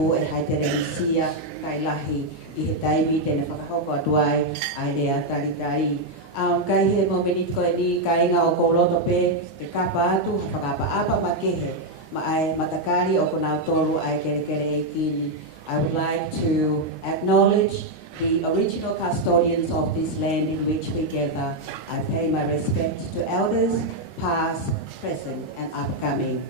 e haiteresia kai lahi I he taimi tene whakahoko atu ai lea taritai. Kai he momenit ko ni kai ngā o koloto pe ke kapa atu whakapa ma kehe ma ai matakari o kona toru ai kere e kini. I would like to acknowledge the original custodians of this land in which we gather. I pay my respect to elders, past, present, and upcoming.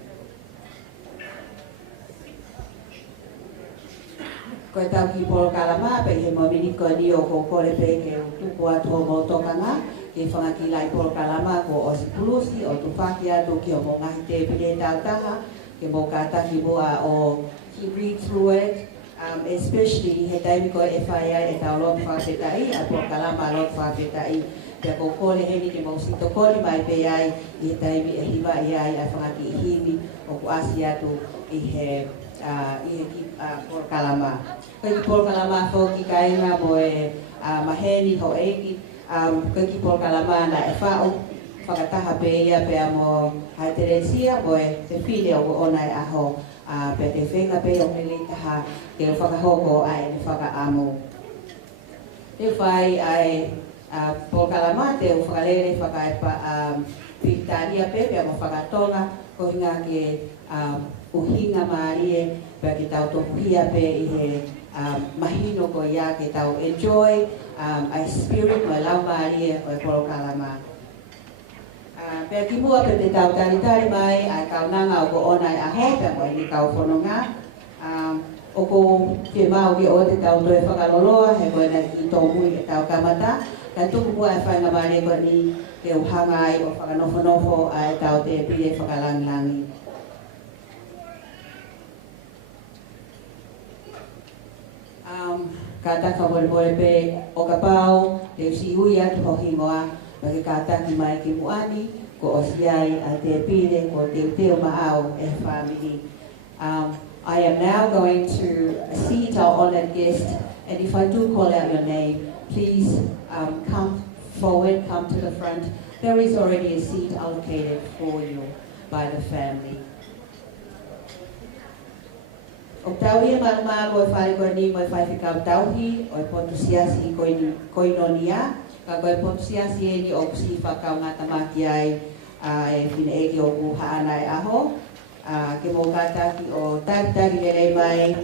Ko tau ki polo kalama pe he momini ko ni o ko kore pe ke tuku atu o motokanga ke whangakilai polo kalama ko o sipulusi o tufaki atu ki o mo ngahi te pile tautaha ke mo kataki boa o he read through it. Especially he taimi ko e whaia e tau lot whawhetai a polo kalama lot whawhetai pe ko kore heni ke mo sito kore mai pe ai I he taimi e hiwa I ai a whangaki himi o ku asi atu I he por kalama. Kai por kalama ko ki kainga mo e maheni ho eki kai por kalama na e fa'o whakataha pe ia pe amo haiteresia mo e te while o ona e aho pe te whenga pe o hili taha ke o whakahoko ai ne whakaamo. Te whai ai por kalama te o whakalere whakaepa Victoria pe amo whakatonga ko hinga ke uhinga maarie pa ki tau tokuhia pe I he mahino ko ia ke tau enjoy I spirit mo lau maarie o e polo kalama. Pe ki mua pe te tau taritari mai ai kaunanga o ko ona I aho pe mo I kau whanonga. O ko ke mau ki o te tau toe whakaloloa he koe na ki tō mui ke tau kamata. Ka tuku mua e whainga maarie ko ni ke uhanga I o whakanofo ai tau te pile whakalangilangi. Ka taka mole pe o ka pau te usi hui atu ho hingoa ma ke ka taki mai ki muani ko o siai a te pile ko te teo maao e family. I am now going to seat our honored guest, and if I do call out your name, please come forward, come to the front. There is already a seat allocated for you by the family. O tauhi e marama ko e whare koe ni mo e whai whikau tauhi o e potu siasi koinonia. Ka koe potu siasi e ni o kusi whakau ngā tamaki ai e whine eki o ku haana e aho. Ke mō kātaki o tāritari lele mai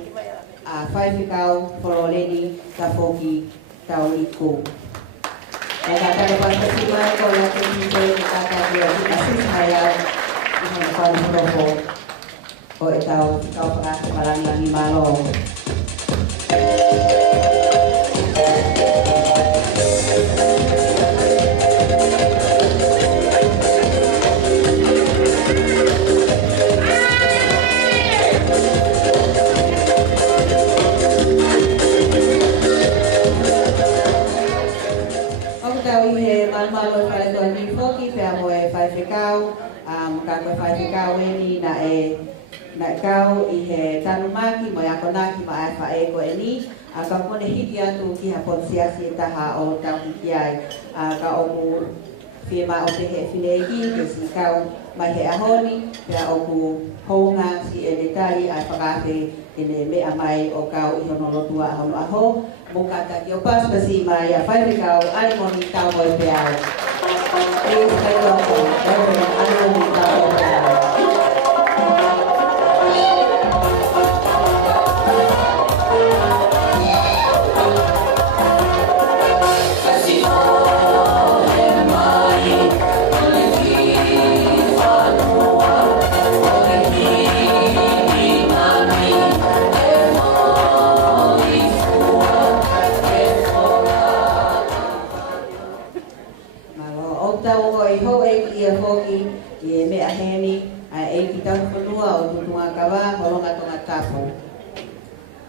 whai whikau whoroleni ka whoki tau iku. E kātaka pātaki mai ko e ake ni koe e kātaki o ina sishai au I hana whanurofo. O e tau whakata malangilangi malo. O tau I he malmalo e whare toa ni whoki pia mo e whai whikau. Ka koe whai whikau e ni na e na kau I he tanumaki mo yakonaki ma ai whae ko e ni ka pone hiki atu ki ha ponsiasi e taha o tau hiki ai ka o mu whiema o te he whinegi ke si kau mai he ahoni pia o ku honga si e le tai ai whakawhi e le mea mai o kau I honolotua ahono aho mo kataki o paspasi mai a whaere kau alimoni tau mo e pe au. Please take off alimoni tau mo e pe au.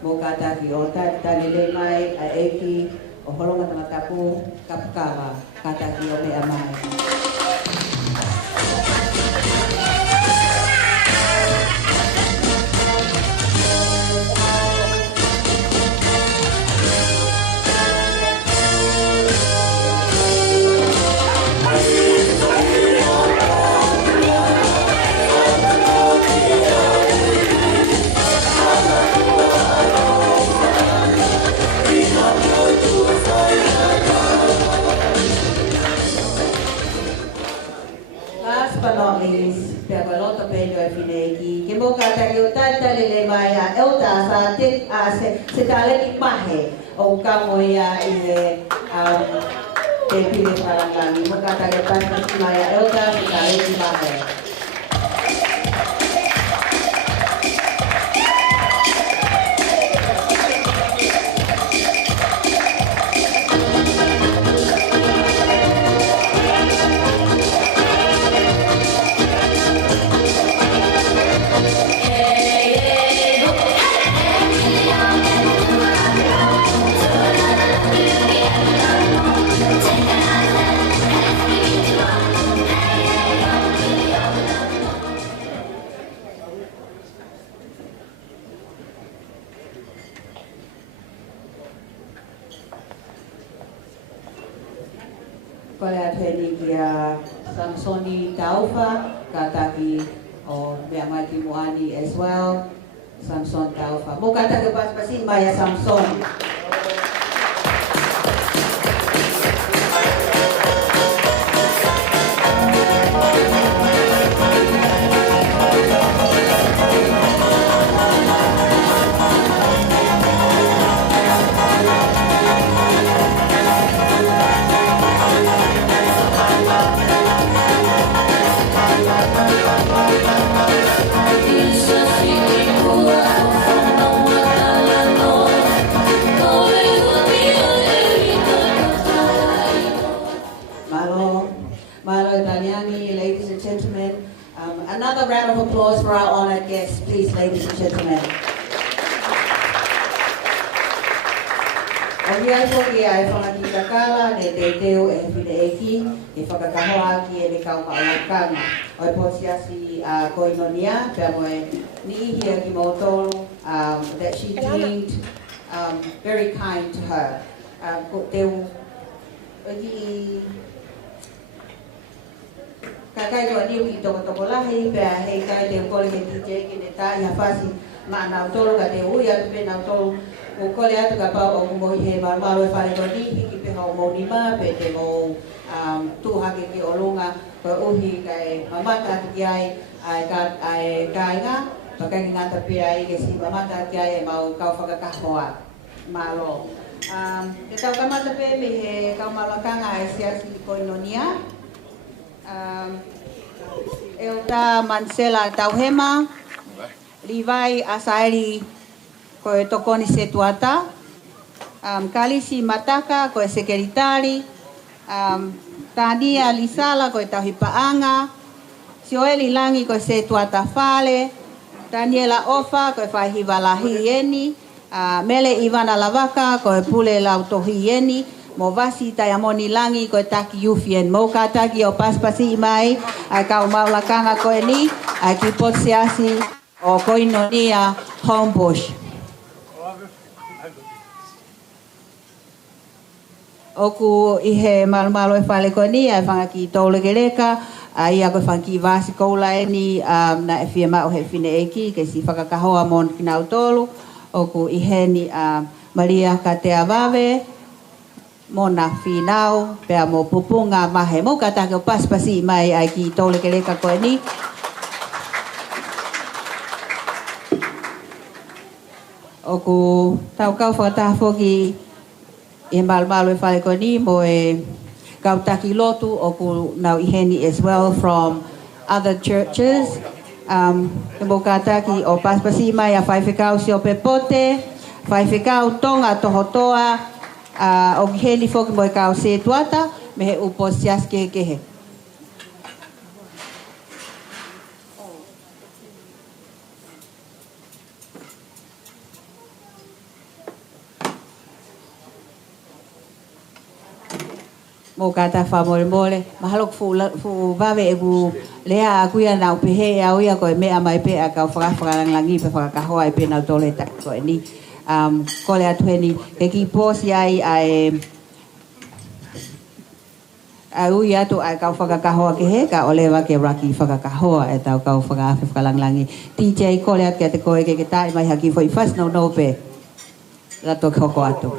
Mo kataki o tātari le mai a eki o holonga tamatapu kapukawa kataki o mea mai. ta sa te se tale ki mahe o ka mo ia I te pile parangangi mo ka ta ke pasipasi mai a Elta se tale ki mahe. Kole ateni kia Samsoni Taufa, kataki o Meamati Moani as well, Samson Taufa. Mo kataki pasipasi Maya Samson. Ladies and gentlemen. Another round of applause for our honored guests, please, ladies and gentlemen. Ogi ai foki ai whangakikakala, ne te teo e whine eki, e whakakahoa ki e me kau maulakanga. Oi pōtiasi koinonia, pia moe ni hia ki mautolu, that she deemed very kind to her. Ko teo, ogi kakai ko ni ki toko lahi pe he kai te kole ke DJ ki ne tai ha fasi ma na tolo ka te ui atu pe na tolo o kole atu ka pa o mo he ma ma lo fale ko ni ki pe ho mo ni ma pe te mo tu ha ki olunga ko uhi kai mamata ki ai ai kai nga pa kai nga ta pe ai ke si mamata ki ai ma o ka fa ka hoa ma lo te tau ka mata pe me he ka malakanga ai sia si koinonia. Elta Mansela Tauhema, Levi Asaeri koe tokoni se tuata, Kalisi Mataka koe sekeritari, Tania Lisala koe tauhipaanga, Sioeli Langi koe se tuata fale, Daniela Ofa koe whaihiwalahi eni, Mele Ivana Lavaka koe pule lautohi eni, mo vasi tai amoni langi ko taki yufien mo ka taki o paspasi mai ai ka o maulakanga ko ni ai ki potsiasi o koinonia Homebush oku ihe malmalo e fale ko ni ai fanga ki tolegereka ai ako fanki vasi ko la ni na e fiema o he fine eki ke si fakakahoa mon kinautolu oku ihe ni Maria Kateavave Mona finau pea mo pupunga mahe mo kata ke paspasi mai ai ki tole ke leka ko ni oku tau kau fata foki e malmalo e fale ko ni mo e kau taki lotu oku nau iheni as well from other churches mo kata ki o paspasi mai a faifekau si o pepote faifekau tonga tohotoa o heli foki mo ka o se tuata me he upo sias ke he mo kata fa mole mahalo fu vave egu lea akuia na upehe au ia ko me mai pe ka fra langi pe fra ka hoa pe na tole ta ko ni kole atweni ke ki posi ai au ia to ai ka whakakahoa ke he ka olewa ke raki whakakahoa e tau ka whakalangi DJ kole at ke te koe ke tai mai haki foi fast no pe rato koko atu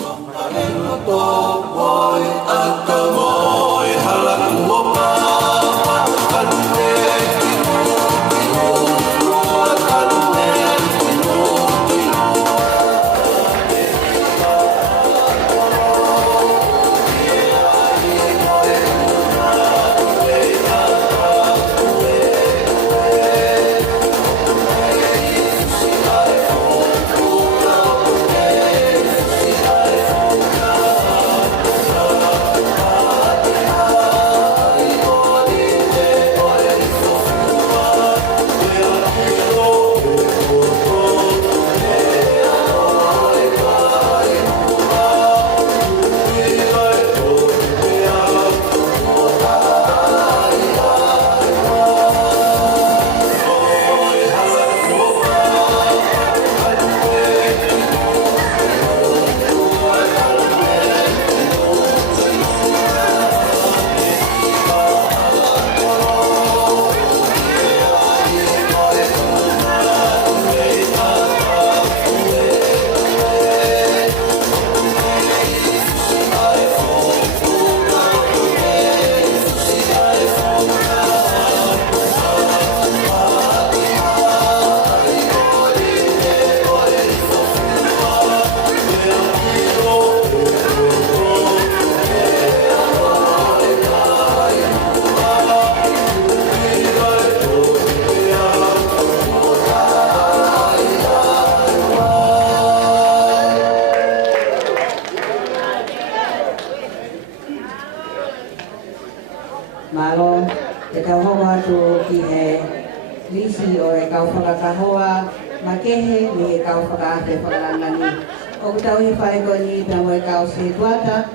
kau whakakahoa makehe ni e kau whakaate whakalangani. O kutau he whae koe ni pia mo e kau se tuata,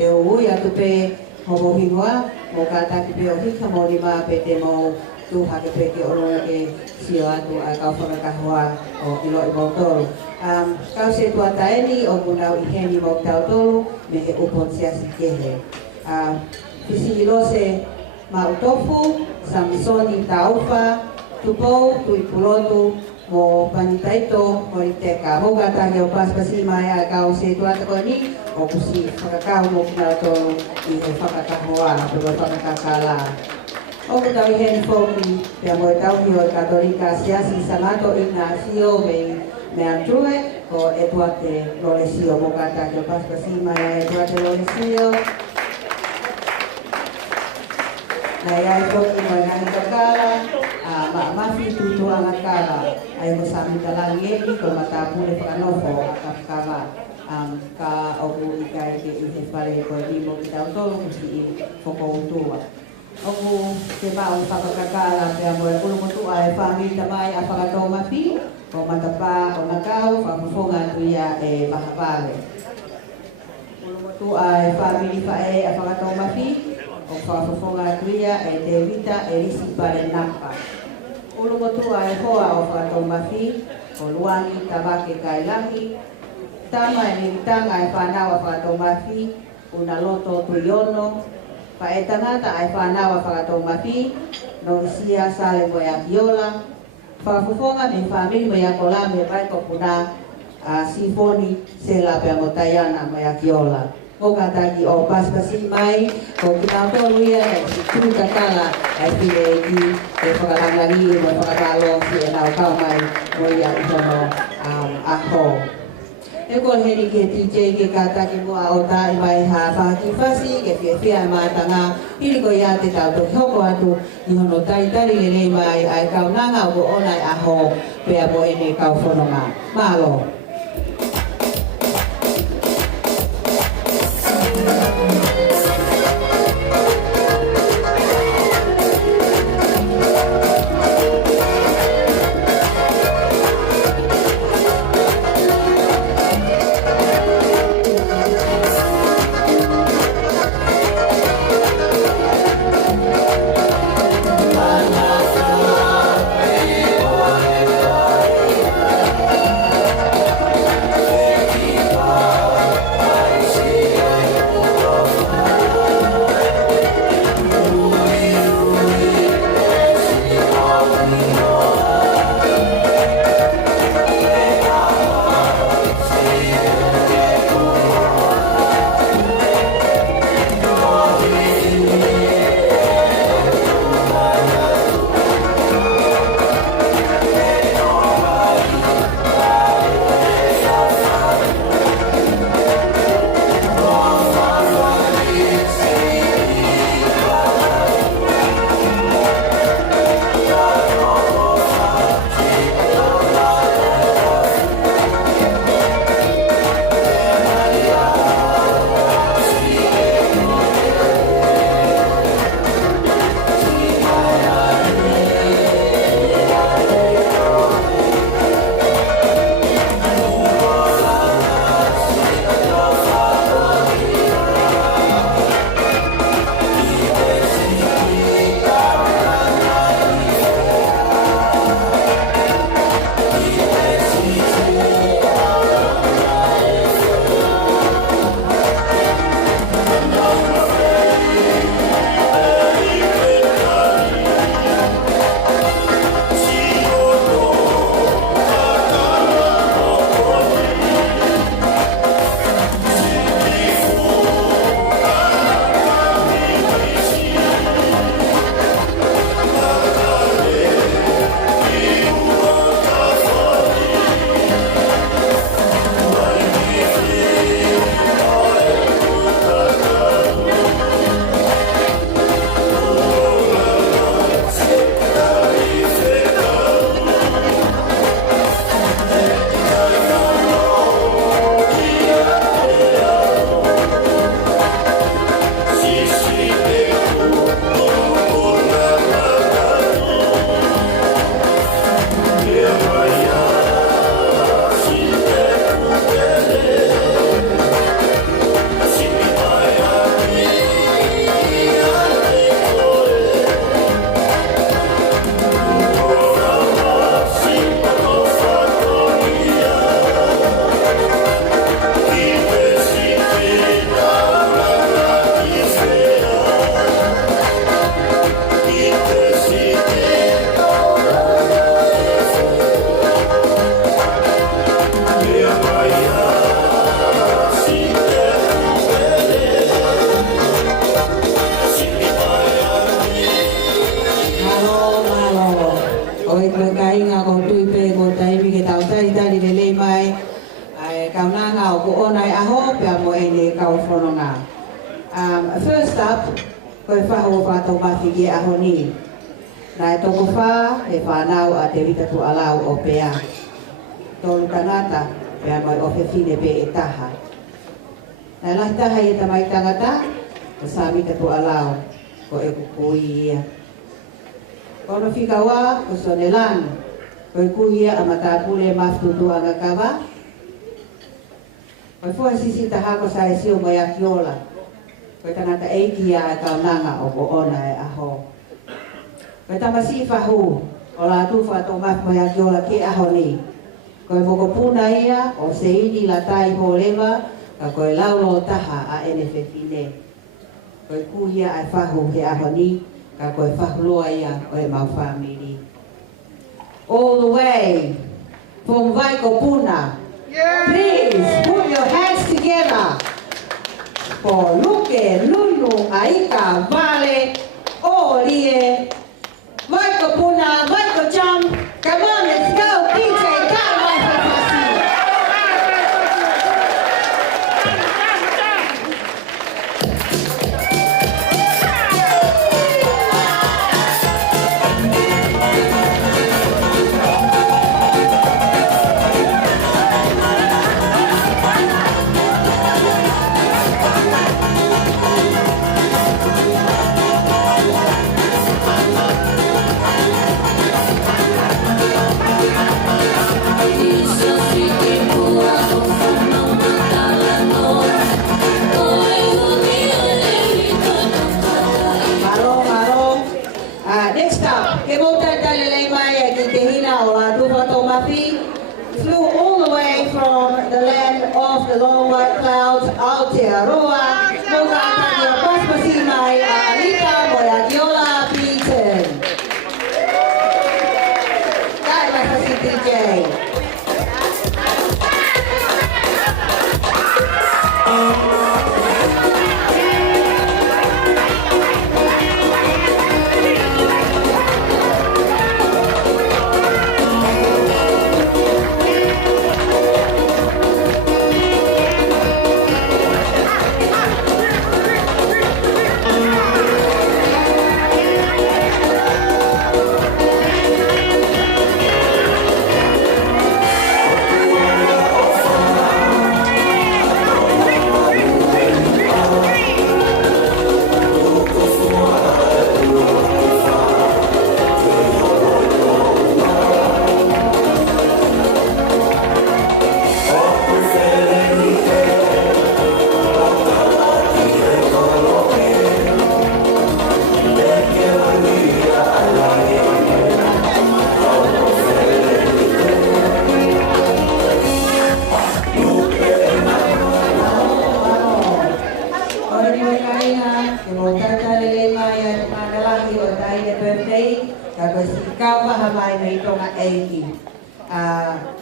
e o ui atu pe homo hingoa, mo ka taki pe o hika mo ni maa pe te mo tu hake pe ke oro ke sio atu a kau whakakahoa o ilo i mautoro. Kau se tuata e ni o kunau i heni mautau tolu me he upon siasi kehe. Fisi ilo se Mautofu, Samsoni Taufa, Tupou, Tuipulotu, mo Panitaito, Moriteka. Hoga tahi o paspasi mai a kau se tuata ko ni, o kusi whakakau mo kinautoru i he whakakahoa, pero whakakakala. O kutau i heni fōki, pia mo e tauhi o e Katolika Siasi Samato Ignacio me Antrue, o e tuate Loresio, mo katahi o paspasi mai a e tuate Loresio. Na ia toki mo ngai kakala mafi tutu anga kala ai mo sami talangi eli ko matapu le whakanofo kama ka oku ikai ke i he whare ko i mo ki tau tolo kusi i whoko utua. Oku te mao i whakakakala pia mo e kulu motua e whami tamai a whakatau mafi ko matapa o nakau whakufonga tuia e mahapale. Kulu motua e whami whae a whakatau mafi o whawhawhonga tuia e te vita e risi pare napa. Ulu motua e hoa o whakatau mafi, o luangi, tabake, kailangi. Tama e nitanga e whanawa whakatau mafi, una loto tuiono. Pa e tangata e whanawa whakatau mafi, no isia sale mo ya kiola. Whawhawhonga me whamili mo ya kola me vaiko puna sifoni sela pia mo tayana mo ya kiola. O kataki o paspasi mai, o kinautoru ia e si turu kakala e pile ki e whakalangangi mo whakatalo si e nau kau mai mo ia i tono aho. E kol heri ke TJ ke kataki mua o tai mai ha whakifasi ke whiawhia mai tanga hiri ko ia te tau toki hoko atu i hono taitari le nei mai ai kau nanga o ko onai aho pea mo ene kau whanonga. Malo. kaunanga o kuonai aho pia mo ene kauwhanonga. First up, koe whaho whātau mawhigi aho ni. Nai toko whā, e whānau a te wita tu alau o pea. Tolu kanata, pia mai o whine pe e taha. Nai lahi taha i ta mai tangata, o sa wita tu alau, ko e kukui ia. Kono whikawa, ko sonelan, ko e kui ia a matapule maftutu anga kawa. Koe fua sisi taha ko sa e sio mai a kiola. Koe tangata eiki ia e kaunanga o ko ona e aho. Koe tamasi whahu, o la tu whato maf mai a kiola ke aho ni. Koe moko puna ia o se ini la tai ho lewa, ka koe laulo taha a NFFine. Koe kui ia ai whahu he aho ni, ka koe whahulua ia o e mau whamiri. All the way from Waikopuna. Please put your hands together for Luke, Lulu, Aika, Vale, Olie, Waikopuna, Waikojam. Come on, let's go, DJ, come on, flew all the way from the land of the long white clouds, Aotearoa, Mogatania, Paspasimai, Alika, Moyakiola, Peter. Dai, vai fazer DJ.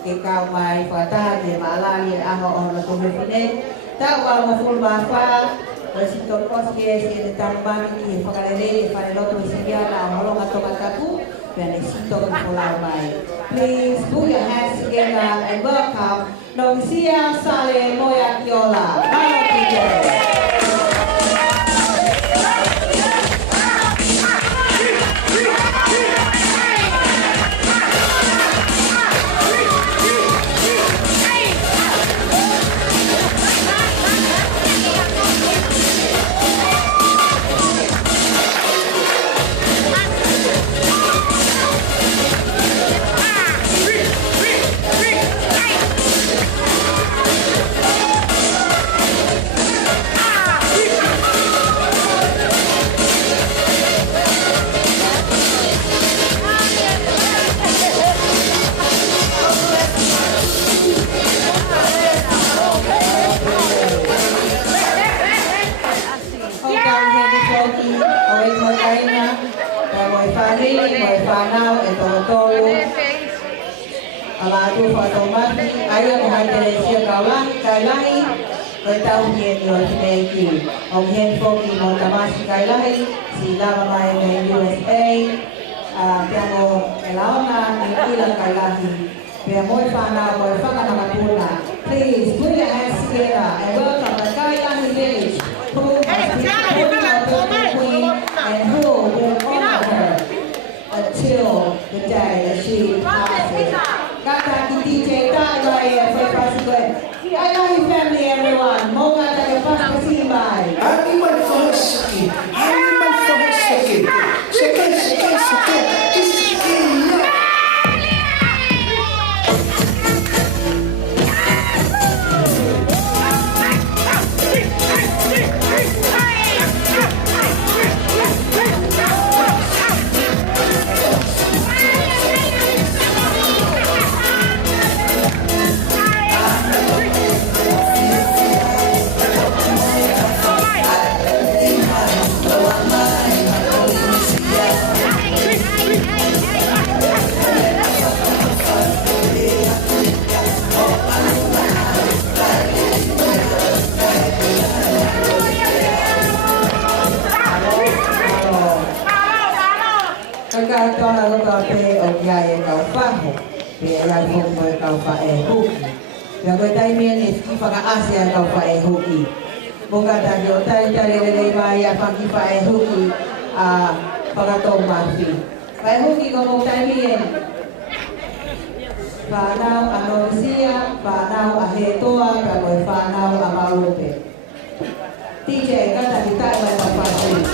Ke kau mai whataha te maalani e aho o na kumewhine. Tau au mawhulu mawha, Resito koski e se te tambangi ki e whakarere e whareroto i singiana o holonga toka taku, pēne sito ka wholau mai. Please put your hands together and welcome Nongsia Sale Moya Kiola. Mano DJ. Alatu fotomati ayo menghadiri sekolah kailahi bertahun yang diorganisasi. Mungkin foki montamasi kailahi sila mamai dengan USA piano elaunan ilang kailahi piano fana boy fana nakapuna. Please Kailahi family, everyone. Moga tayo pagkasilbay. Animal for sakit. Animal for sakit. Sakit, sakit, sakit. Kagkakataon ako kape o kaya ikaw pa ho. Kaya yan mo ikaw pa huki. Kaya ko tayo miyan iski pag-aasya ikaw pa huki. Bunga tayo tayo tayo maya pag-ipa huki pagkatong mafi. Pa huki ko mo tayo miyan. Panaw anorisia, panaw ahetoa, kamoy panaw amalupe. TJ, kata kita ay papasok.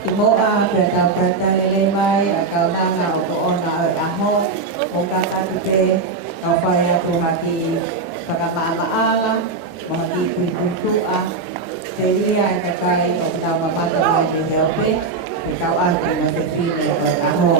Imoa peta lelemay akaw nanga o doon na aho o kakatite kau paya po hati pagkamaamaala mahati kuntua seria kakay o daw mapataway ni helpe ikaw atin na pipili o aho.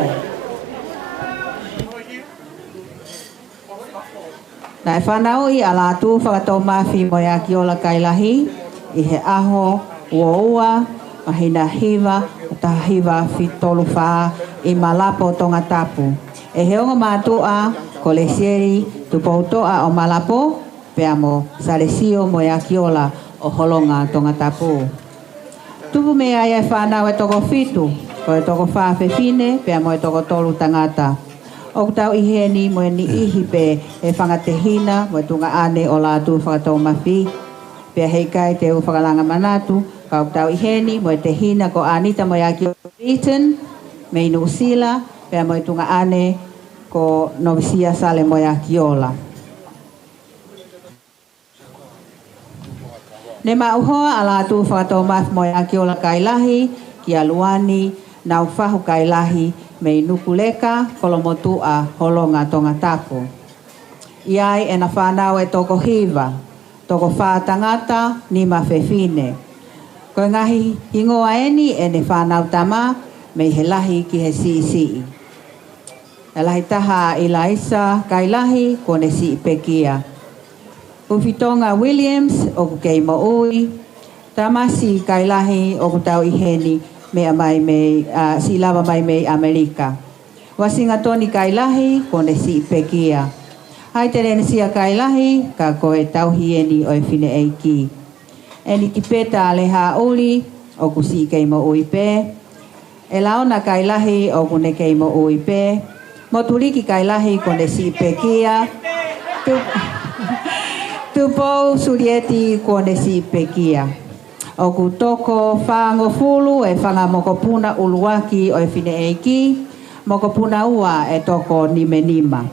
Na whanau i alatu whakatomafi moyaki o la kailahi i he aho uoua mahina hiva o tahiva fitolu wha i malapo tonga tapu. E heonga mātua ko le sieri tupoutoa o malapo pea mo saresio moyaki ola o holonga tonga tapu. Tupu mea ia whanau e toko fitu ko e toko wha fefine pea mo e toko tolu tangata. O tau iheni mo ni ihipe e whangatehina mo tunga ane o lātu whakatau mawhi. Pea heikai te u whakalanga manatu ka o tau iheni mo te hina ko anita mo yaki o Britain me inu usila pea mo tunga ane ko novisia sale mo yaki ola. Ne mauhoa a lātu whakatau mawhi mo yaki ola kailahi ki aluani na ufahu kailahi me nukuleka kolomotua holonga tonga tapu. Iai e na whanau e toko hiva, toko whātangata ni mawhewhine. Ko ngahi ingoa eni e ne whanau tama me he lahi ki he si. E lahi taha i laisa kailahi ko ne si pekia. Ufitonga Williams o kukei mo ui, tamasi kailahi o kutau iheni me amai me si lava mai me Amerika. Wasinga toni kailahi ko ne si pekia. Hai tere ne sia kailahi ka ko e tauhieni o e fine eiki. Eni tipeta ale ha uli o kusi kei mo ui pe. E laona kailahi o kune kei mo ui pe. Moturiki kailahi ko ne si pekia. Tupou surieti ko ne si pekia. O ku toko whango fulu e whanga mokopuna uluaki o e fine eiki, mokopuna ua e toko nime nima.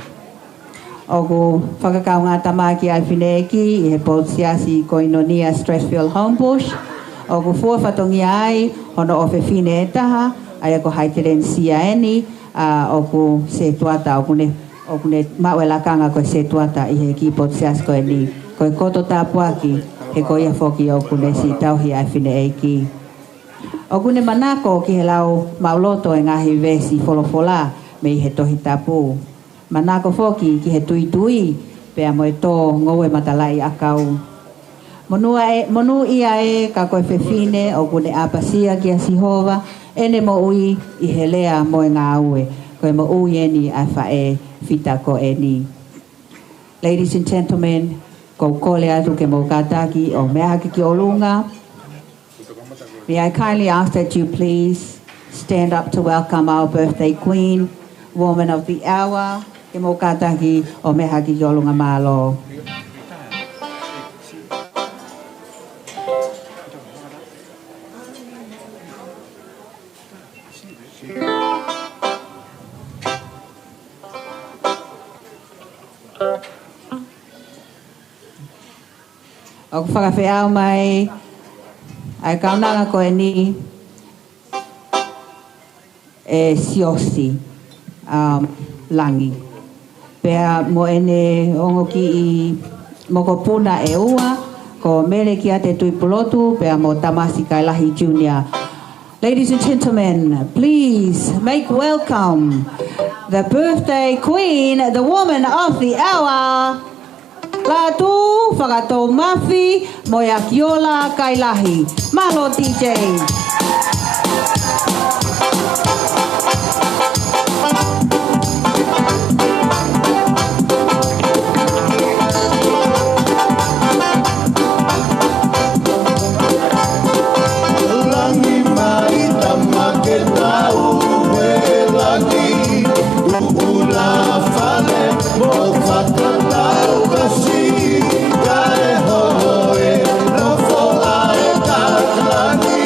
O ku whakakaunga tamaki ai whineki I he Pōtiasi Koinonia Strathfield Homebush. O ku fua whatongi ai hono o whiwhine e taha ai ako haiteren siaeni o ku se tuata o kune mawelakanga ko se tuata I he ki Pōtiasi Koini. Koe koto tāpuaki he koia whoki o kune si tauhi ai whineki. O kune manako ki he lau mauloto e ngahi vesi wholofola me I he tohi tapu. Manako foki ki he tui pea mo e tō ngoe matalai akau. Monu ia e ka koe whewhine o kune apasia ki a Sihova ene mo ui I he lea mo e ngā ue. Koe mo ui eni a whae whita ko eni. Ladies and gentlemen, ko kole atu ke mo kataki o mea haki ki o lunga. May I kindly ask that you please stand up to welcome our birthday queen, woman of the hour, ke mo kataki o me haki ki o lunga malo. O ku whakawhiau mai, ai kaunanga koe ni e siosi langi. Pea mo ene ongo ki I moko puna e ua, ko mele ki a te tuipulotu, pea mo Tamasi Kailahi Jr. Ladies and gentlemen, please make welcome the birthday queen, the woman of the hour, Latu whakatou mafi moia kiola Kailahi. Malo DJ. Langi mai tamake tau me langi ula fale mo whakatau kasi kare hoe no fo ai kaklani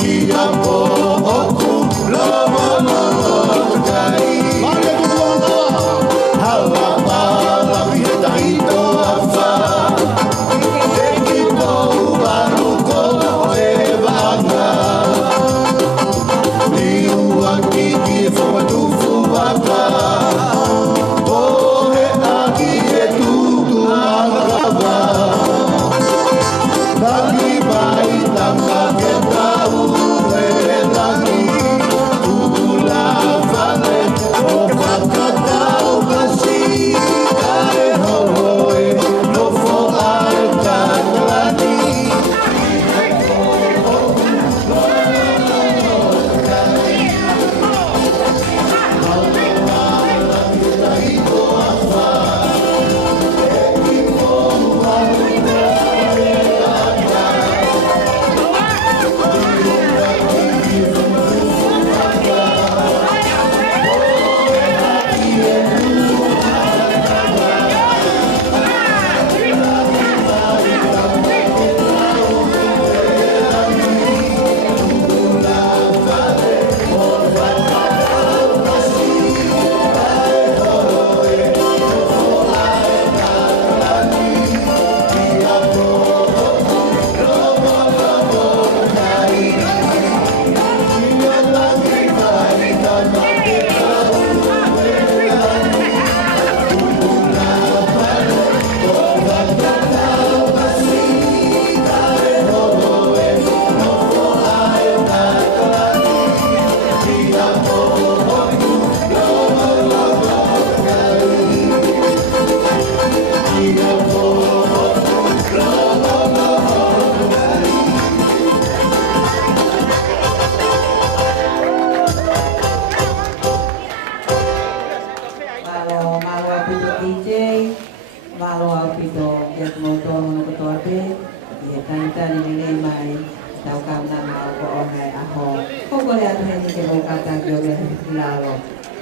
ia po oku lomo lomo kai mare kuanga hawa mala vita ito afa ekipo uaruko e vanga liu akiki fo tufu aka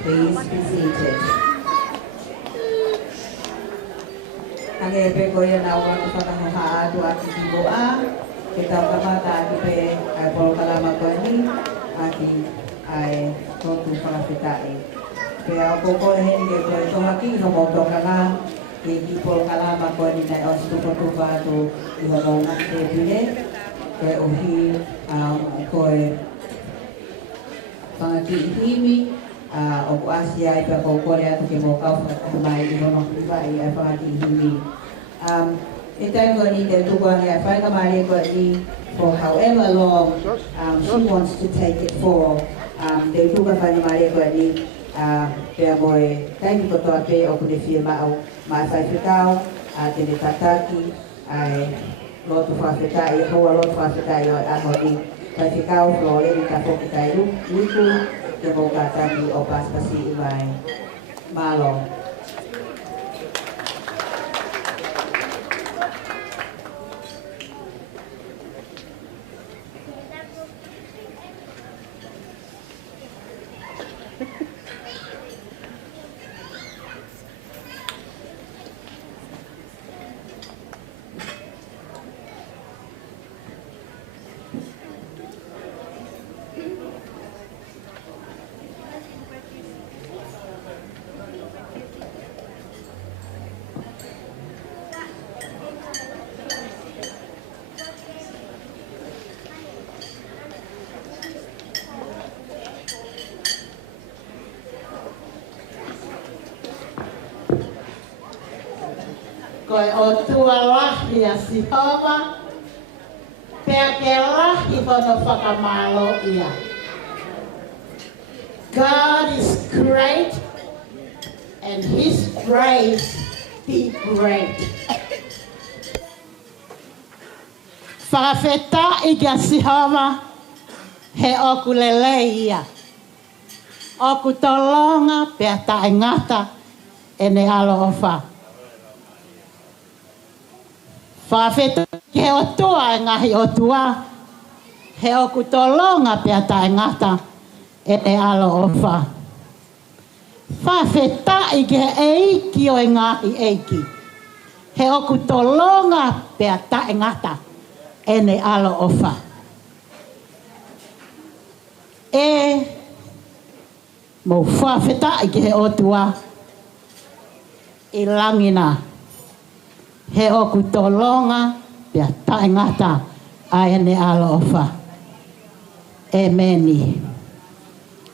Please be seated. Hangere pe koia na ua ku whakahoha atu aki ki boa. Ke tau kamata aki pe ai polo kalama koe ni. Aki ai totu whakawhitai. Pea o koko he ni ke koe toha ki no mo toka ngā ke ki polo kalama koe ni nei o si tuko tupa atu i hono ngā te pile ke o hi koe whangaki i himi o ku asia i pia kou kore atu ke mo kau whakatu mai i hono hiwa i a whangaki i himi. E tai koe ni te tuko ni a whaika mai koe ni for however long she wants to take it for. Te tuka whaini mai koe ni pia moe taimi kotoa pe o kune whia mao mai whaiwhekau tene tataki ai lotu whawhekai, hoa lotu whawhekai o anho ni whaiwhekau flore ni ka whoki kai ruku ke mo ka taki o paspasi i mai malo. Koe o tua lahi a Sihova, pea ke lahi hono whakamalo ia. God is great and His grace be great. Whakawheta i kia Sihova he oku lele ia. Oku tolonga pea tae ngata e ne alo o wha. Whawheta ke o tua e ngahi o tua, he oku tolonga pia tae ngata e te alo o wha. Whawheta i ke eiki o e ngahi eiki, he oku tolonga pia tae ngata e ne alo o wha. E mo whawheta i ke he o tua i langina. He oku tolonga pia tae ngata a ene alo o wha. E meni.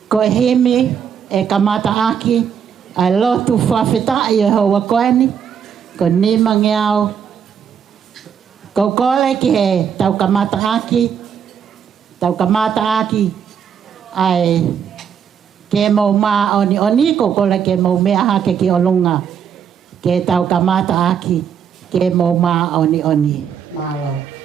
Ko himi e kamata aki ai lotu whawheta i e hoa koeni. Ko nima ngeau. Ko kole ki he tau kamata aki. Tau kamata aki ai ke mau maa oni oni. Ko kole ke mau mea hake ki o lunga. Ke tau kamata aki. Ke mau maa oni oni. Malo. Amen.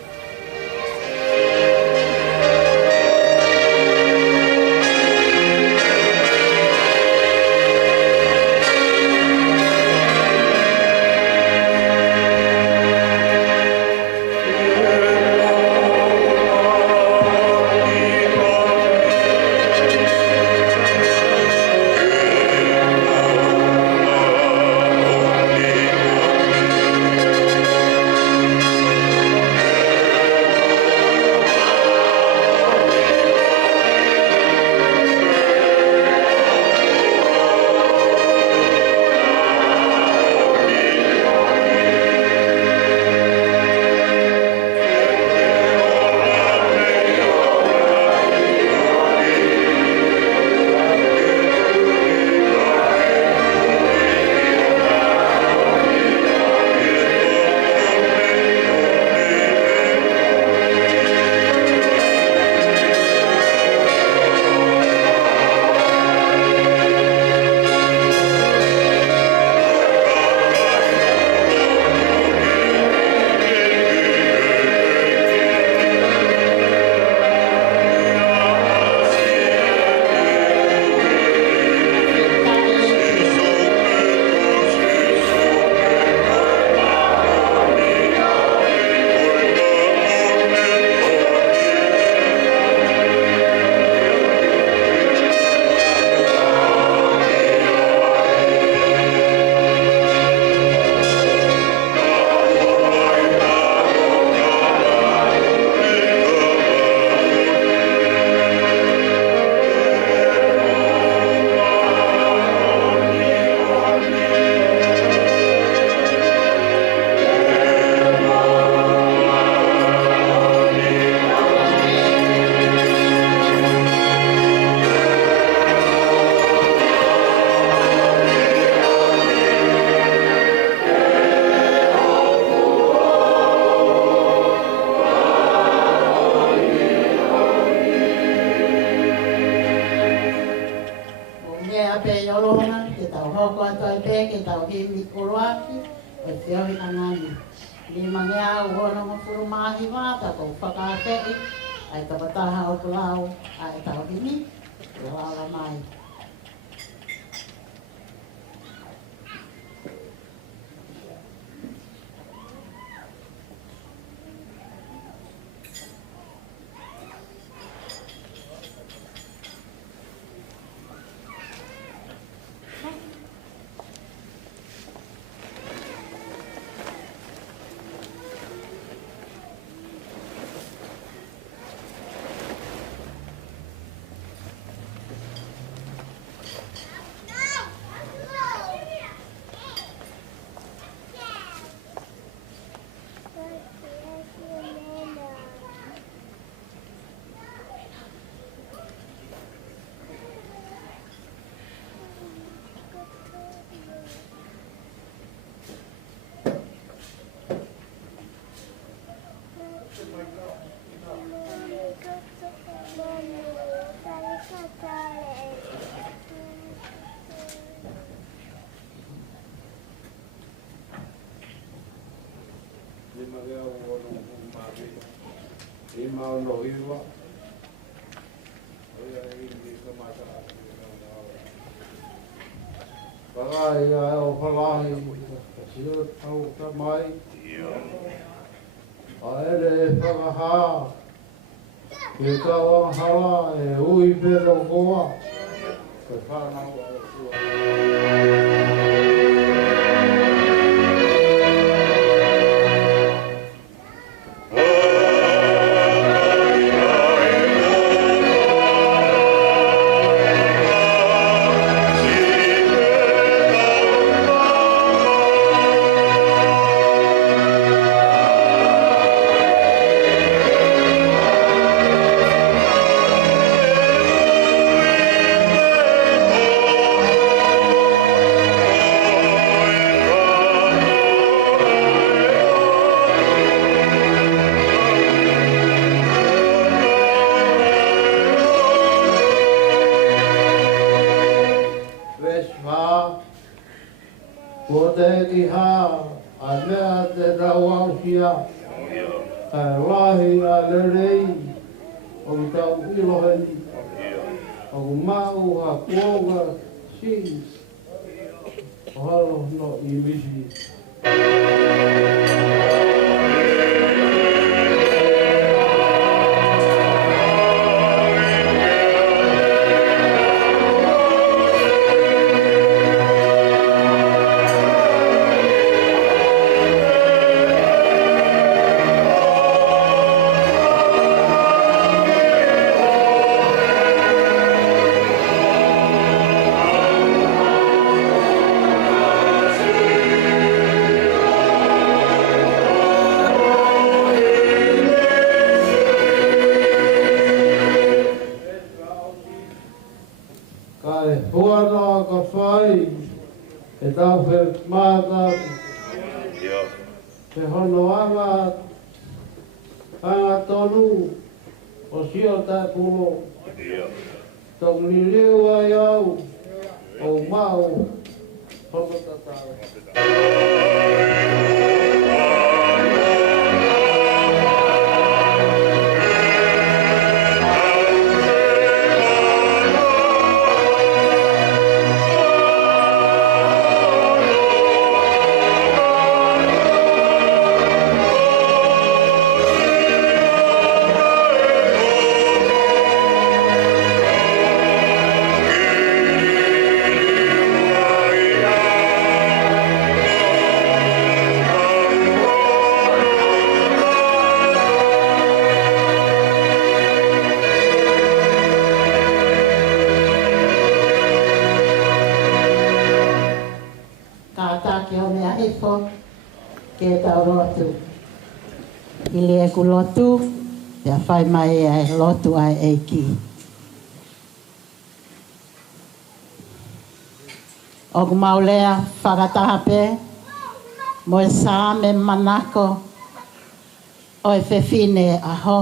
himi oroaki, o te oi angani. Ni mangea uhono ngofuru mahi wata ko whakawhei, ai tawataha o kulau, ai tau himi, o ala mai. Ku lotu, te whai mai e lotu ai e ki. O ku maulea whakataha pē, mo e sā me manako, o e whewhine aho.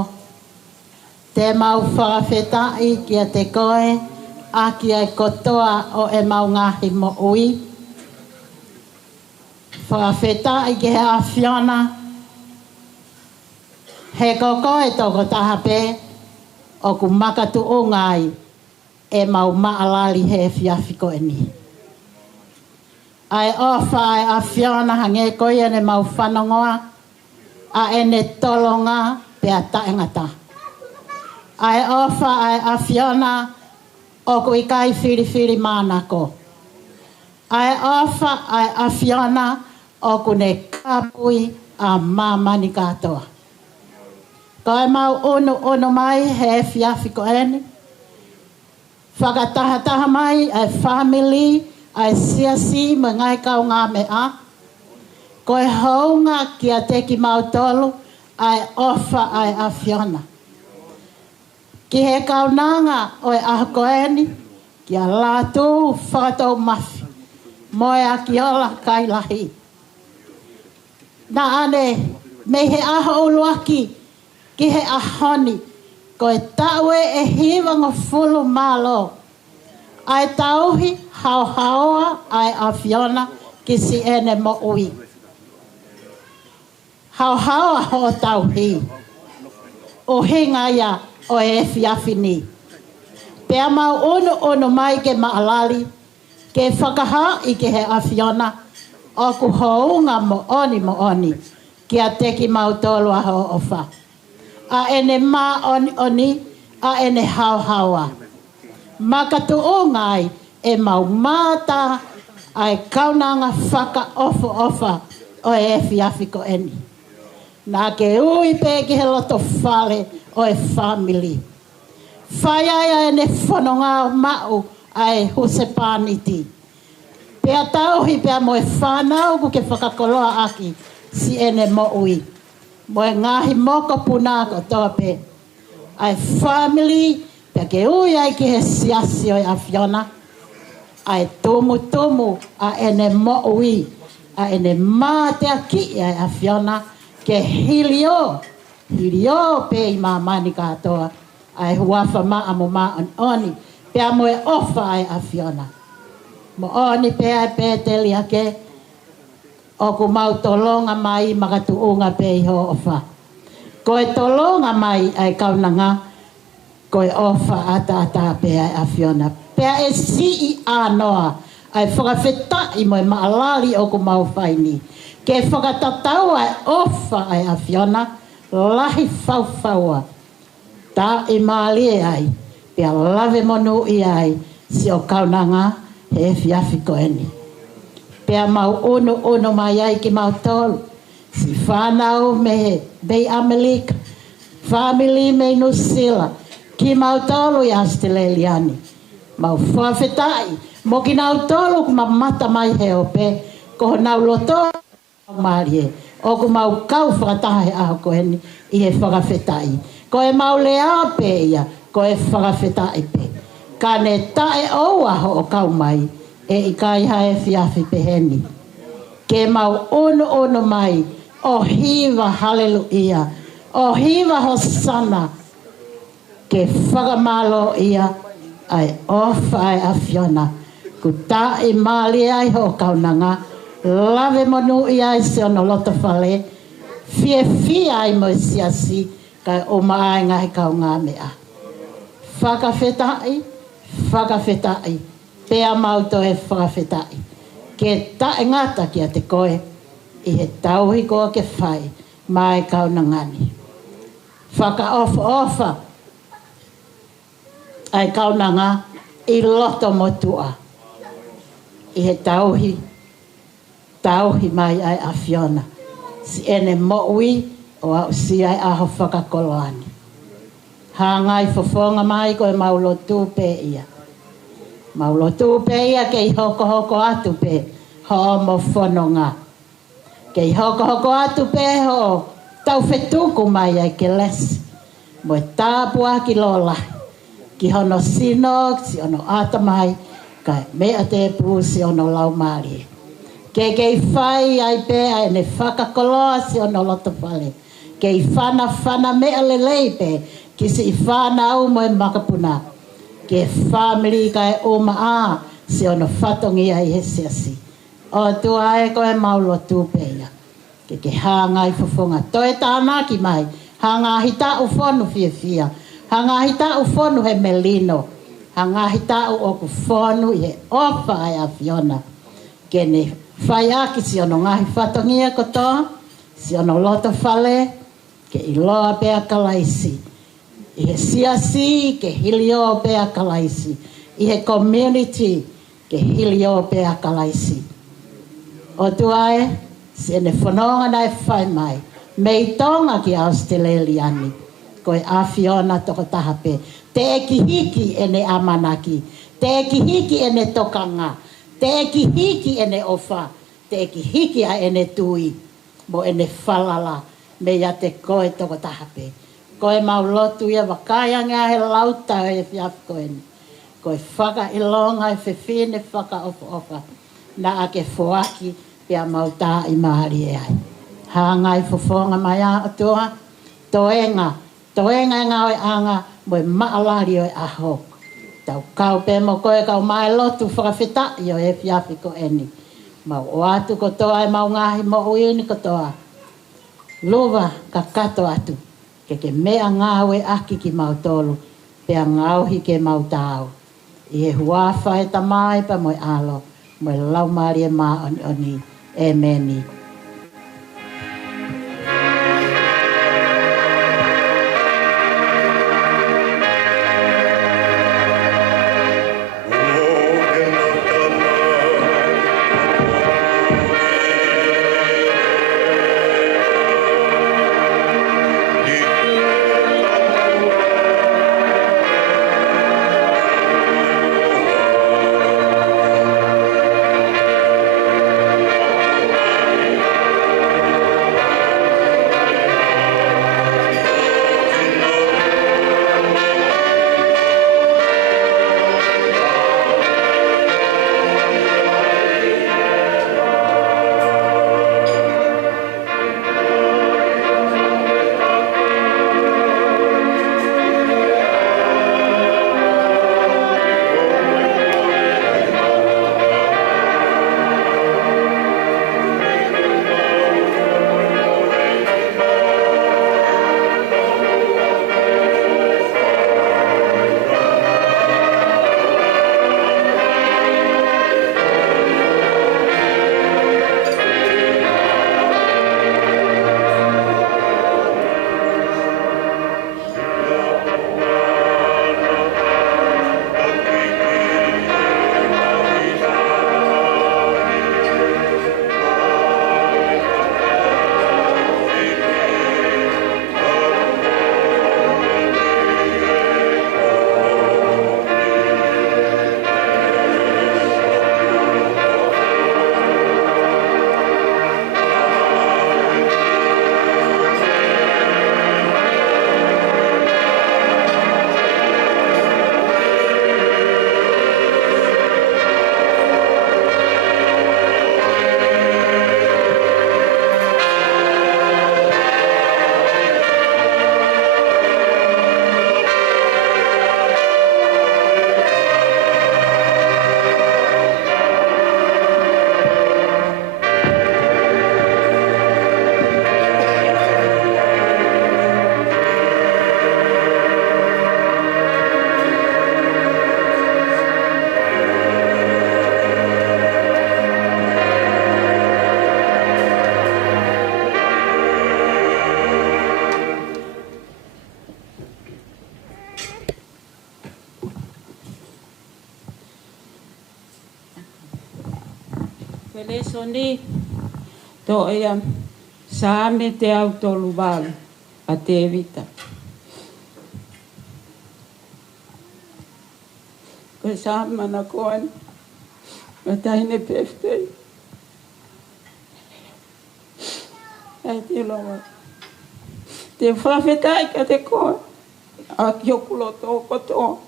Te mau whakawhetai kia te koe, a kia e kotoa o e mau ngahi mo ui. Whawheta i ke he a whiona. He koko e toko taha pē o ku makatu o ngai e mau maalali he whiawhiko e ni. Ai ofa ai a whiona hange koe ane mau whanongoa a ene tolonga pe a taengata. Ai ofa ai a whiona o ku ikai whiri mānako. Ai ofa ai a whiona o ku ne kapui a mamani katoa. Koe mau ono mai he whiawhiko eni. Whakataha mai ai family, ai siasi me ngai kau ngā mea. Koe hounga kia teki mau tolu ai ofa ai a whiona. Ki he kaunanga o e ahako eni, kia lātu whakatau mawhi. Moe a ki ola kai lahi. Nā ane, me he aho uluaki, ki he ahoni, ko e taue e hiwanga fulu malo. Ai tauhi hauhaoa ai a whiona ki si ene mo ui. Hauhaoa ho tauhi. O hinga ia o e whiawhini. Pea mau ono mai ke maalali, ke whakaha i ke he a whiona, o ku hounga mo oni, ki a teki mau tolu a ho ofa. A ene mā oni, a ene hauhaua. Makatu o ngai e mau māta ai kaunanga whaka ofa o e whiawhiko eni. Nā ke ui pē ki he loto whale o e family. Whai ai ene whanonga mau ai huse pāniti. Pea tauhi pea mo e whanau ku ke whakakoloa aki si ene mo ui. Mo e ngahi moko punako toa pe. Ai family, pea ke ui ai ki he siasi o a whiona. Ai tumu a ene mo ui. A ene mātea ki ai a whiona. Ke hilio pe i mamani katoa. Ai huafa maa mo maa oni. Pea mo e ofa ai a whiona. Mo oni pea e pēteli ake. O ku mau tolonga mai makatu unga pe i ho ofa. Ko e tolonga mai ai kaunanga, ko e ofa ata pe ai a whiona. Pea e si i anoa, ai whakawheta i mo e maalali o ku mau whaini. Ke whakatatau ai ofa ai a whiona, lahi whauwhaua. Tā i maalie ai, pea lave monu i ai, si o kaunanga he whiawhiko eni. Pea mau ono mai ai ki mau tolu. Si whanau me Bay Amerika. Family me Nusila. Ki mau tolu i Australiani. Mau whawhetai. Mo ki nau tolu ku ma mata mai he ope. Ko nau loto marie. O ku mau kau whakataha he aho ko heni i he whakawhetai. Ko e mau lea pe ia. Ko e whakawhetai pe. Ka ne tae oua ho o kau mai. E i kai hae whiawhi peheni. Ke mau ono mai, o hiwa haleluia, o hiwa hosana, ke whakamalo ia, ai ofa ai a whiona, ku tā i mali ai ho kaunanga, lave monu i ai se ono loto whale, fie ai mo siasi, kai o mai ngahi kaunga mea. Whakawhetai, pea mauto e whakawhetai. Ke tae ngata ki a te koe, i he tauhi koa ke whai, mai kaunangani. Whaka ofa, ai kaunanga, i loto motua. I he tauhi mai ai a whiona. Si ene moui, o au si ai aho whakakoloani. Hangai fofonga mai koe maulotu pe ia. Maulotu pe ia kei hoko atu pe ho mo whanonga. Kei hoko atu pe ho tau whetuku mai ai ke lesi. Mo e tāpua ki lola. Ki hono sino, si ono atamai, kai mea te pū si ono laumari. Kei whai ai pe ai ne whakakoloa si ono loto whale. Kei whana mea lelei pe, ki si whana au mo e makapuna. Ke family kai o maa si ono whatongi ai he siasi. O tua e koe maulo tūpeia. Ke hanga i whafonga. Toi tāna ki mai. Hanga hita u whonu fia. Hanga hita u whonu he melino. Hanga hita u oku whonu i he opa ai a Fiona. Kene whai aki si ono ngahi whatongia kotoa. Si ono loto whale. Ke i loa pea kalaisi. I he siasi ke hilio pea kalaisi. I he community ke hilio pea kalaisi. O tuae, se ne whanonga nai whai mai. Mei tonga ki Australia ni. Koe a Fiona toko tahape. Te ekihiki e ne amanaki. Te ekihiki e ne tokanga. Te ekihiki e ne ofa. Te ekihiki a e ne tui. Mo e ne whalala. Mea te koe toko tahape. Koe maulotu ia wakaya ngā he lauta e whiafkoeni. Koe whaka ilonga e whiwhine whaka ofa. Na ake whoaki pia mauta i mahari e ai. Hanga i whawhonga mai a atua. Toenga e ngā oe anga mo e maalari o e aho. Tau kau pe mo koe kau mai lotu whakawhita i o e whiafi ko eni. Mau o atu kotoa e mau ngahi mo uini kotoa. Luwa ka kato atu. Ke mea ngā oe aki ki mau tolu. Pea ngauhi ke mau tāu. I he huafa e tamai pa mo e alo. Mo e lau maari e maa oni. Ameni. Pelesoni to ia same te autoluval a te evita. Ko same na koen mataine pefte. Ai te loa. Te whawhetai ka te koe. A kiokulo tō koto.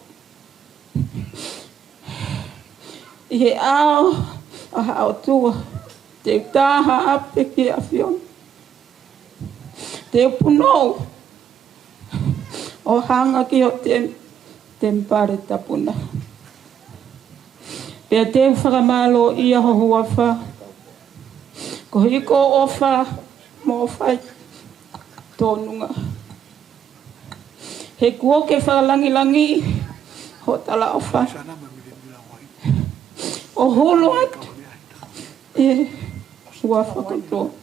I he ao a hao tua. Te taha ape ki a Fiona. Te punou. O hanga ki o te mpare tapuna. Pea te whakamalo i a hohuafa. Ko hiko ofa mo fai tonunga. He kua ke whakalangi ho tala ofa. O holo atu. E ua whakato.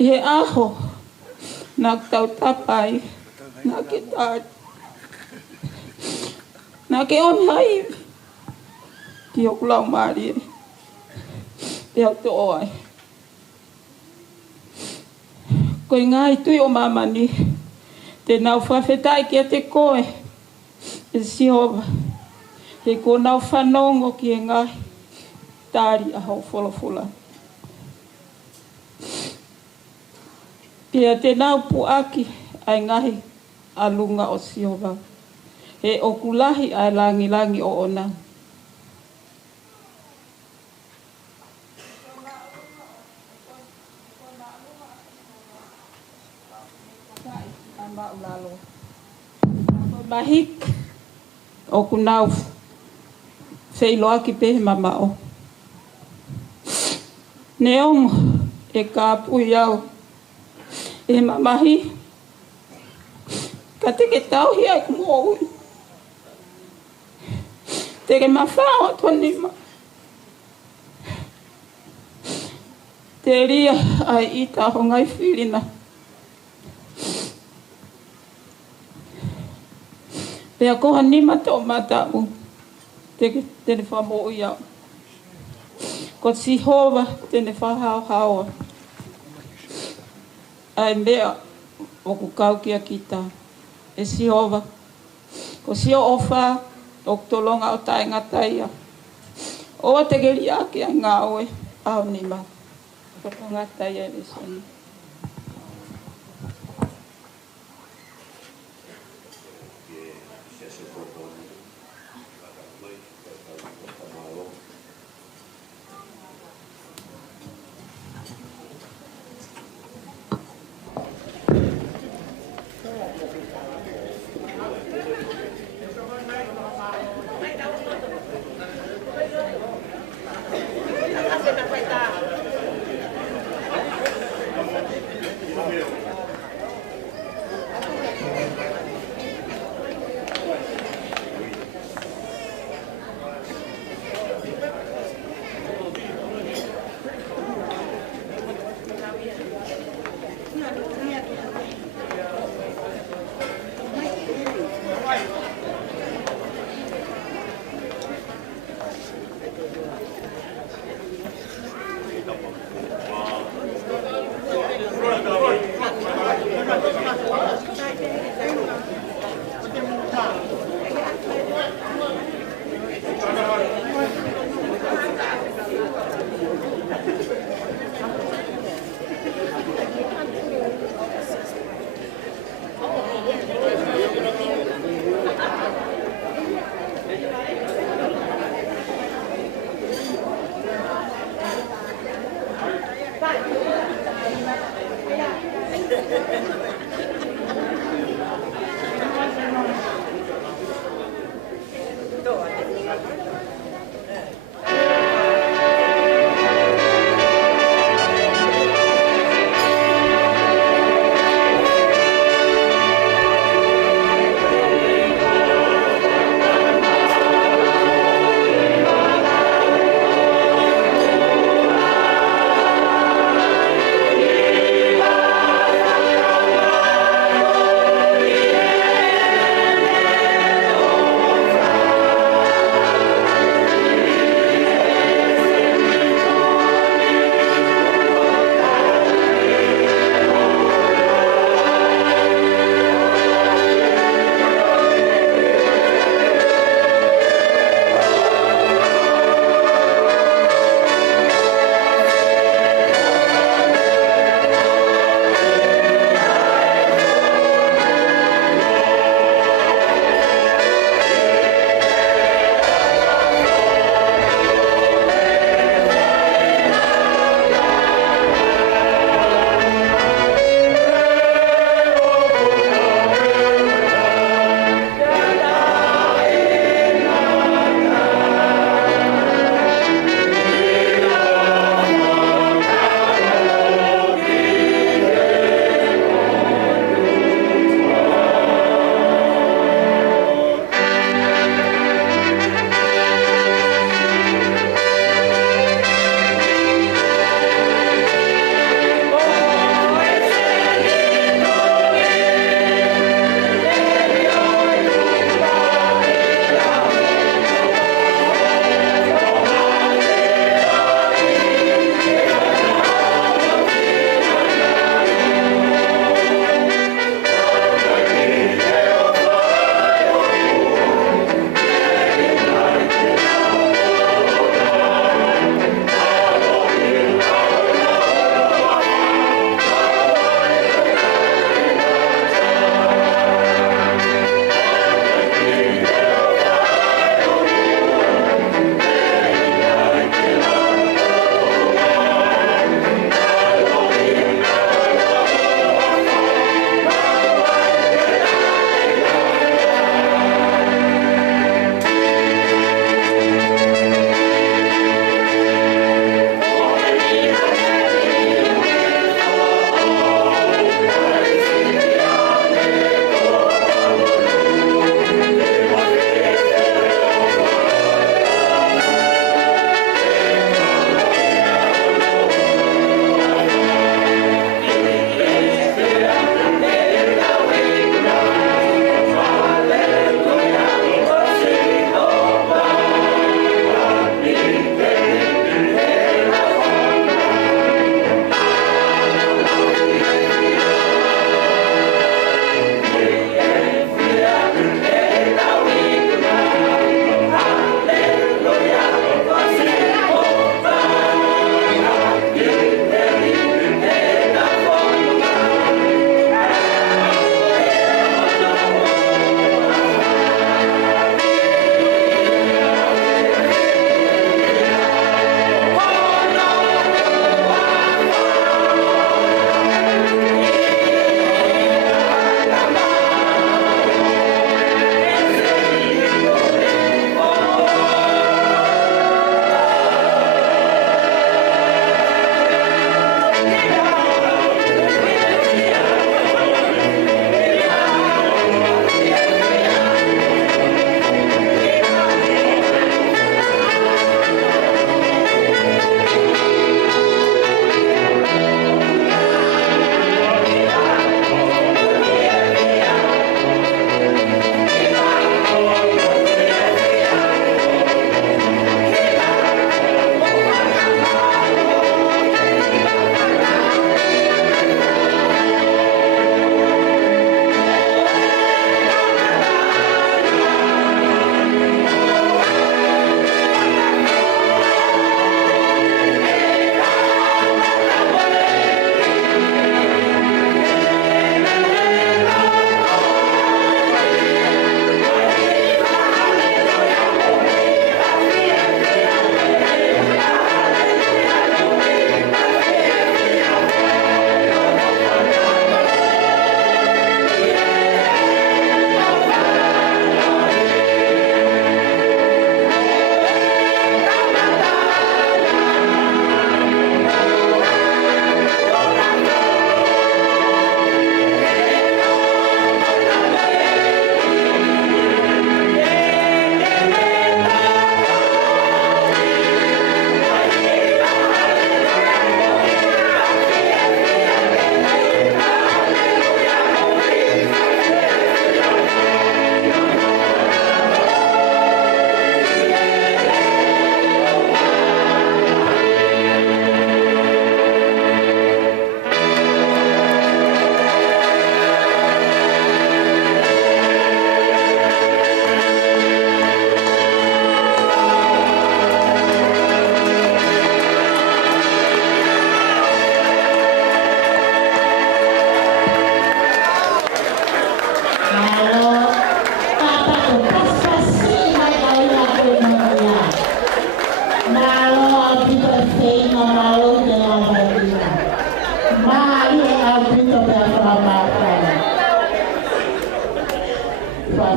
E aho na tau tapai na ke tāt. Na ke on hai. Ki o kulau maari e. Te au te oai. Ko i ngā tui o mamani. Te nau whawhetai ki a te koe. E siova. He ko nau whanongo ki e ngai. Tāri a hau wholawhola. Pia te nau puaki ai ngahi a lunga o siova. He okulahi ai langi o ona. Mahik o kunau wheiloa ki pehe mamao. Neongo e kāpui au e mamahi ka teke tauhi ai kumoui. Teke mawhao tonima. Te ria ai ita ho ngai whirina. Pea koha nima tō matau, tene whamo i au. Ko sihova tene whahao haoa. Ai mea o ku kau kia kita. E sihova. Ko sio ofa o tolonga o tae ngataia. O te geri ake ai ngā oe au nima. Ko ngataia e soni.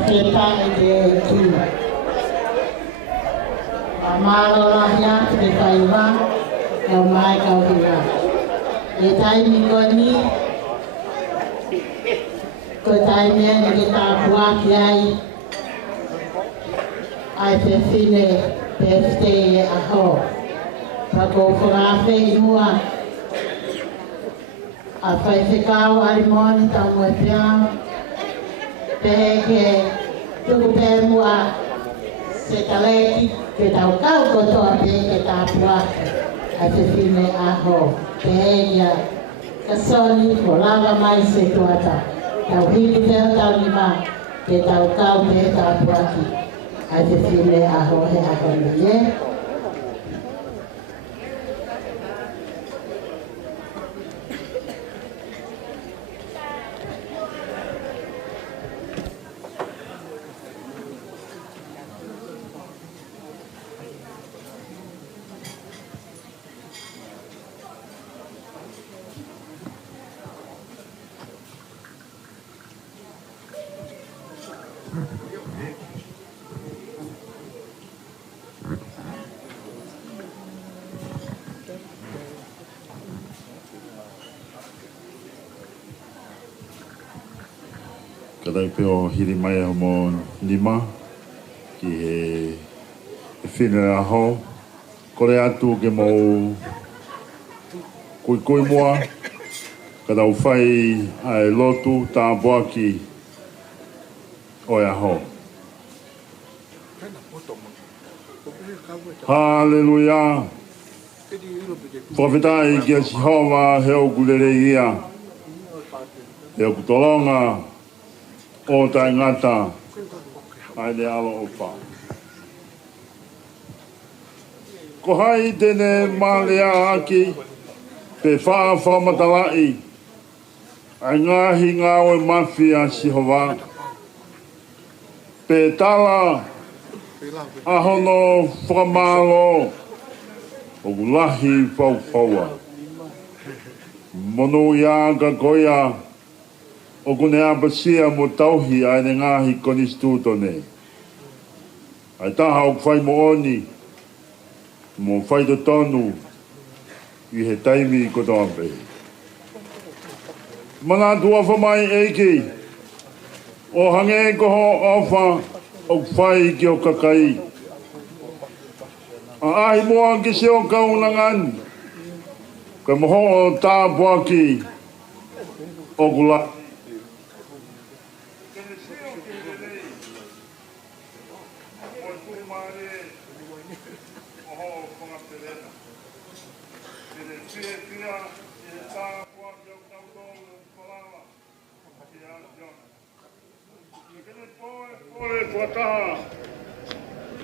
fieta e te ki. Amaro lahia te kaiwa, kau mai kau hira. E tai miko ni, ko tai mea ni ke tā puaki ai, ai te whine te white e aho. Pako whakawhi i mua, a whai whikau arimoni tau moe piao, te ke tuku te mua se taleki ke tau kau kotoa pe ke tā puaki, ai te whine aho. Te heia kasoni ko lava mai se tuata, tau hitu te tau lima ke tau kau pe tā puaki, ai te whine aho he aho ni e. Kadai peo hiri mai o mo lima ki he whine aho. Kore atu ke mo kui mua kadau whai ai lotu tā boaki o e aho. Hallelujah. Profetai ki a Jehova he o kulere ia. He o kutolonga o tai ngata ai le alo o wha. Ko hai tene malea aki pe wha whamatalai ai ngahi ngā oe mawhi a Jehova. Pe tala ahono whamalo o ulahi whauwhaua. Mono ia ka koia o kune apasia mo tauhi ai ne ngahi konistuto ne. Ai taha o kwhai mo oni, mo whai to tonu, i he taimi i koto ampe. Mana tua whamai eiki, o hange koho ofa o whai ki o kakai. A ahi moa ki se o kaunangan, ka moho o tā puaki o kula. Wataha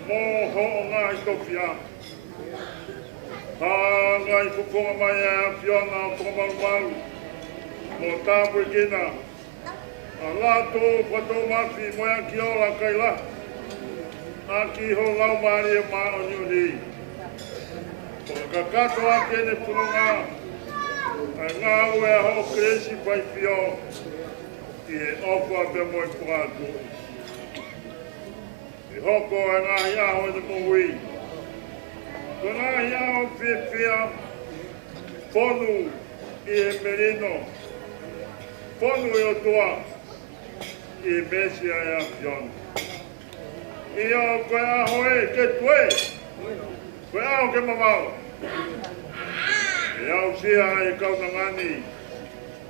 mo ho ngā i tofia. Ha ngā i fukonga mai a whiona o tomarumaru. Mo tāpu i kina. A lāto whato mawhi moia ki ola kaila. A ki ho lau maari e maa o niuni. O ka kato a kene punonga. A ngā ue a ho kresi pai whio. I he opa pe moi puatu. I hoko e ngahi aho e te mohui. Ko ngahi aho whiwhia, whonu i e merino, whonu e o toa i e mesia e a whionu. I o koe aho e ke tue, koe aho ke mamau. E au sia e kaunangani,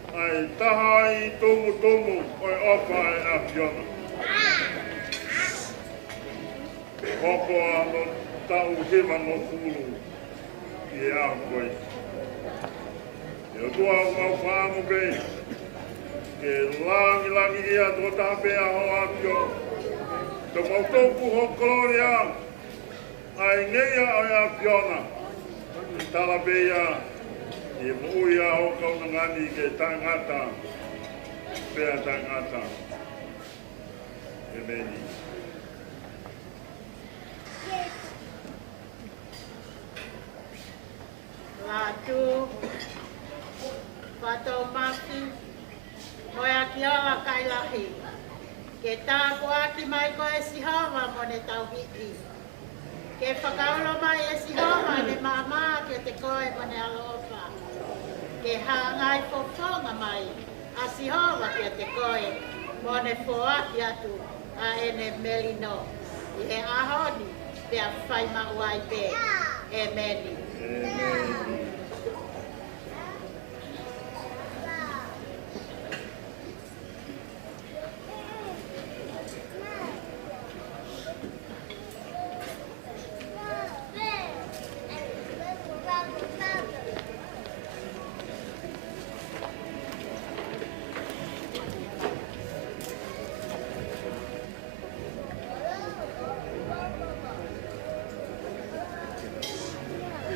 ai taha i tomu o e opa e a whionu. Hoko ano tau hima no fulu i e au koe. E o tua au whaamu pei, ke langi ia tō tāpe a ho apio. Tō mautoku ho koloria, ai ngeia o e apiona. I tala peia, i mui a ho kaunangani ke tangata, pea tangata. E meni. Latu, pato maki, moia ki ala kai lahi, Ke tā kuaki mai ko e si hawa mo ne tau hiki. Ke whakaulo mai e si hawa ne mama ke te koe mo ne alofa. Ke hangai fofonga mai a si hawa ke te koe mo ne foaki atu a ene melino. I he ahoni pe a whai mauai pe e meni.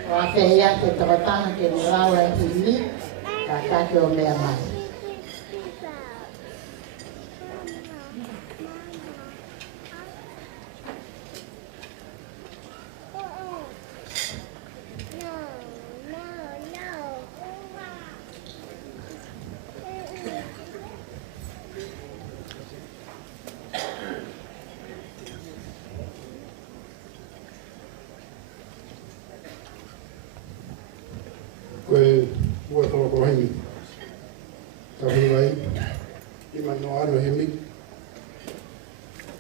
O a whehia te tawatanga ke ni rawa e hini, ka take o mea mai. Koe ua tolo ko hengi. Tau hei wai. I mai no ano hemi.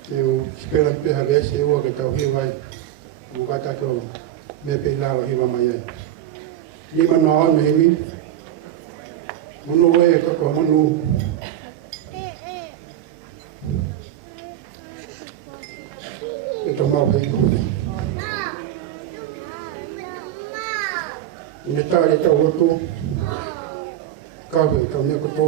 Te o spela peha lese ua ke tau hei wai. Mukata to me pe lalo hiwa mai ai. I mai no ano hemi. Munu wai e kako munu. E to mau hei kone. Ne tare tau hotu, kawe tau ne koto.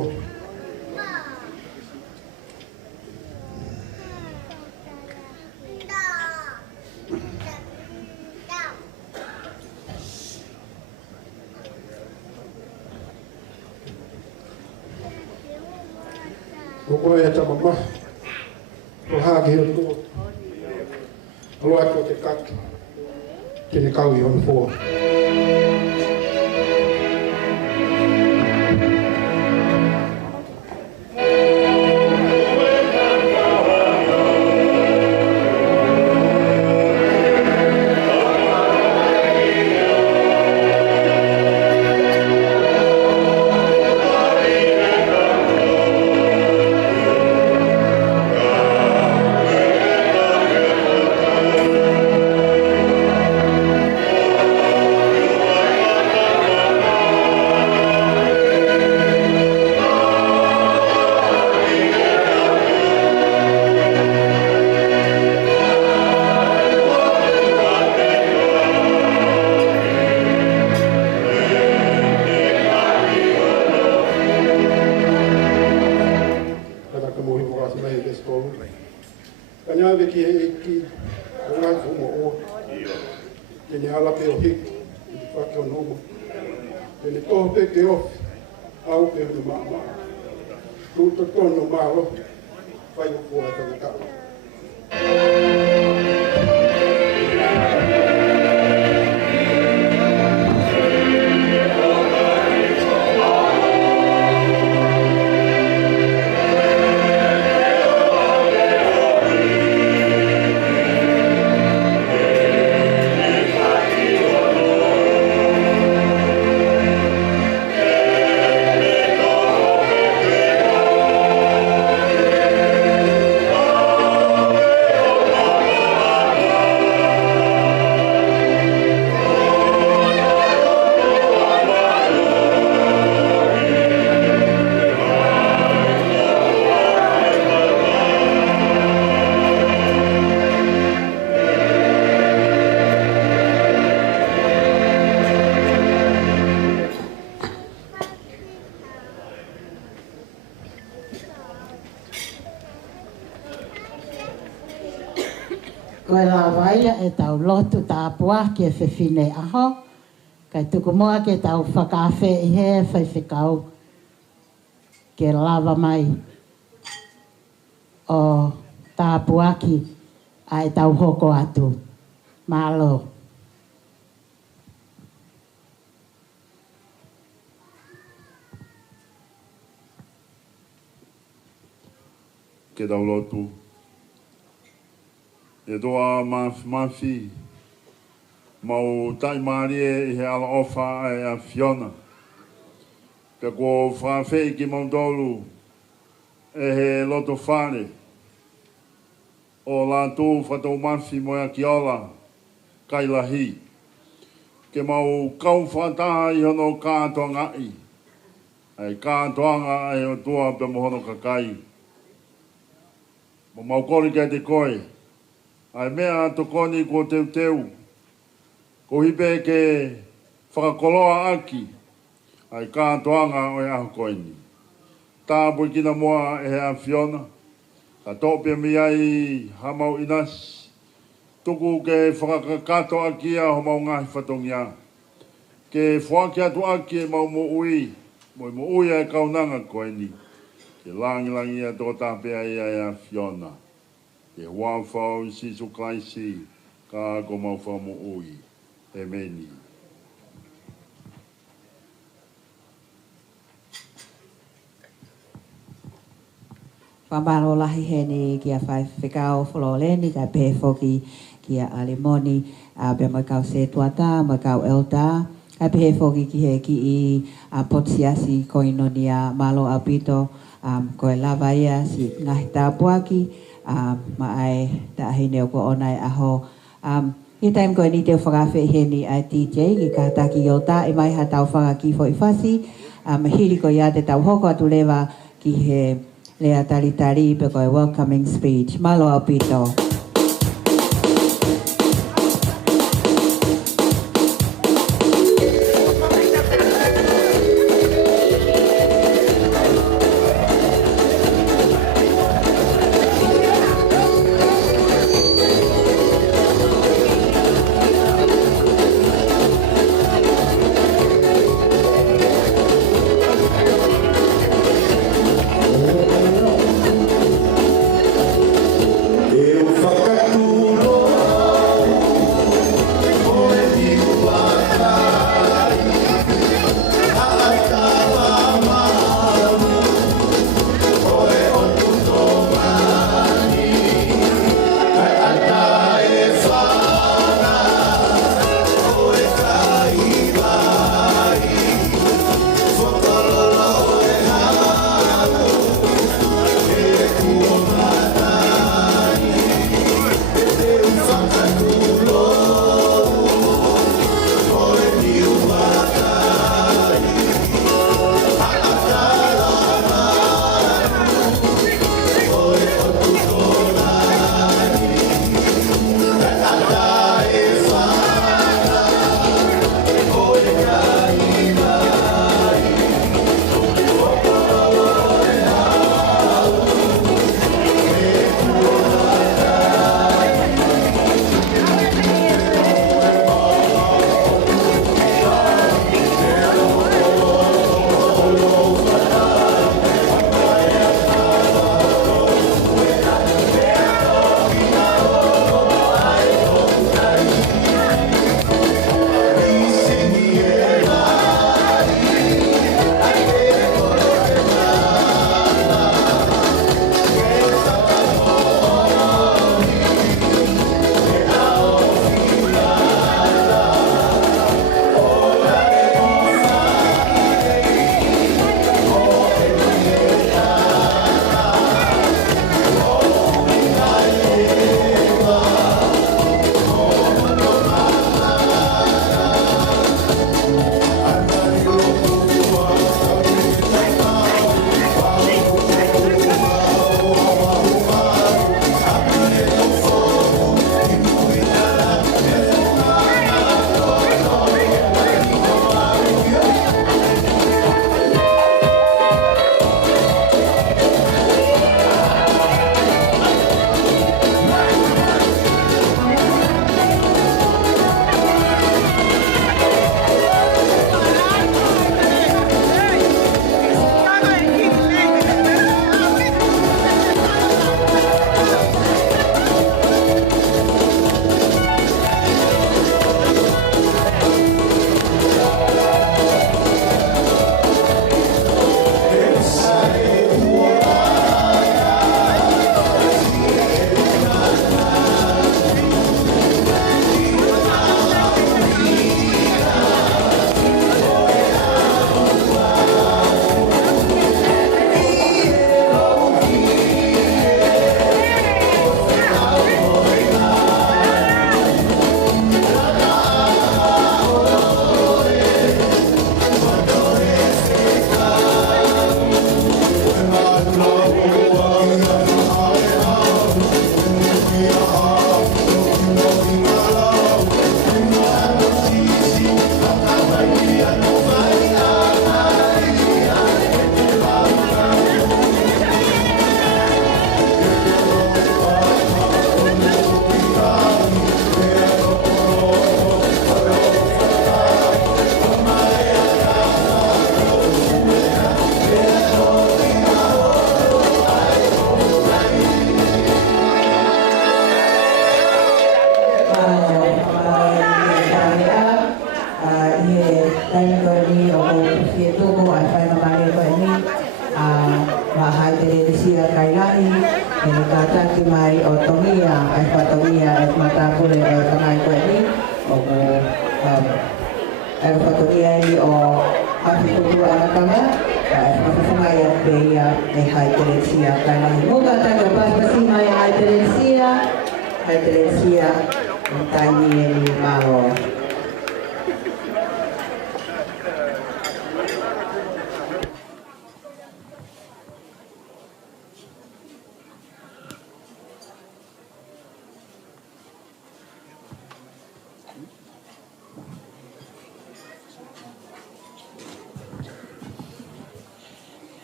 Koko e ta mama, o hake hotu, aloa ko te kaki, kene kawi on fua. Koe la waia e tau lotu tā pua ke whewhine aho. Kai tuku moa ke tau whakawhe i he whaiwhikau ke lawa mai o tā puaki a e tau hoko atu. Malo. ke daulotu. E doa mafi, mau tai marie i he ala ofa e a Fiona. Pe ko whawhei ki maundolu e he loto whare. O la tō whatou mafi moia ki ola, kai lahi. Ke mau kau whataha i hono kātoa ngai. Ai kātoanga ai o tua pe mohono kakai. Mo mau kori kai te koe. Ai mea tokoni ko teu. Ko hipe ke whakakoloa aki. Ai kātoanga o e aho koini. Tā pui kina moa e hea Fiona. Ka tōpia mi ai hamau inasi. Tuku ke whakakato akia ho mau ngahi whatongia. Ke whaki atu aki e mau mo ui. Mo ui e kaunanga koeni. Ke langi a tō tāpea ia e a Fiona. Ke wāwhau i sisu klaisi. Ka ko mau whau mo ui. E meni. Whamaro lahi hene ki a whai whikao whololeni ka pē whoki ki a alimoni a pe mai kau se tuata, mai kau elta. Ka pē whoki ki he ki i a potsiasi koinonia malo apito koe lava ia si ngahi tāpuaki ma ai ta hine o ko onai aho. I taim koe ni te whakawhi hene a DJ ki ka taki o ta i mai ha tau whakaki fo i whasi. Hili ko ia te tau hoko atu lewa ki he Lea tari pe koe welcoming speech. Malo apito. Eu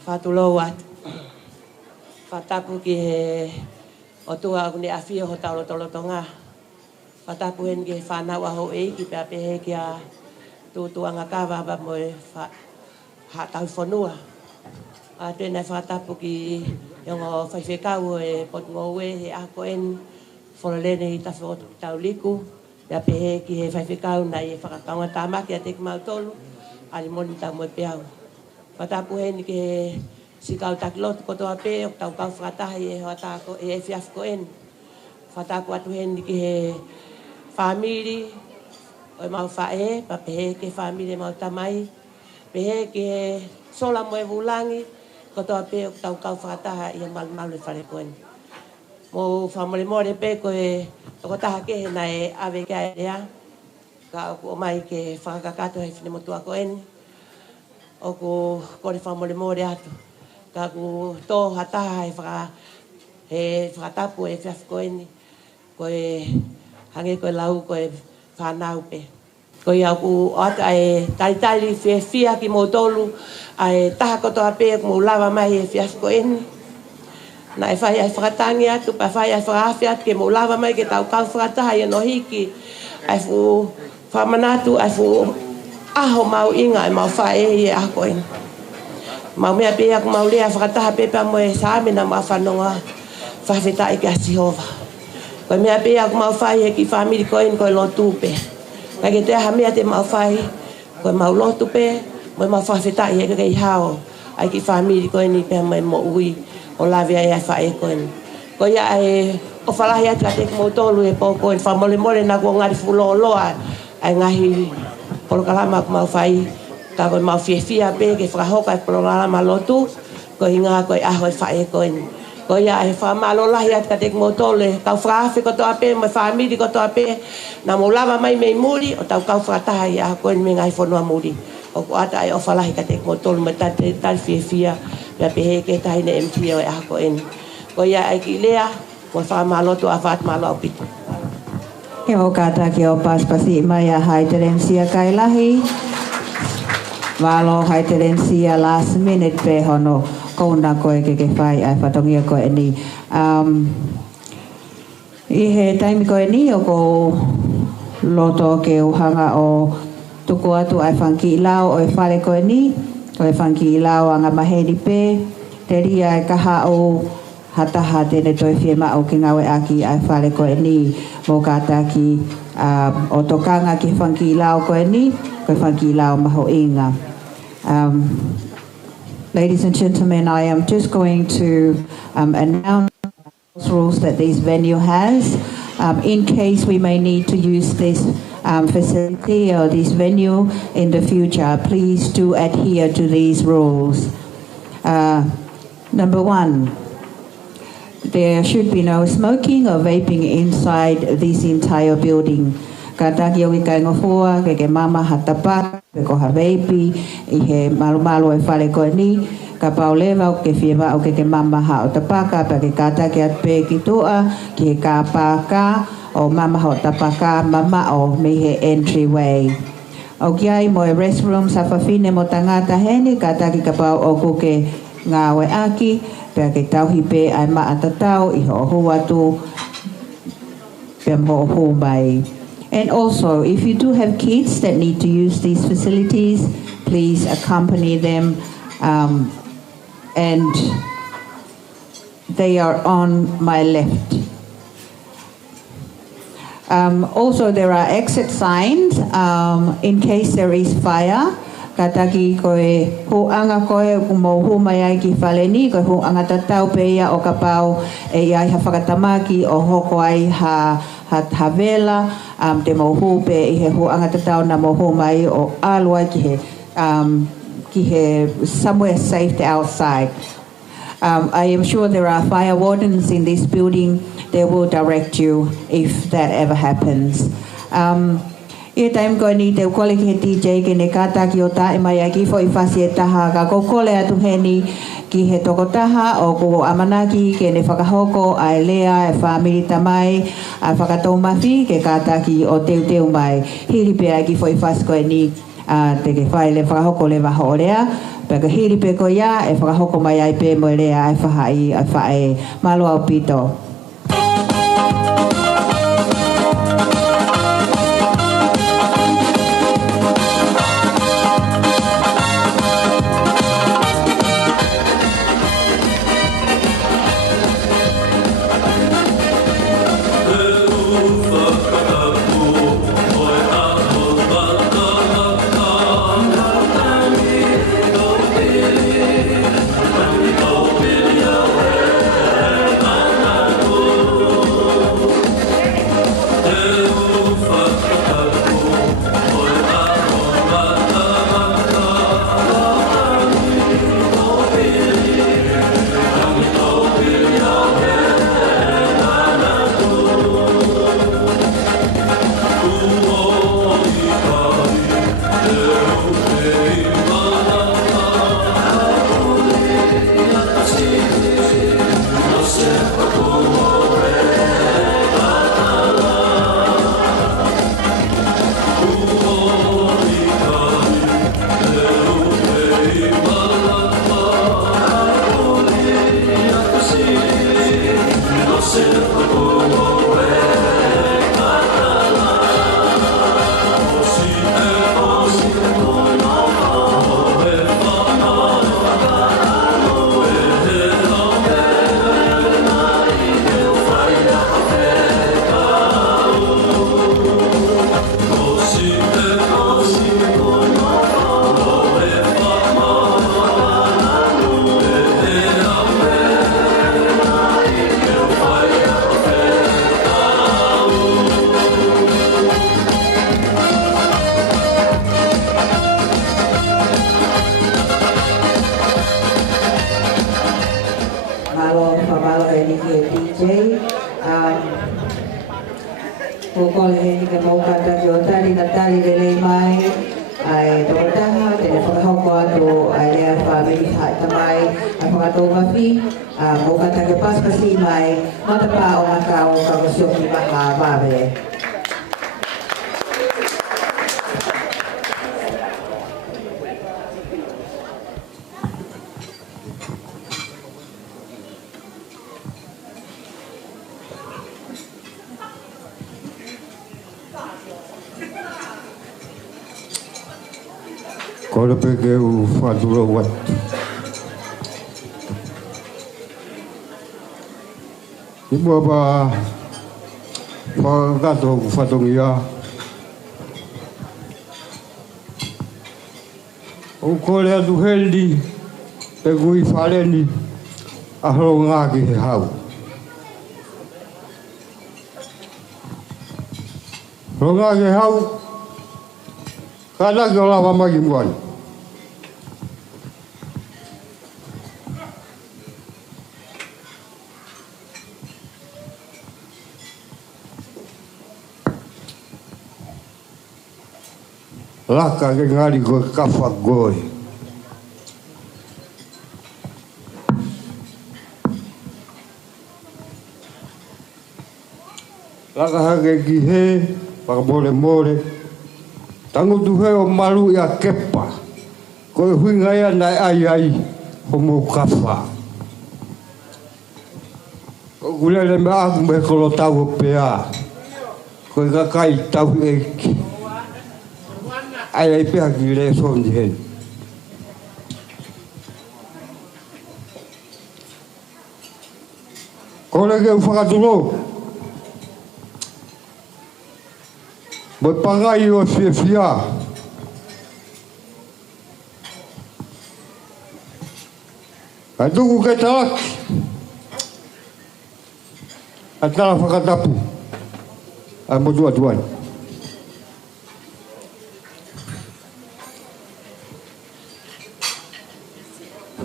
Fatulowat. Fatapu ki he o tua kune afia ho taulo tolotonga. Fatapu hen ki he whanau aho e ki pia pehe ki a tuanga kawa ba moe ha tau whanua. A tēnei fatapu ki yongo whaiwhekau e potungo ue he ako en whololene i tawhi o tau liku. Pia pehe ki he whaiwhekau na i e whakakaunga tāmaki a teki mautolu. Ali moni tau moe peau. Fatapu hen ki he sikau takilot kotoa pe o tau kau whakatahi e hoa tāko e fiaf ko en. Whatapu atu hen ki he whamiri o e mau whae, pa pehe ke whamiri mau tamai. Pehe ki he sola moe vulangi kotoa pe o tau kau whakataha i e malu e whare ko en. Mo whamore more pe ko e kotaha ke he na e awe kia e rea. Ka o mai ke whakakato he whine motua ko en. O ko kore whamore more atu. Ka ku tō hataha he whakatapu e whiaf ko eni. Ko e hange ko e lau ko e whanau pe. Ko i au ku ata e talitali whia ki mō tolu. A e taha kotoa pe mo lava mai e whiaf ko eni. Na e whai ai whakatangi atu pa whai ai whakawhi atu ke mo lava mai ke tau kau whakataha i no hiki. Ai fu whamanatu ai fu aho mau inga e mau whae e ako eni. Mau mea pe aku mau lea whakataha pepa mo e sāmina mau whanonga whawhetai ki a Sihova. Koe mea pe aku mau whai he ki whamiri koe koe lotu pe. Kai ke te aha mea te mau whai, koe mau lotu pe, mo mau whawhetai he kei hao. Ai ki whamiri koe ni pe mo e mo ui o lawea e a whae koe ni. Koe ia e o whalahi atu a te mo tolu e po koe whamole mole na kua ngari fulo loa. Ai ngahi polokalama aku mau whai. Ka koe mau whiawhia pe ke whakahoka e polokalama lotu. Koe hinga koe aho e whae koe ni. Koe ia e whamalolahi atu ka te mo tolu e kau whakawhi kotoa pe, mo whamiri kotoa pe. Na mo lava mai mei muri o tau kau whakataha i a koe ni me ngai whanua muri. O ko ata e o whalahi ka te mo tolu me tate tari whiawhia. Pia pehe ke tahi ne MTO e a koe ni. Koe ia e ki lea, mo whamalotu a whaatmalo au pitu. He o kata ki o paspasi mai a Haiterensia Kailahi. Walo Haiterensia last minute pe hono kouna koe ke whai ai whatongia koe ni. I he taimi koe ni o ko loto ke uhanga o tuku atu ai whanki ilau o e whare koe ni. O e whanki ilau anga maheri pe. Te ria e kaha o hataha tene toi whiema o ki ngawe aki ai whare koe ni. Mo kata ki o tokanga ki whanki ilau koe ni. Koe whanki ilau maho inga. Ladies and gentlemen, I am just going to announce rules that this venue has. In case we may need to use this facility or this venue in the future, please do adhere to these rules. Number one, there should be no smoking or vaping inside this entire building. Ka taki o ki kai ngofua, ke mama hatapa, ke ko ha veipi, i he malu e whare koe ni. ka paulewa o ke whiewa o ke mamaha o tapaka pa ke kata ke atpe ki tua ki he ka paka o mamaha o tapaka mama o me he entryway. O ki ai mo e restroom sa whawhine mo tangata heni kata ki ka pau o kuke ngā we aki pia ke tauhi pe ai maatatau i ho atu pia mo ho mai. And also, if you do have kids that need to use these facilities, please accompany them. And they are on my left. Also, there are exit signs in case there is fire. Kataki koe huanga koe kumo humai ai ki whaleni, koe huanga tatau pe ia o kapau e ai ha whakatamaki o hoko ai ha vela, te mohu pe i he huanga tatau na mohu mai o alua ki he somewhere safe outside. I am sure there are fire wardens in this building. They will direct you if that ever happens. I time ko ni te kole ki he DJ ke ne kata ki o tae mai aki fo I whasi e taha ka kokole atu heni ki he tokotaha o ko amanaki ke ne whakahoko a lea e whamiri tamai a whakatau mawhi ke kata ki o teu mai. Hiri pe aki fo I whasi ko ni te ke whai le whakahoko le waho o lea. Peka hiri pe ko ia e whakahoko mai ai pe mo lea e whahai a whae malo au pito. Kole peke u whadura wat. I mua pa whagato ku whatongia. O kore atu heldi pe kui whaleni ahro ngā ki he hau. Ro ngā ki hau kada ki o lawa magi muani. Laka ke ngari koe kawha goe. laka hake ki he, paka mole mole. Tango tu he o malu ia kepa. Koe huinga ia nai ai, homo kafa. Ko kulele me aku me kolo tau pea. Koe kakai tau eki. Ai pea ki le sondi hen. Kole ke whakatulo. Mo pangai o fia. Ai tuku ke talaki. Ai tala whakatapu. Ai mo tuan.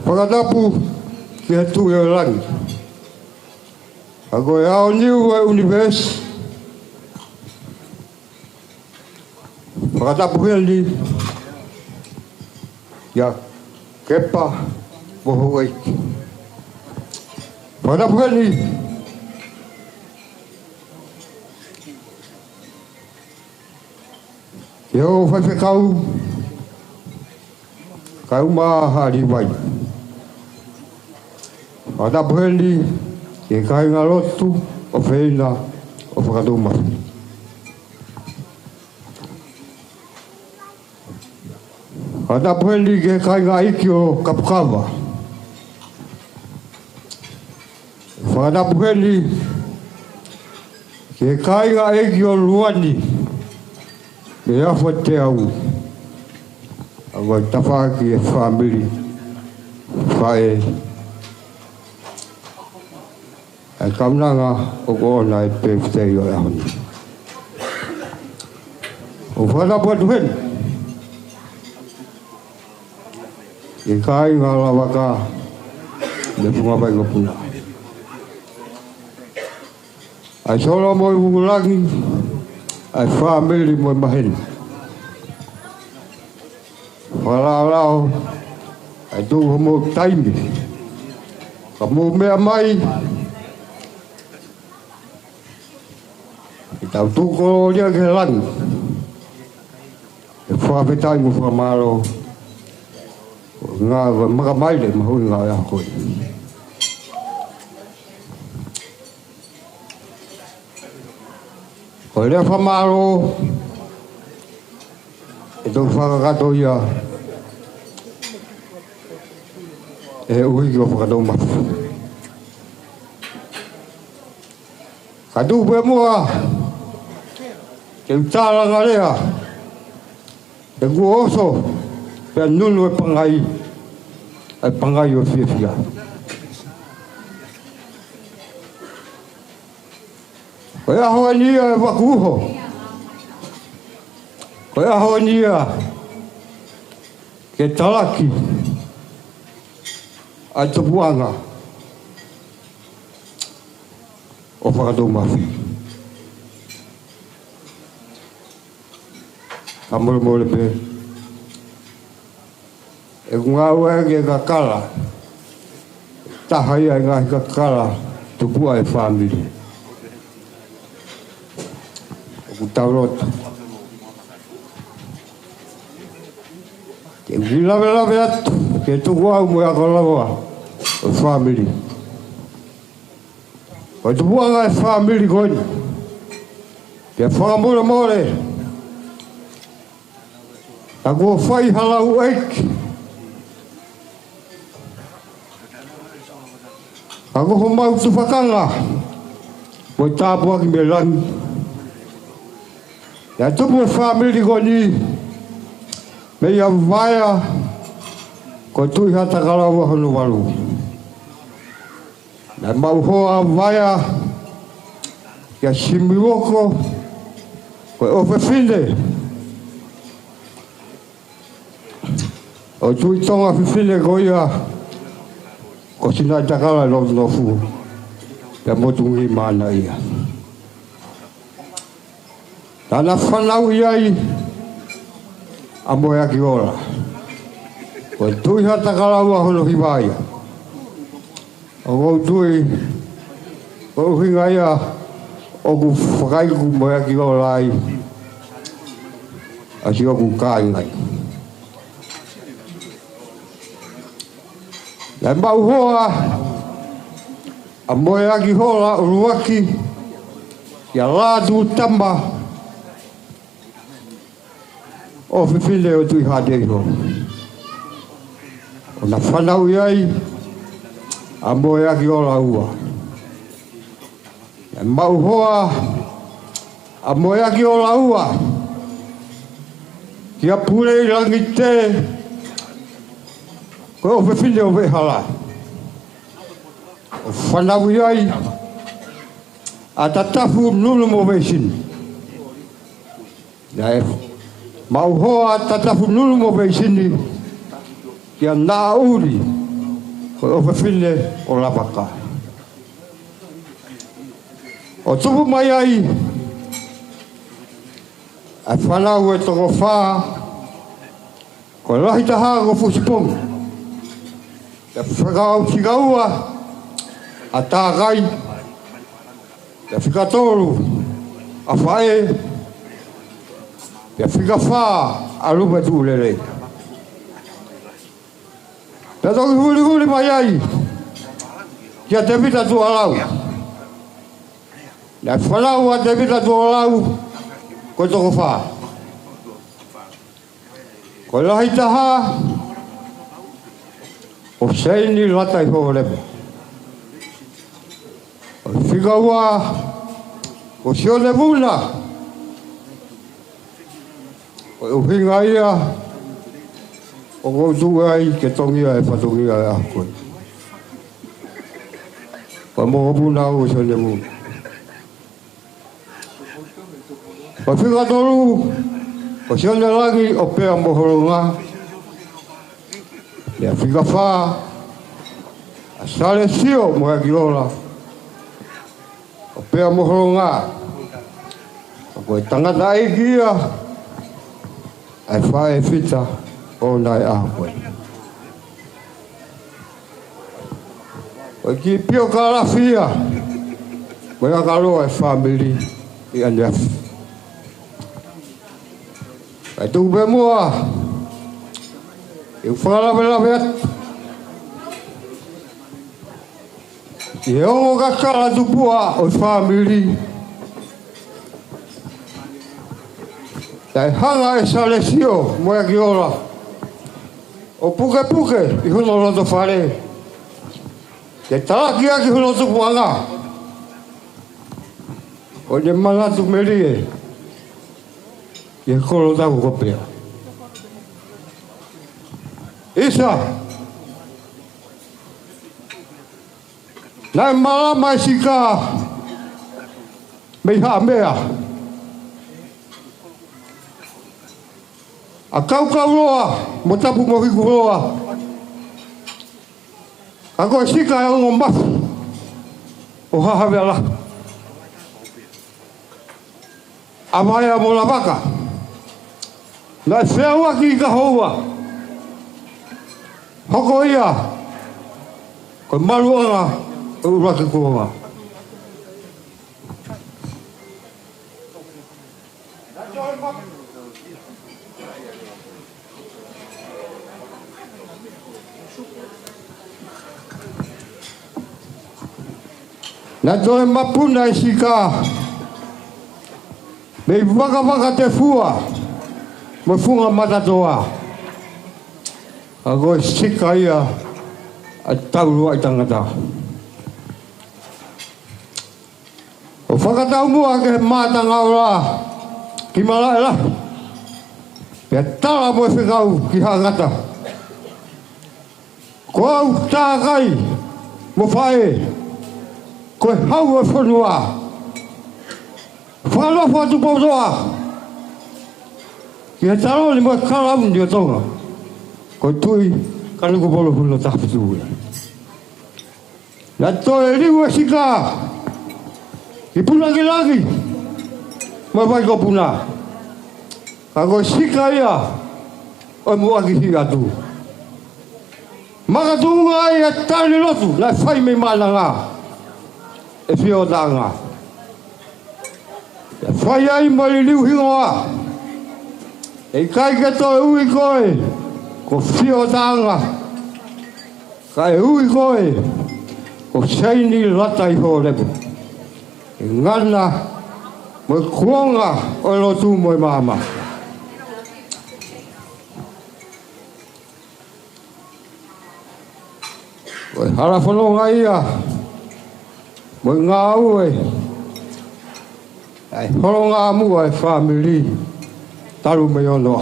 Whakatapu ki hatu e o langi. Ako e ao niu e universe. Whakatapu heli. Ia kepa moho eiki. Whakatapu heli. Ia o whaiwhekau. Kau maha riwai. Whakatapu heli. Ke kai ngā lotu o whaina o whakatūmahi. Whakatapu heli ke kai ngā iki o Kapukawa. Whakatapu heli ke kai ngā iki o Luani. Me awha te au. Awa tawhaki e whamiri. Whae. Ai kaunanga o kōna e pēwhtei o e honi. O whakatapu atu hen. E kai ngā lawaka me pungapai ko puna. Ai solo mo i wukulangi, ai whamiri mo i maheni. Whalao, ai tūho mo taimi. Ka mō mea mai, tau tūko ria ke langi. E whawhetai mo whamaro. Ngā maka maile mahui ngā ea koe. Ko rea whamaro. E tō whakakato ia. E uhi ki o whakato mafu. Ka tūpe mua. Ke utara ngā rea, e kua oso, pia nunu e pangai o fia. Koe ahoa nia e wakuho, koe ahoa nia ke talaki, ai tupuanga o whakatou mafi. Amore pe. E ngā ue ke kakala. Tahai ai ngā kakala tupua e whamiri. O ku taurota. Ke lawe atu. Ke tuku au mo e akalawa o whamiri. O tupua ngā e whamiri koini. Ke whakamore. Ako whai halau eiki. Ako ho mau tu whakanga. Mo tāpua ki me langi. Ia tupu e whamiri ko ni. Me ia waia. Ko tui hata karawa honu waru. Ia mau hoa waia. Ia simiwoko. Ko ofe whine. O tui tonga whiwhine ko ia, ko sinai takala no fu, pia motungi mana ia. Tana whanau iai, a moe aki ora. Ko tui ha takala ua hono hiwaia. O kou tui, ko uhinga ia, o ku whakai ku moea ki o lai a si o ku kai ngai. Lai mau hoa a moea ki hola o ruaki ia lātu tamba o whiwhile o tui hāte iho. O na whanau iai a moea ki ola ua. E mau hoa a moea ki ola ua. Kia pule i rangi te koe o whiwhile o wehala. O whanau iai a tatafu nunu mo veisini. Ia e mau hoa tatafu nunu mo veisini kia nā uri koe o whiwhile o lapaka. O tupu mai ai a whanau e toko whā koe lahi taha ko fusipongi. Ia whakau tigaua a tākai ia whikatoru a whae ia whikawha a rupa tūrere. Ia toki huri mai ai kia te vita tu alau. Ia whanau a te vita tu alau koe toko wha. Koe lahi taha o seini latai ho lepo. O whikaua o sione muna o uhinga ia o koutu ai ke tongia e patongia e ahkoe. Pa moho muna o sione muna. Pa whikatoru o sione lagi o pea mohoronga e a whikawha a sale sio moe ki ola. O pea mohoronga o koe tangata e kia ai whae whita o nai ahkoe. O ki pio ka rafia koe a karoa e whamiri i aneafi. Ai tupe mua i whakarawe atu i e ongo kakara tupua o whamiri. Tai hanga e sale sio moea ki ola. O puke puke i huno roto whare. Te taraki aki huno tupu anga. O ne mangatu merie. I e koro taku kopea. Isa. Nai malama sika mei haa mea. A kau roa, mo tapu mo hiku roa. A koe sika e ongo mafu o hahawela. A maia mo la waka. Nai wheaua ki ka houa. Hoko ia. Koe maruanga uraki kuonga. Na toe mapuna e sika. Mei waka te fua. Mo funga matatoa. A koe sika ia a taurua i tangata. O whakatau mua ke mātanga ora ki malaela. Pea tala mo e whikau ki hangata. Ko au tākai mo whae. Koe hau e whanua. Whanofo atu pautoa. Ki he taro ni mo e karamu ni o tonga. Koe tui kanuko polo huno taputu. Na toe riu e sika. I puna ki lagi. Mai vai ko puna. Ka koe sika ia. O mua ki hi atu. Maka tunga ai e tani lotu. Na whai me mana ngā. E whio tā ngā. Whai ai mai liu hingoa. E kai ke toi ui koe. Ko whio tanga. Kai ui koe. Ko seini lata i ho lepo. E ngana. Mo kuonga o lotu mo mama. Oi hala whanonga ia. Mo ngā ue. Ai whanonga mua e family. Taru me ono.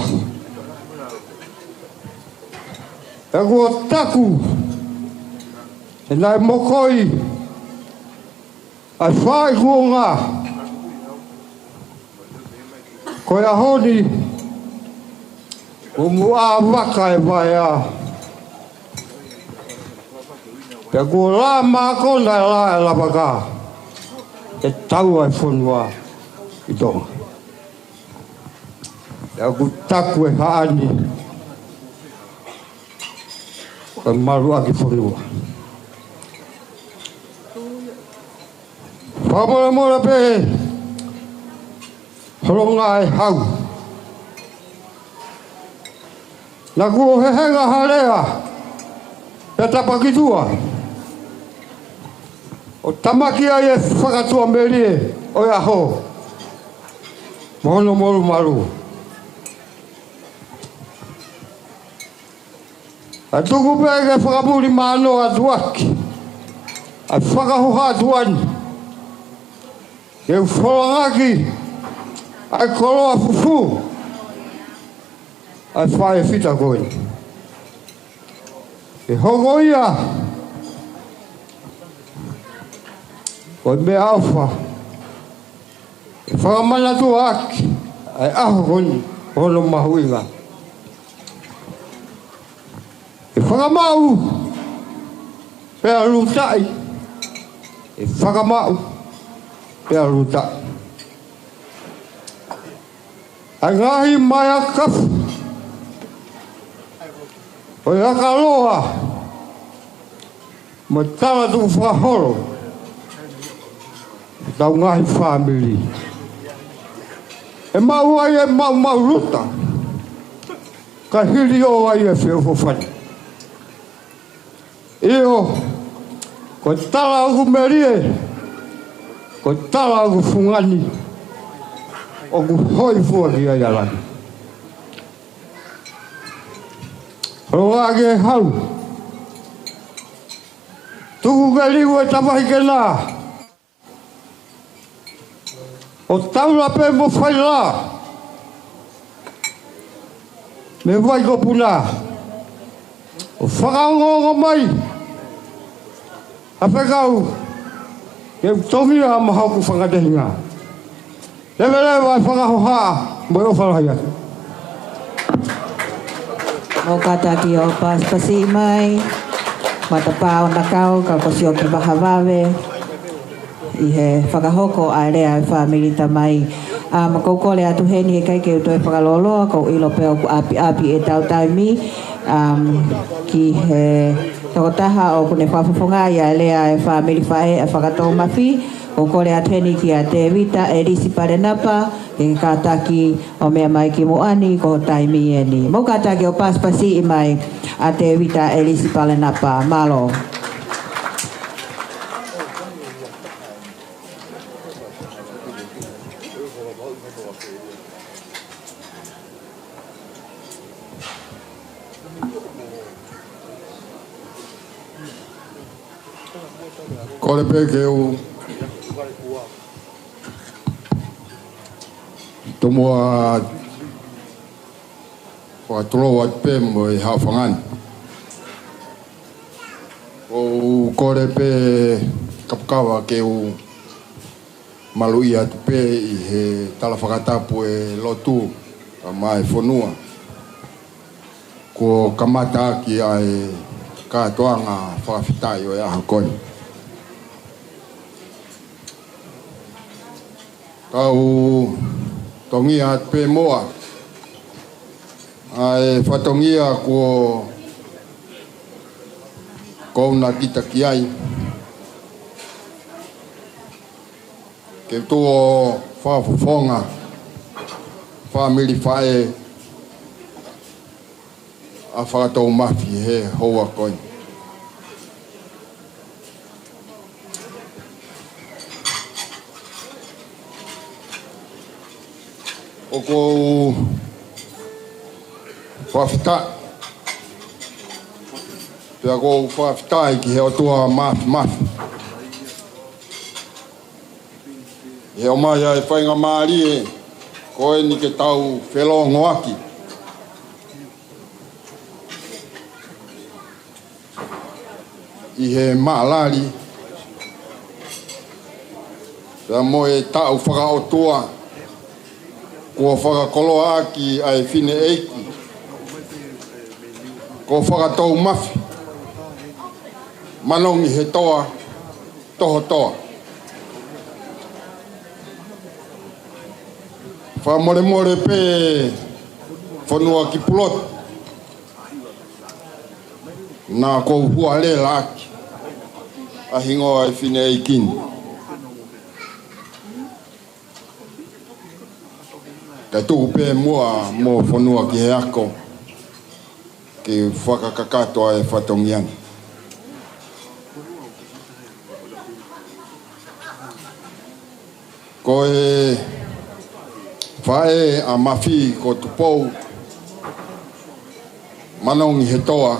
E kua taku. E nai mokoi. Ai whai kuonga. Koe a honi. O mua waka e vai a. Pea kua la mākona e la e lapaka. E tau ai whanua i tonga. Pea ku taku e haani. Koe maru aki whanua. Whamora mora pe. Horonga e hau. Na kua hehenga harea. Pea tapakitua. O tamaki ai e whakatua merie o ia ho. Mohono moru maru. A tuku pēke whakapuri mano a tuaki. A whakahoha tuani. E wholangaki. Ai koroa fufu. Ai whae whita koe. E hongo ia. Koe me awha. E whakamana tu aki. Ai aho koni. Hono mahuinga. E whakamau. Pea rutai. E whakamau. Pea rutai. Ai ngahi mai a kafu. Oi aka loa. Ma tala tu whahoro. Tau ngahi family. E mau ai e mau ruta. Ka hiri o ai e whio whani. Eo. Ko tala aku merie. Ko tala aku fungani. O ku hoi fua ki ai alani. Roa ke hau. Tuku ke liu e tapahi ke nā. O taula pe mo whai la. Me vai ko puna. O whakaongonga mai. A whekau. Ke tomi a mahau ku whakatehinga. Lewe vai whakahoha. Moi o whalahia. Mo kata ki o pasi mai. Matapao na kau ka kosio ki bahawawe. I he whakahoko a rea e whamiri tamai. Makaukole atu heni e kai ke uto e whakaloloa. Kau ilo peo ku api e tau taimi. Ki he takotaha o kune whawhawhonga i a rea e whamiri whae e whakatau mafi. O kore ateni ki a te vita e risi pare napa ke kataki o mea mai ki moani ko taimi e ni. Mo kataki o paspasi i mai a te vita e risi pare napa. Malo. Kole peke o tomoa o tolo at pe mo e hafangan o kore pe kapkawa ke o malui at pe i he talafakatapu e lotu mai fonua ko kamata ki ai ka toanga whakafitai o e ahakoni. Kau tongia at pe moa ai whatongia ko na kita ki ai ke tō whaafofonga, whaamiri whae, a whakatou mafi he hoa koi. O ko whawhita, pia ko whawhita ki he o tua mafi. He o mai ai whainga maari e, koe ni ke tau whelongo aki. I he maalari, pia moe tau whakaotua, kua whakakolo aki ai whine eiki. Ko whakatou mafi, manongi he toa, toho toa. Whamore pe whanua ki pulot. Nā kou hua le laki. Ahingo ai whine eikini. Kai tuku pe mua mo whanua ki he ako. Ki whakakakato ai whatongiani. Ko e whae a mafi ko tupou. Manongi he toa.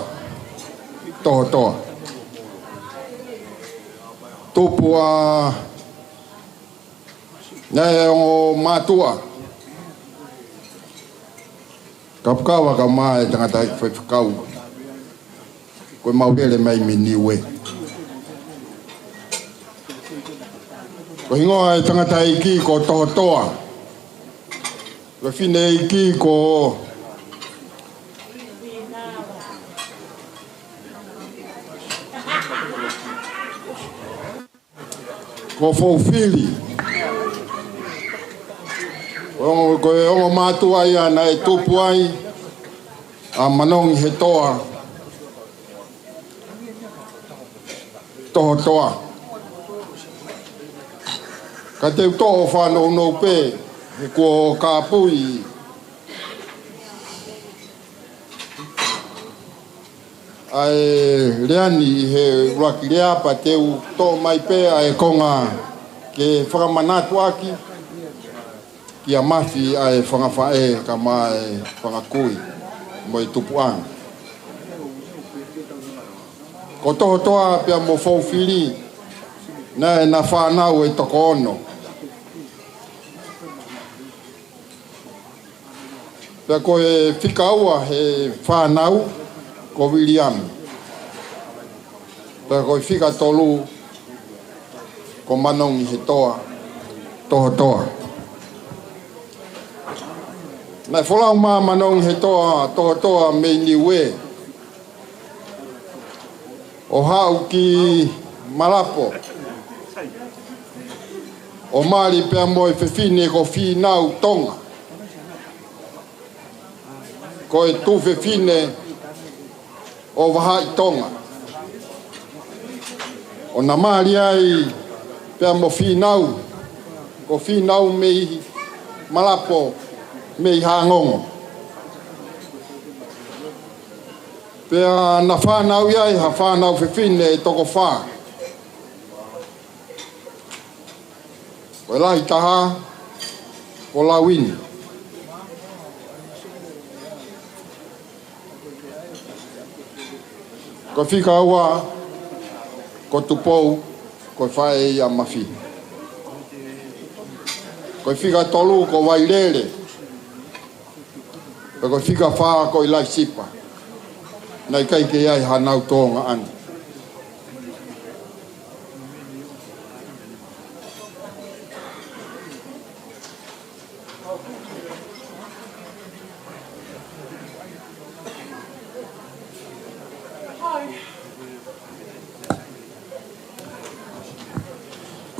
Toho toa. Tupu a nei o mātua. Ka pukawa ka mai tangata i whakau. Koe maurele mai me niwe. Ko hingoa e tangata i ki ko toho toa. Ko whine i ki ko fōwhiri. Ko e ongo mātua ia na e tupu ai a manongi he toa. Toho toa. Ka te toho whanau nou pē. He ko kāpui. Ai reani he raki reapa teu tō mai pē ai konga ke whakamanatu aki. Ki a mafi ai whangawhae ka mai whangakui mo i tupuanga. Ko toho toa pia mo whauwhiri na e na whanau e toko ono. Pea ko e whikaua he whanau ko William. Pea ko e whika tolu ko manongi he toa, toho toa. Nai wholau mā manongi he toa, toho toa me niwe. O hau ki Malapo. O Māori pea mo e whiwhine ko whinau tonga. Ko e tu whiwhine o wahai tonga. O na Māori ai pea mo whinau. Ko whinau me i Malapo me i Hangongo. Pea na whanau iai ha whanau whiwhine e toko whaa. Ko e lahi taha, ko lawini. Ko whika aua, ko tupou, ko whae i a mafi. Ko whika tolu, ko wairere. Ko whika whaa, ko i lai sipa. Nei kai ke ai hanau tōnga ana.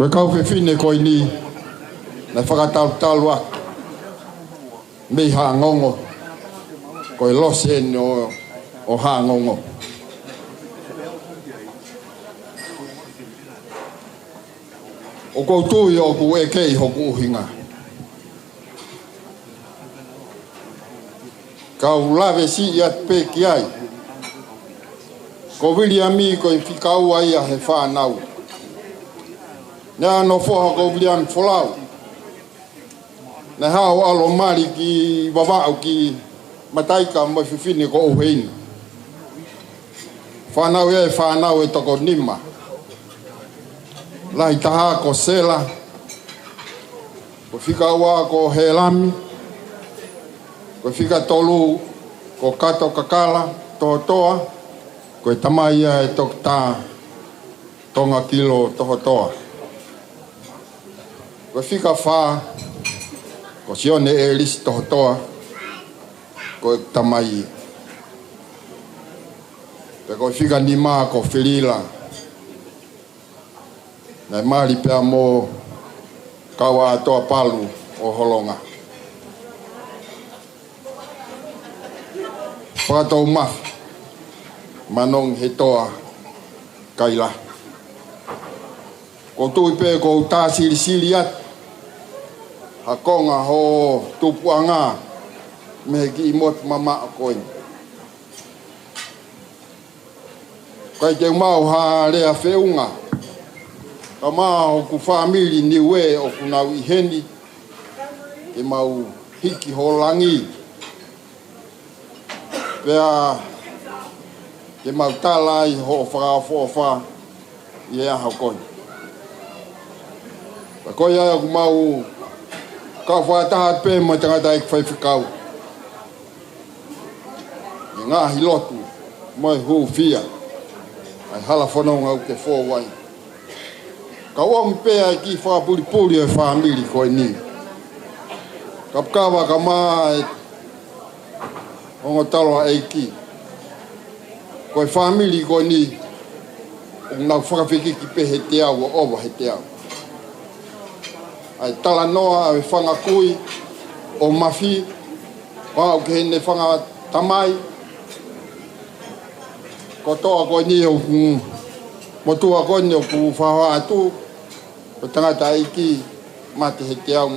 Koe kau whiwhine koe ni, na whakatautalu aki. Mei Hangongo, koe losene o Hangongo. O kou tui o ku e kei hoku uhinga. Kau lave si ia pe ki ai. Ko vili ami ko i whikau ai a he whanau. Nea no foha ko vili ami wholau. Na hao alo mari ki wawau ki mataika mo whiwhine ko uheina. Whanau e toko nima. Lai taha ko sela. Ko whikaua ko he lami. Ko whika tolu ko kato kakala toa. Ko e tamaia e tok tā tonga kilo toho toa. Ko whika whā ko sione e lisi toho toa. Ko e tamaia. Pe ko whika ni mā ko whirila. Nei maari pia mō kawa atoa palu o holonga. Whakatau mahi. Manong he toa kaila. Ko tui pe ko tā siri at. Hakonga ho tupuanga me ki imot mama koin. Kai te mau ha rea whiunga. Ka maa ku whamiri ni we o ku nau i heni. Ke mau hiki ho langi. Pea ke mau tālai ho whakawha i ea hau koi. Pa koi aia ku mau ka whatahat pē mo tangata ik whaiwhikau. I ngā hilotu moi hu fia. Ai hala whanau ngau ke whōwai. Ka wang pēa ki whapuripuri e whamiri koe ni. Ka pkawa ka maa e ongo taloa eiki. Koe whamiri koe ni nau whakawhiki ki pe he te au o owa he te au. Ai tala noa e whanga kui o mafi. Wau ke hene whanga tamai. Ko toa koe ni o motua koe ni o ku whahoa atu. Ko tangata eiki mate he te au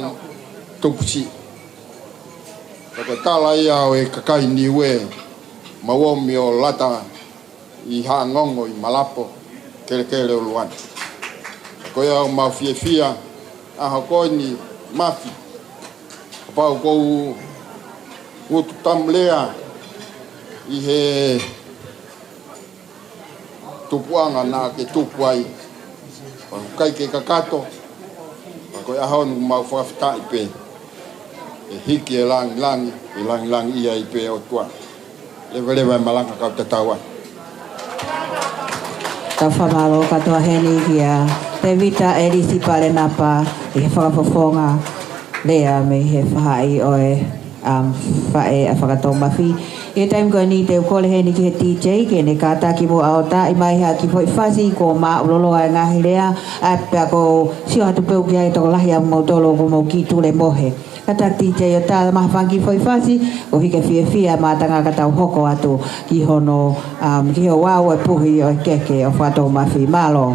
tupusi. Ko tala ia o e kakai ni we mawomi o lata i haangongo i malapo kere o luan. Ko ia o mau fia a hako ni mafi. Pau kou utu tamlea i he tupuanga na ke tupuai. Pau kai ke kakato. Ko ia hao nu mau whakawhita i pe. E hiki e langi ia i pe o tua. Lewa malanga kau tatawa. Ta whamalo katoa heni kia te vita e risi pare napa i he whakafofonga lea me he whahai oe whae a whakatau mawhi. E taim koe ni te ukole heni ki he DJ ke ne kātā ki mo aota i mai hea ki fwoi whasi ko mā ulolo ai ngahi lea a pia ko sio hatu peu ki ai toko lahi a mautolo ko mau ki tule mohe. Kata DJ o tā maha whangi fwoi whasi o hike fia mā tanga katau hoko atu ki hono ki ho wau e puhi o keke o whakatau mawhi malo.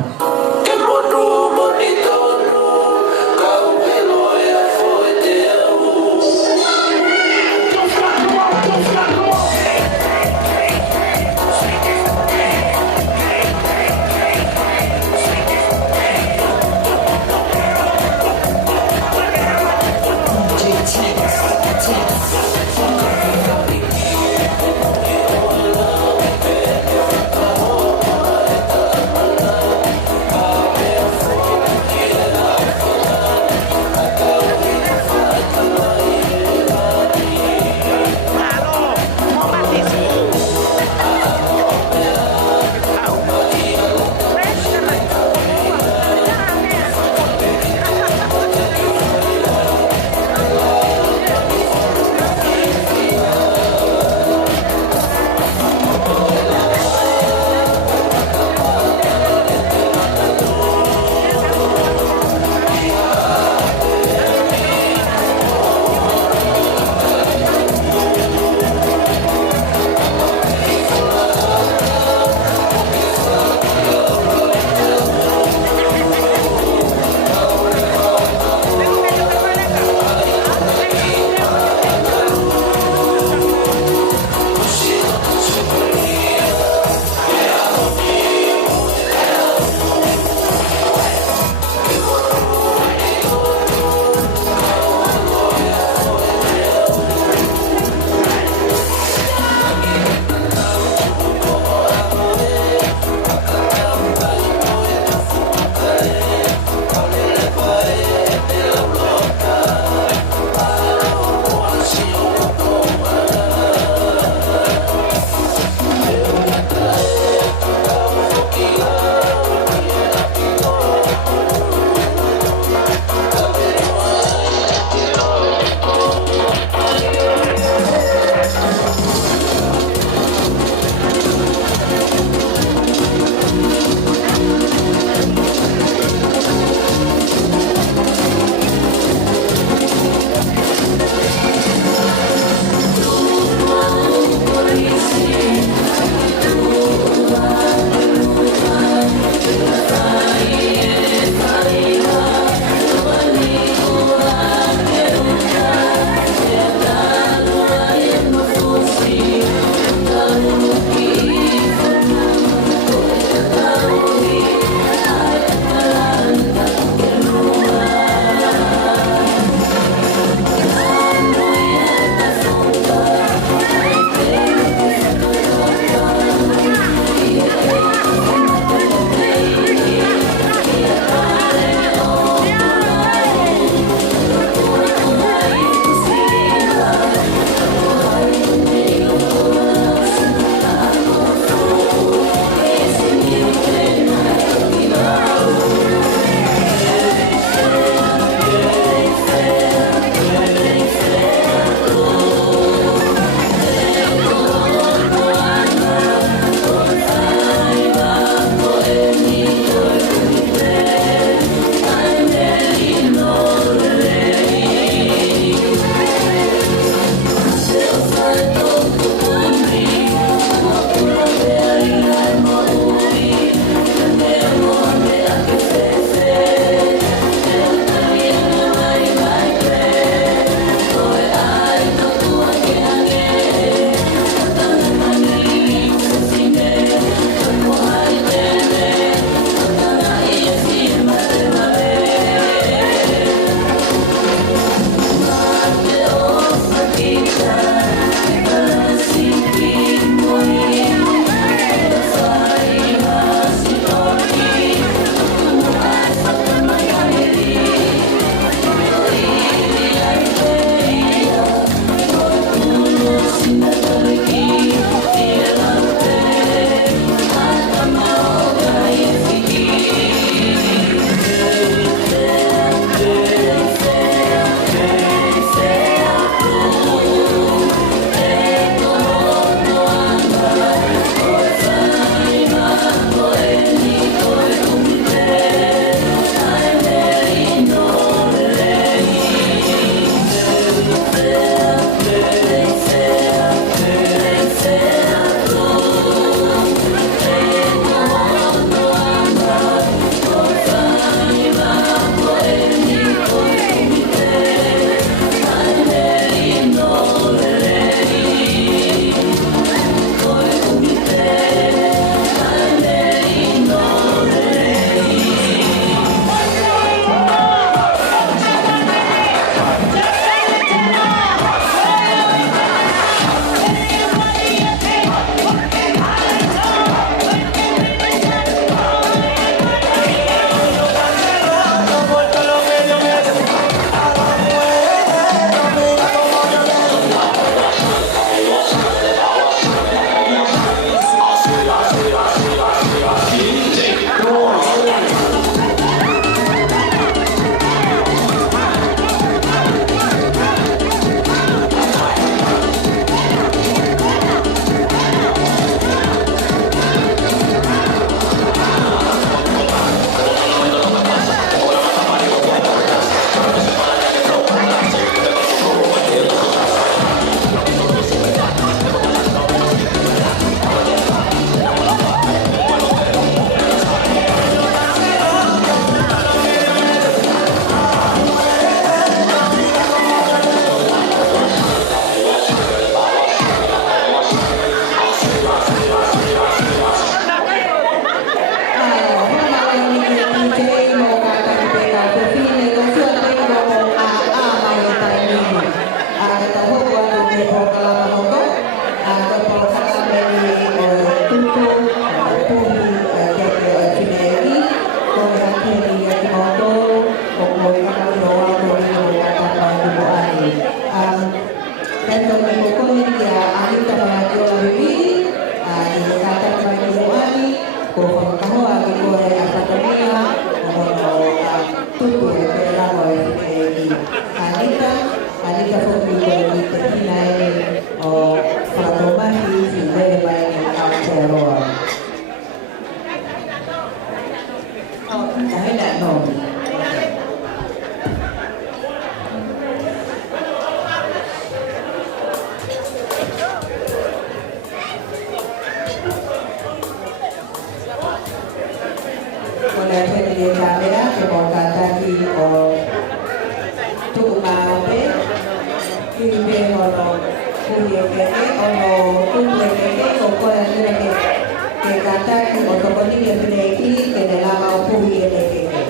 kata o toko ni e pene ki ke ne lava o puhi e ne ke he.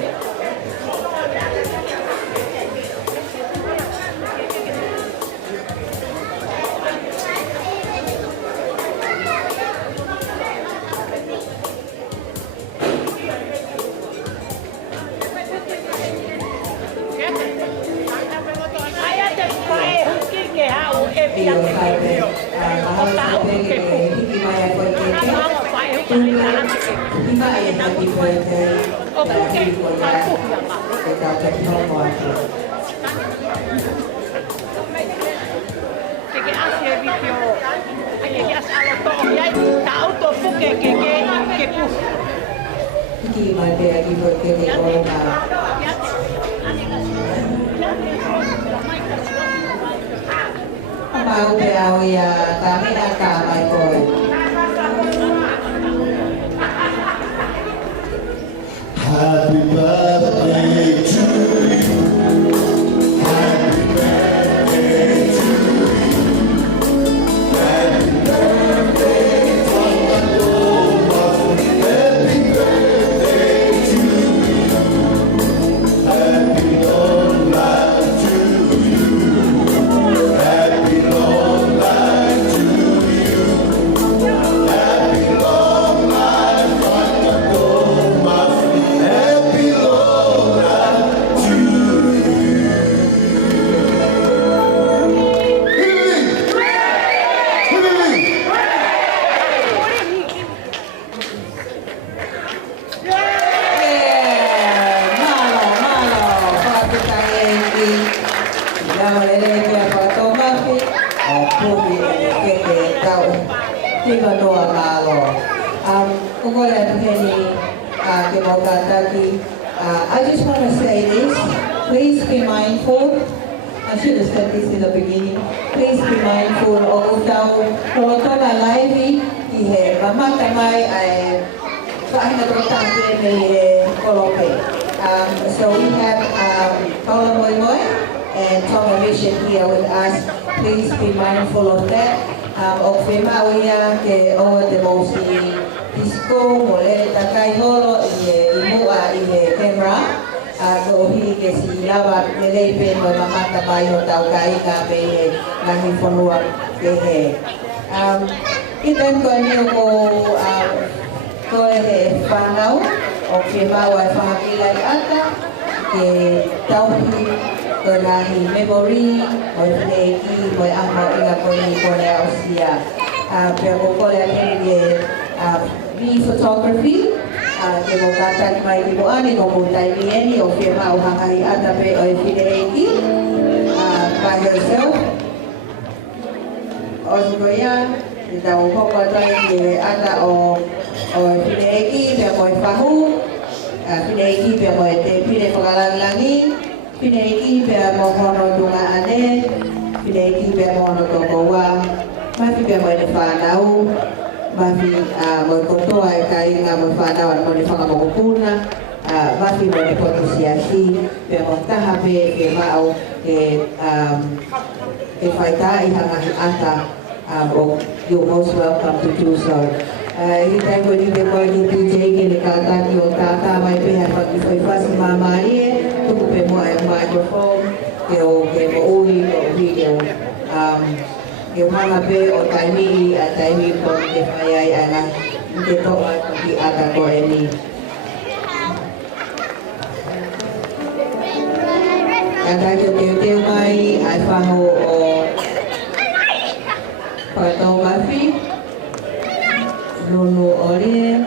Mau pe au ia kami aka mai koi. Happy birthday to you. Happy birthday to you. Happy birthday from the Lord. Happy birthday to you. Happy long life to you. Happy long life to you. Happy long life from the Lord, my friend. Happy long life to you. I just want to say this. Please be mindful. I should have said this in the beginning. Please be mindful of tau rotonga laivi I he mamata mai ai whaina rotange me he kolope. So we have Paula Moi Moi and Tonga Mission here with us. Please be mindful of that. O whemauia ke o te mausi disco mo le takai holo I mua I he camera. Ko hi ke si lava le pe mo mamata mai o tau kai ka pe ngahi fonua ke he. Kita ko ni ko ko he whanau o whemau ai whakilai ata ke tau hi ko ngahi memory o te ki mo amo inga ko ni ko le ausia. Pero ko le ni photography ke mo kata mai di mo ani ko mo tai ni ni o whemau hangai ata pe o whineiki by yourself. O sukoia tau koko tai ke ata o whineiki pe mo whahu whineiki pe mo te pire whakalangi whineiki pe mo hono tunga ane whineiki pe mo hono toko wa mafi pe mo te whanau mafi mo kotoa e kai ngā mo whanau mo te whangamokupuna mafi mo te potosiasi pe mo taha pe ke mao ke whaita I hangahi ata you're most welcome to do so. I thank you for the DJ ke le kata ki o tata mai pe ha ki foi fasi mamari tu pe mo e microphone ke o ui o video ke mana pe o taimi ko ke fai ai ana ke to ki ata ko ni kata ke te mai ai faho o photography Lulu Ore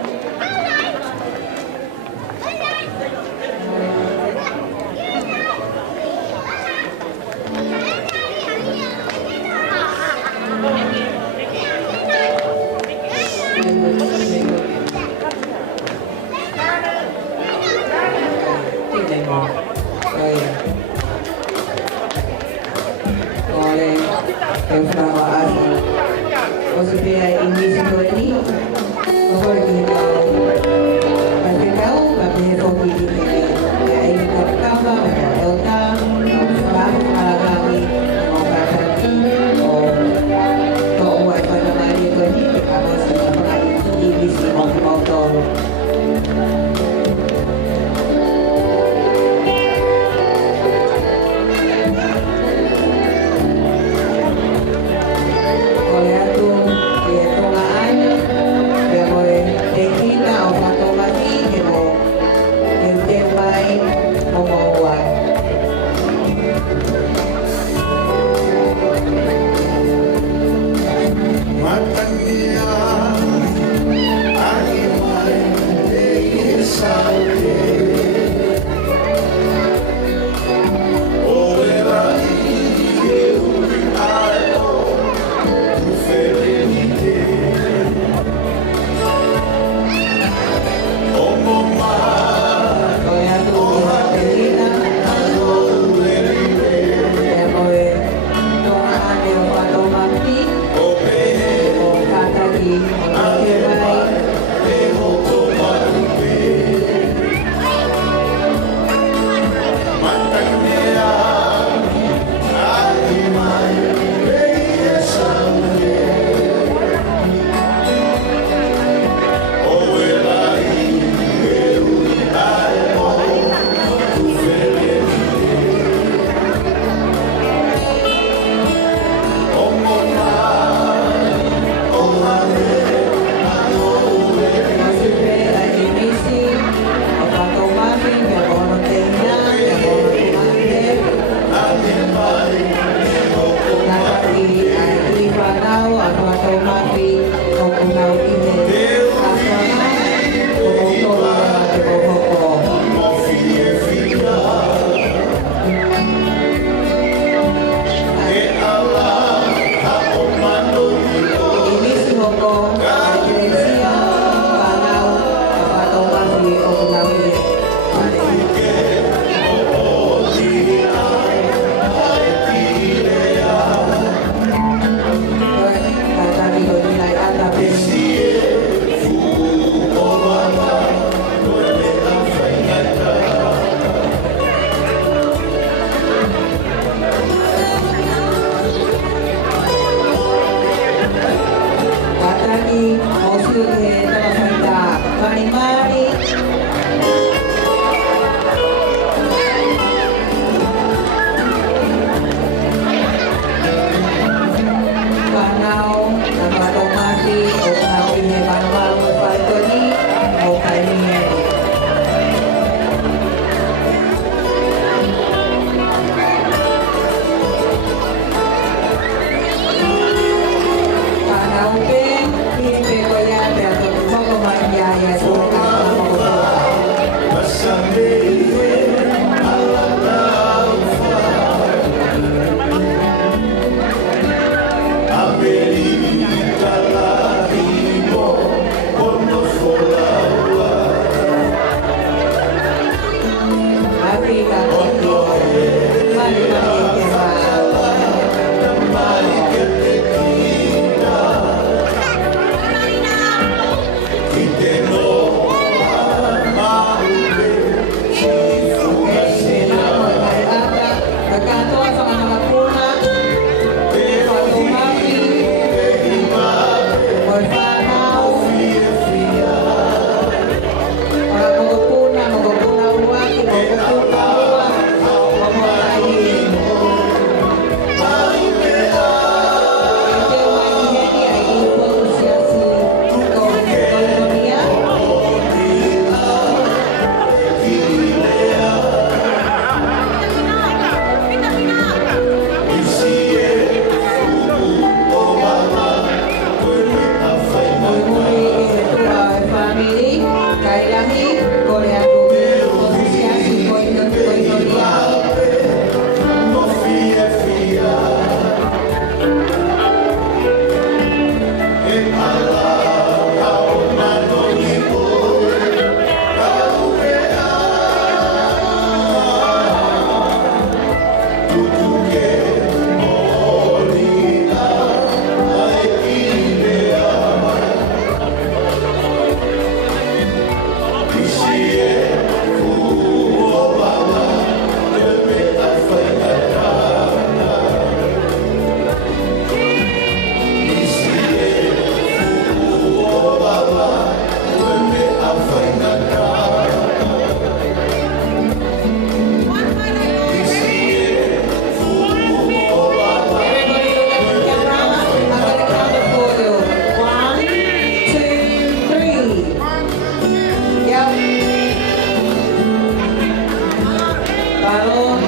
Balon,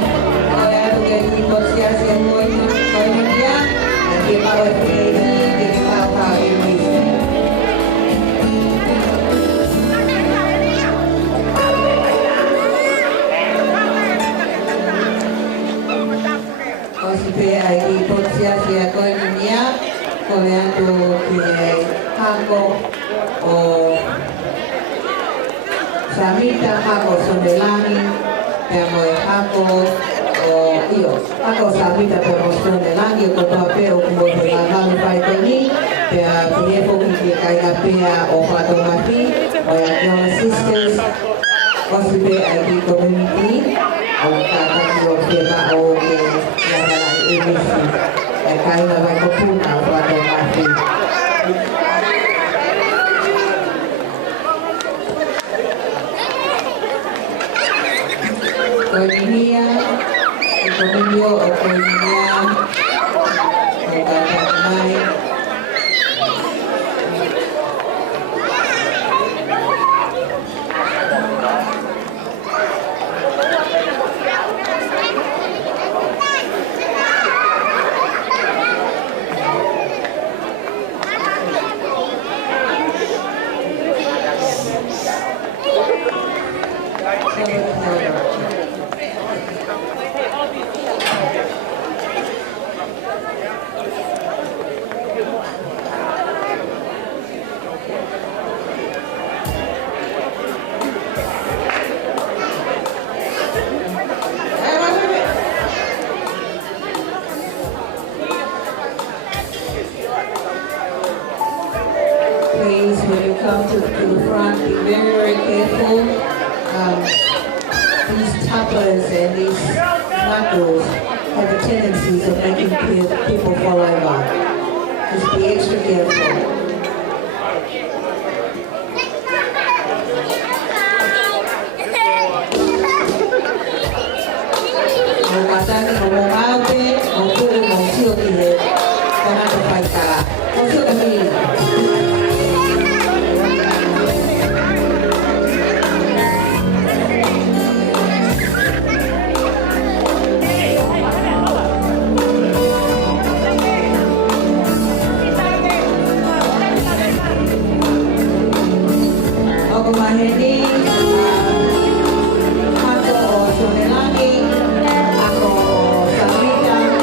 kaya ito kayo negosiasi ang koinonia, hindi pa o FAE, hindi pa o ka-English. Kosipe ay negosiasi ang koinonia, kaya ito kayo hangko o Samita hako sondelani, pero hako hako samita pero sondelani ko papel ko mo la vale pai toni, pero piepo que caiga pea o fotografi, o ya young assistants, possible ID community, o kata kilo peba o que ya la emisi, caiga vai ko puna o fotografi. Koinonia, koinonio o koinonia, o katanay. Please, when you come to the front, be very, very careful. These toppers and these knuckles have a tendency of making people fall over. Just be extra careful. Katani mo ate, mo puro mo siyo kile, kana to pai kala. Mo siyo kami. Ako mahini, ako o sunelani, ako samita.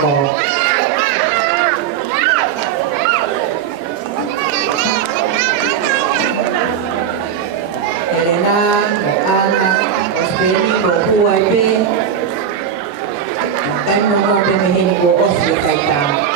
ko. Elena, Ana, Ospeni, Huaybe, dan mo pemihin ko Oslo Kaita.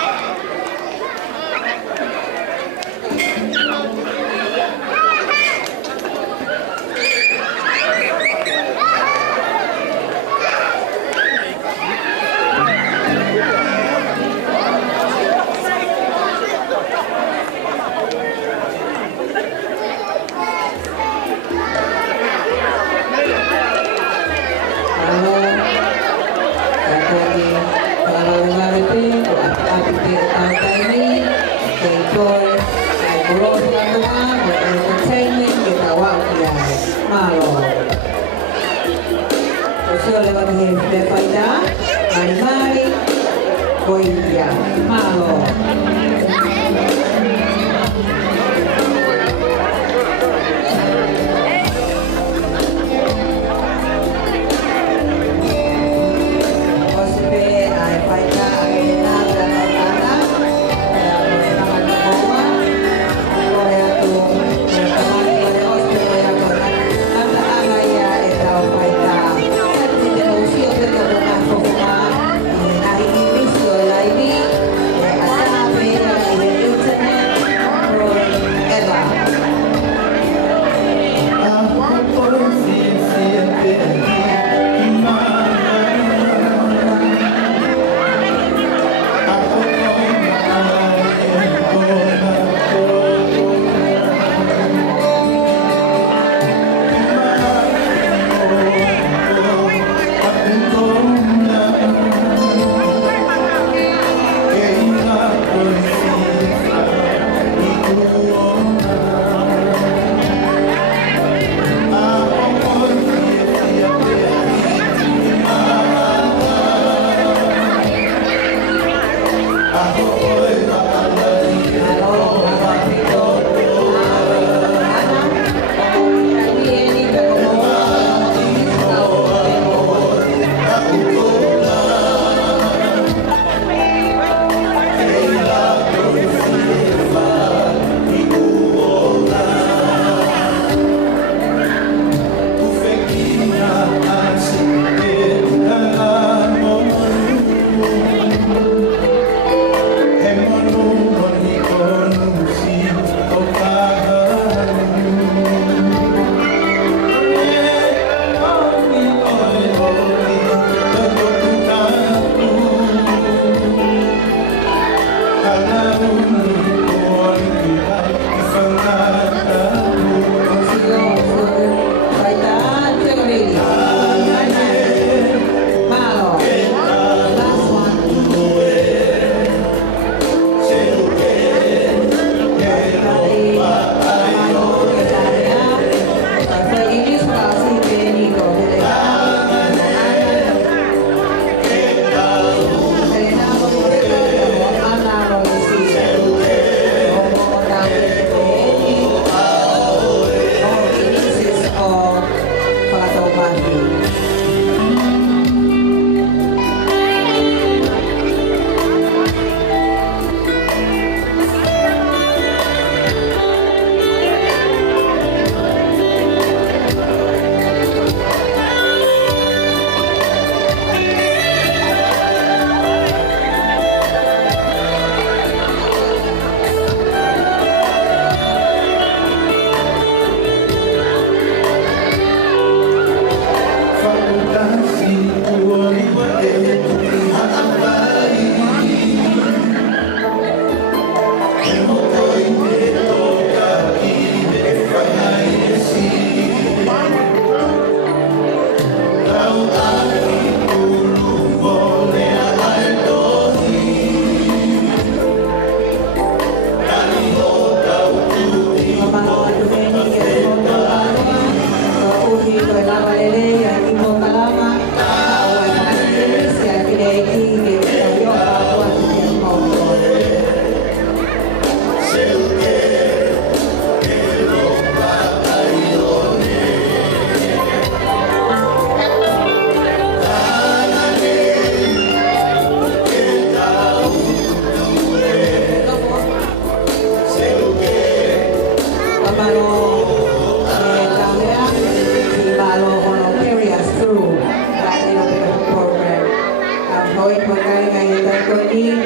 Hoy pagkain ngayon tayo ni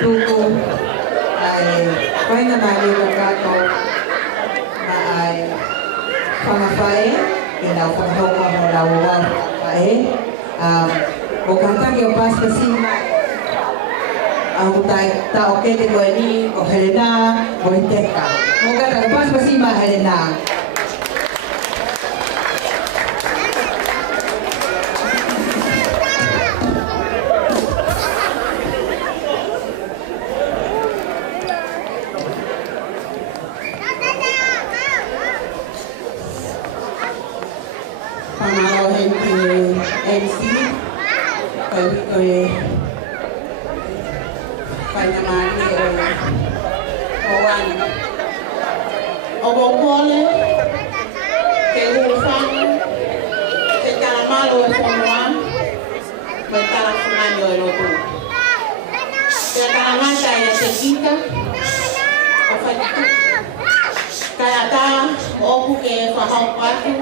tuko ay kaya na mali ng kato na ay pangapay inaw pagkoko mo lawawang ay bukantang yung pas kasima ang tao kete ko ni o Helena o Hinteka bukantang pas kasima Helena pangalawahin ko MC kami ko panamani o Owan o Bopole ke Ufang ke Kalamalo o Owan bertalafungan yo lotu ke Kalamata ya Sekita o Faditu kaya ta o ke Fahau Patu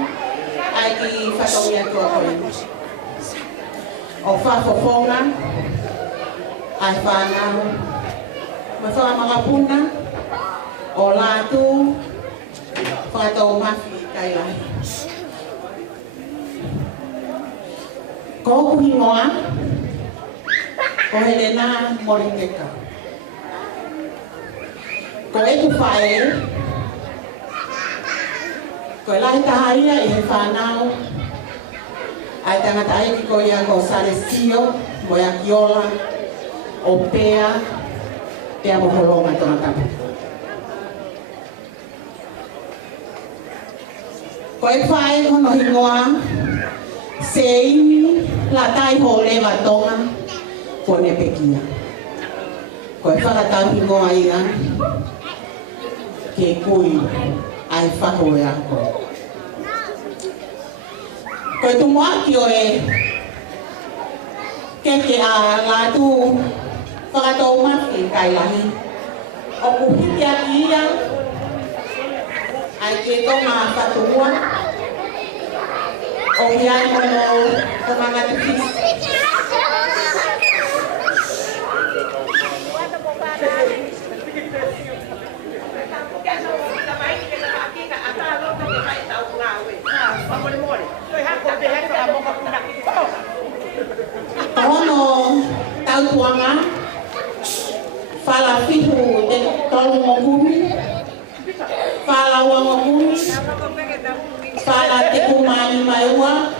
ai ki whakawia tua koe. O whafofonga, ai whanau, ma whakamagapuna, o lātu, whakatau mafi kai lai. Ko kuhi moa, ko Helena Moringeka. Ko eku whae, ko lai taharia I he whanau, ai tangata ai ko ia ko Salesio, mo ia Kiola, o Pea, te amo holonga tona tapu. Ko e whae hono hingoa, se imi la tai ho lewa tonga, ko ne pekia. Ko e whakatau hingoa ia, ke kui, ai whakoe ako. Koe tu moa ki o e keke a lātu whakatau mafi kai lahi. O kuhiti a ki ia, ai ke tonga whatua, o hiai mono o mga tupis. Kono tau tuanga fala fihu de tolu ngokumi fala wa ngokumi fala te kumani maiwa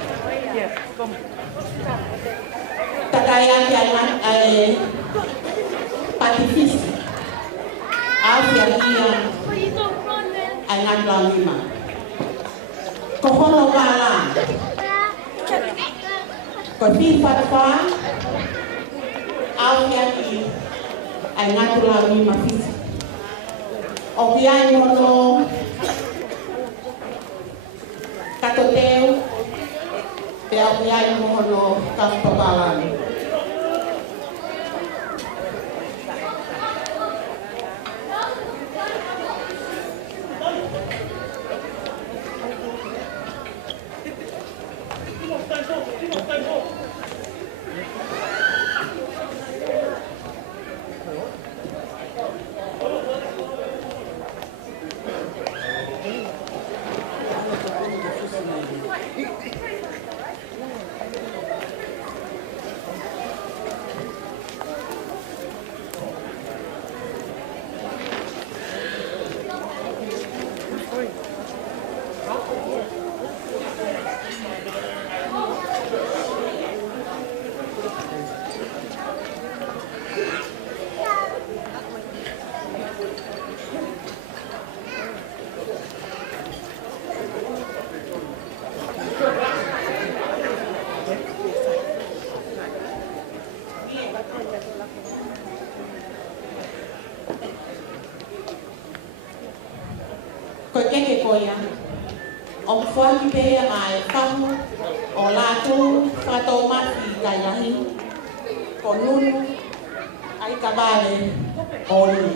takaya kiaman patifis afya kia angan lalima kokono pala Kopi fatwa au yaki ai ngatu la mi mafisi. O piai mono katoteu pe au piai mono kampapalan. Ko keke koia, o mwhaki pēhea mai whahu, o lātou whakatau maki kai lahi, ko nunu, ai ka vale, o ni.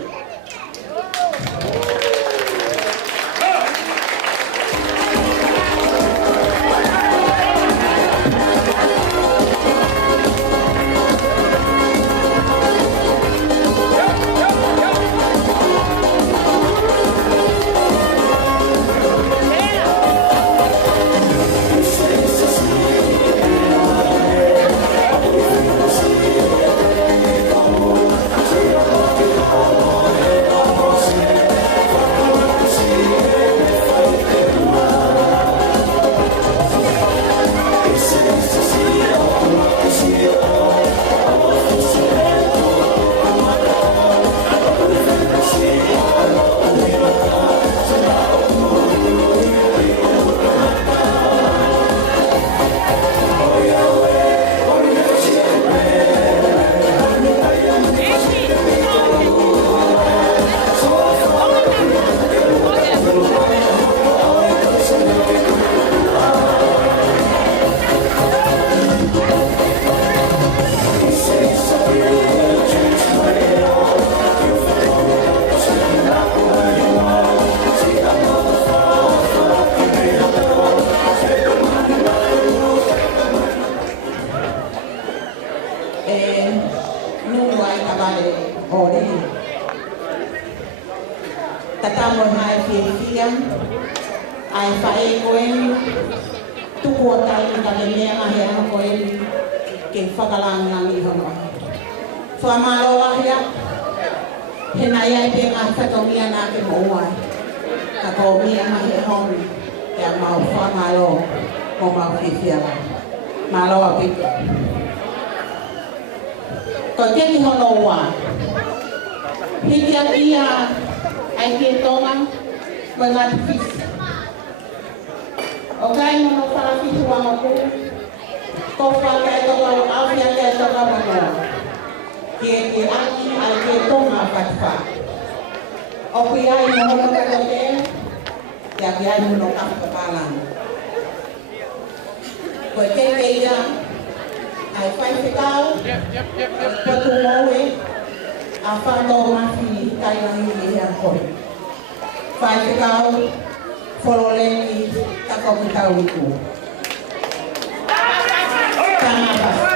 nungu ai kawale ore. Tatamo hai fia ai whae koen tuku o tai ka te mea mahi ana koen ke whakalangangi hono. Whamalo ahia he nai ai te ngā whatongia nā ke moai. Ka ko mea mahi honu te a mau whamalo o mau whiwhiara. Malo a pito. Ko te ki hono wā. Hiki a pia ai ke tonga ko ngā whiwhi. O kai mono wharafitu wa moku, ko whakai toka o awhia kai toka mono. Ke aki ai ke tonga whatiwha. O kui ai mono kako te, te aki ai mono kako palang. Ko te keia, ai whai whikau, ko tu moe, a whato mahi kai rangi e hea koi. Whai whikau, Foroleni takokitau itu. Tanapa.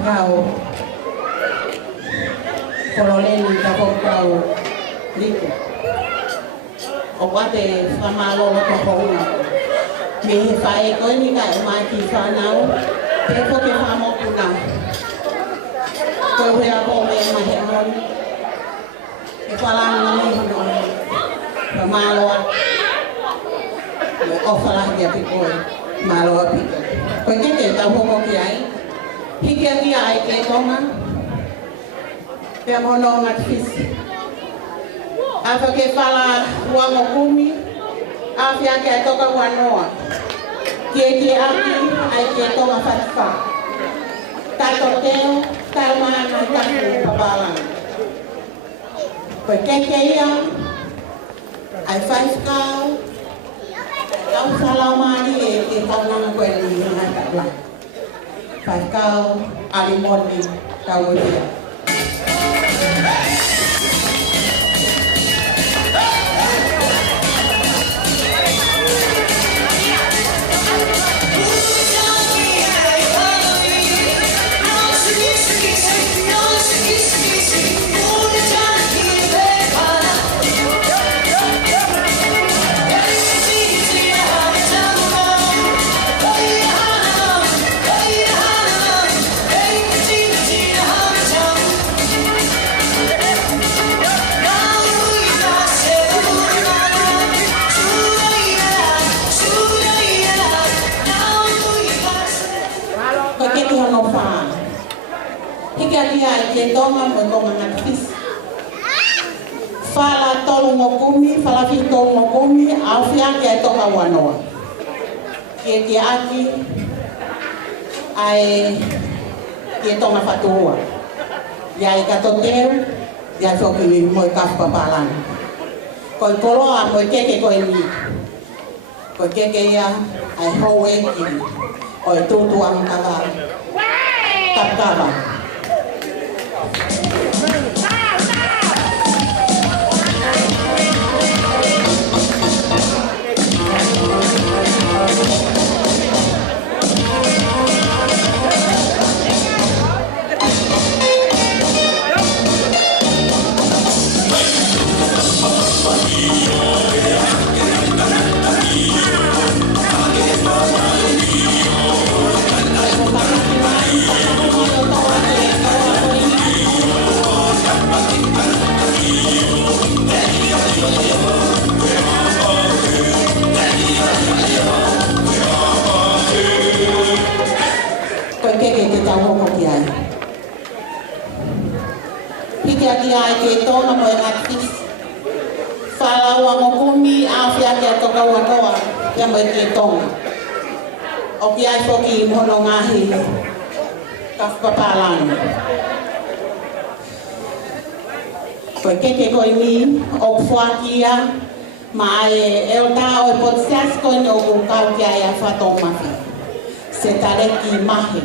Kau Foroleni takokau liku. O wate whamalo ko houna. Me he whae koe ni kai mai ki whanau, te ko te whamokuna. Koe hea ko me mahe honi. E whalanga ni hono. Whamaloa. O whalahi a pikoe. Maloa piko. Koe ke tau hoko ki ai. Hiki a kia ai ke tonga, te mono ngā tisi. Awha ke whala uango kumi, awhia ke ai toka wanoa. Ke aki ai ke tonga whatiwha. Tato teo, tau maa mai taku papalang. Koe keke ia, ai whaifkau, au whalau maani e ke whaunanga koe ni ngai kaplai. Pai kau alimoni kau dia. Ke tonga mo tonga ngā kis. Whala tolu ngokumi, whala whito ngokumi, awhia ke ai toka wanoa. Ke te aki, ai ke tonga whatua. Iai kato teo, iai whoki moi kawha palana. Koi koroa, koi keke koi ni. Koi keke ia, ai hou e ki. Oi tūtu ang kawa. Kapkawa. te tau hoko ki ai. Piki aki ai ke tonga mo e ngatis. Whala ua ngokumi a whia ki a toka ua toa kia mo e ke tonga. O ki ai whoki i mono ngahi ka whapapalani. Koe keke koe ni o whuakia ma ai e o tā o e potsias koe ni o kukau ki ai a whatong mahi. Se tareki mahi.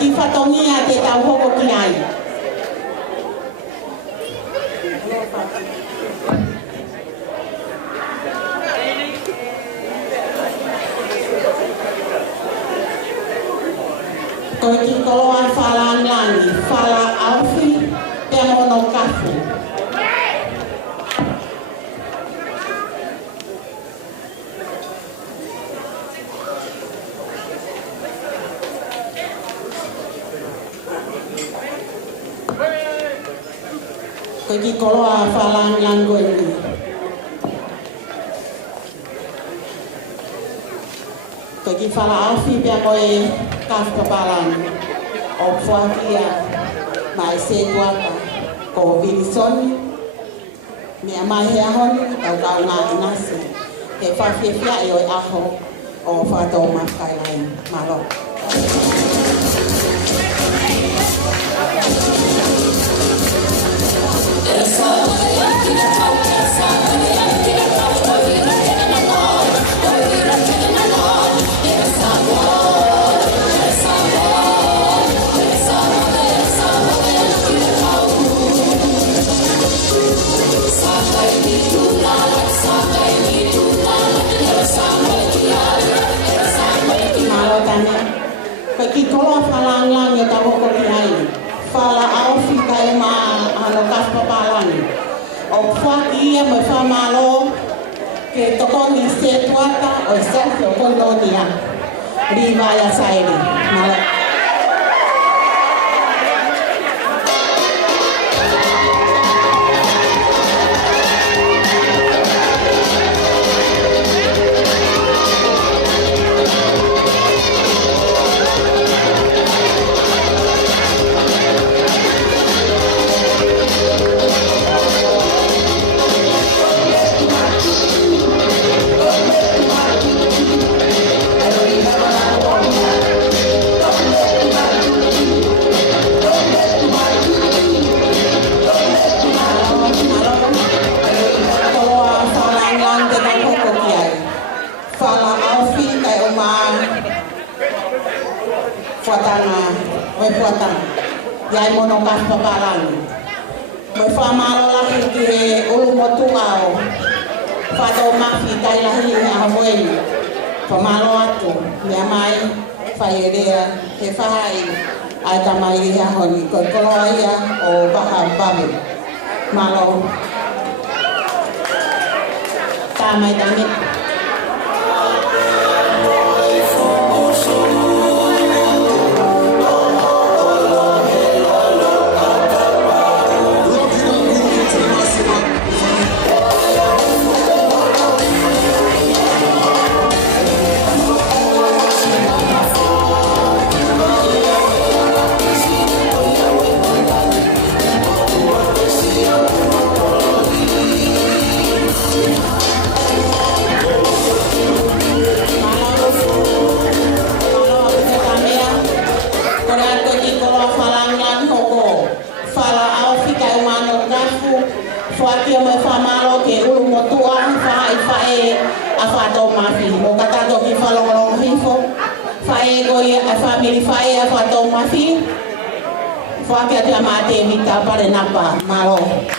Ki whatongia te tau hoko ki ai. Koe ki koloa whala anlangi, whala auwhi, pia mono kafu. Koe ki koloa whala anlango e ni. Koe ki whala auwhi pia koe kafu kapalani. O whuakia mai se tuaka ko Vilisoni. Mea mai hea honi au kau ngā inasi. He whawhiawhia i oi aho o whatou mawhakailai. Malo. Ki koloa whalangang e tau hoko ki ai. Whala auwhi ka e mā ano kaspapalani. O whaki ia mo whamalo ke tokoni se tuata o selfie o kondonia. Riva ia sairi. Malo. Iai mono kaspapalani. Moi whamaro lahi ki he ulu motuao. Whatou mafi kai lahi ni ahoeni. Whamaro atu. Mea mai, whaerea, he whahai. Ai tamai i hea honi. Koi koloa ia o Baha Babi. Malo. Tāmai tani. fuaki mo famalo ke ulu motua fa e a fa to mafi mo kata to ki fa long hifo fa e go e a family fa e a fa to mafi fuaki ati mate vita pare napa malo malo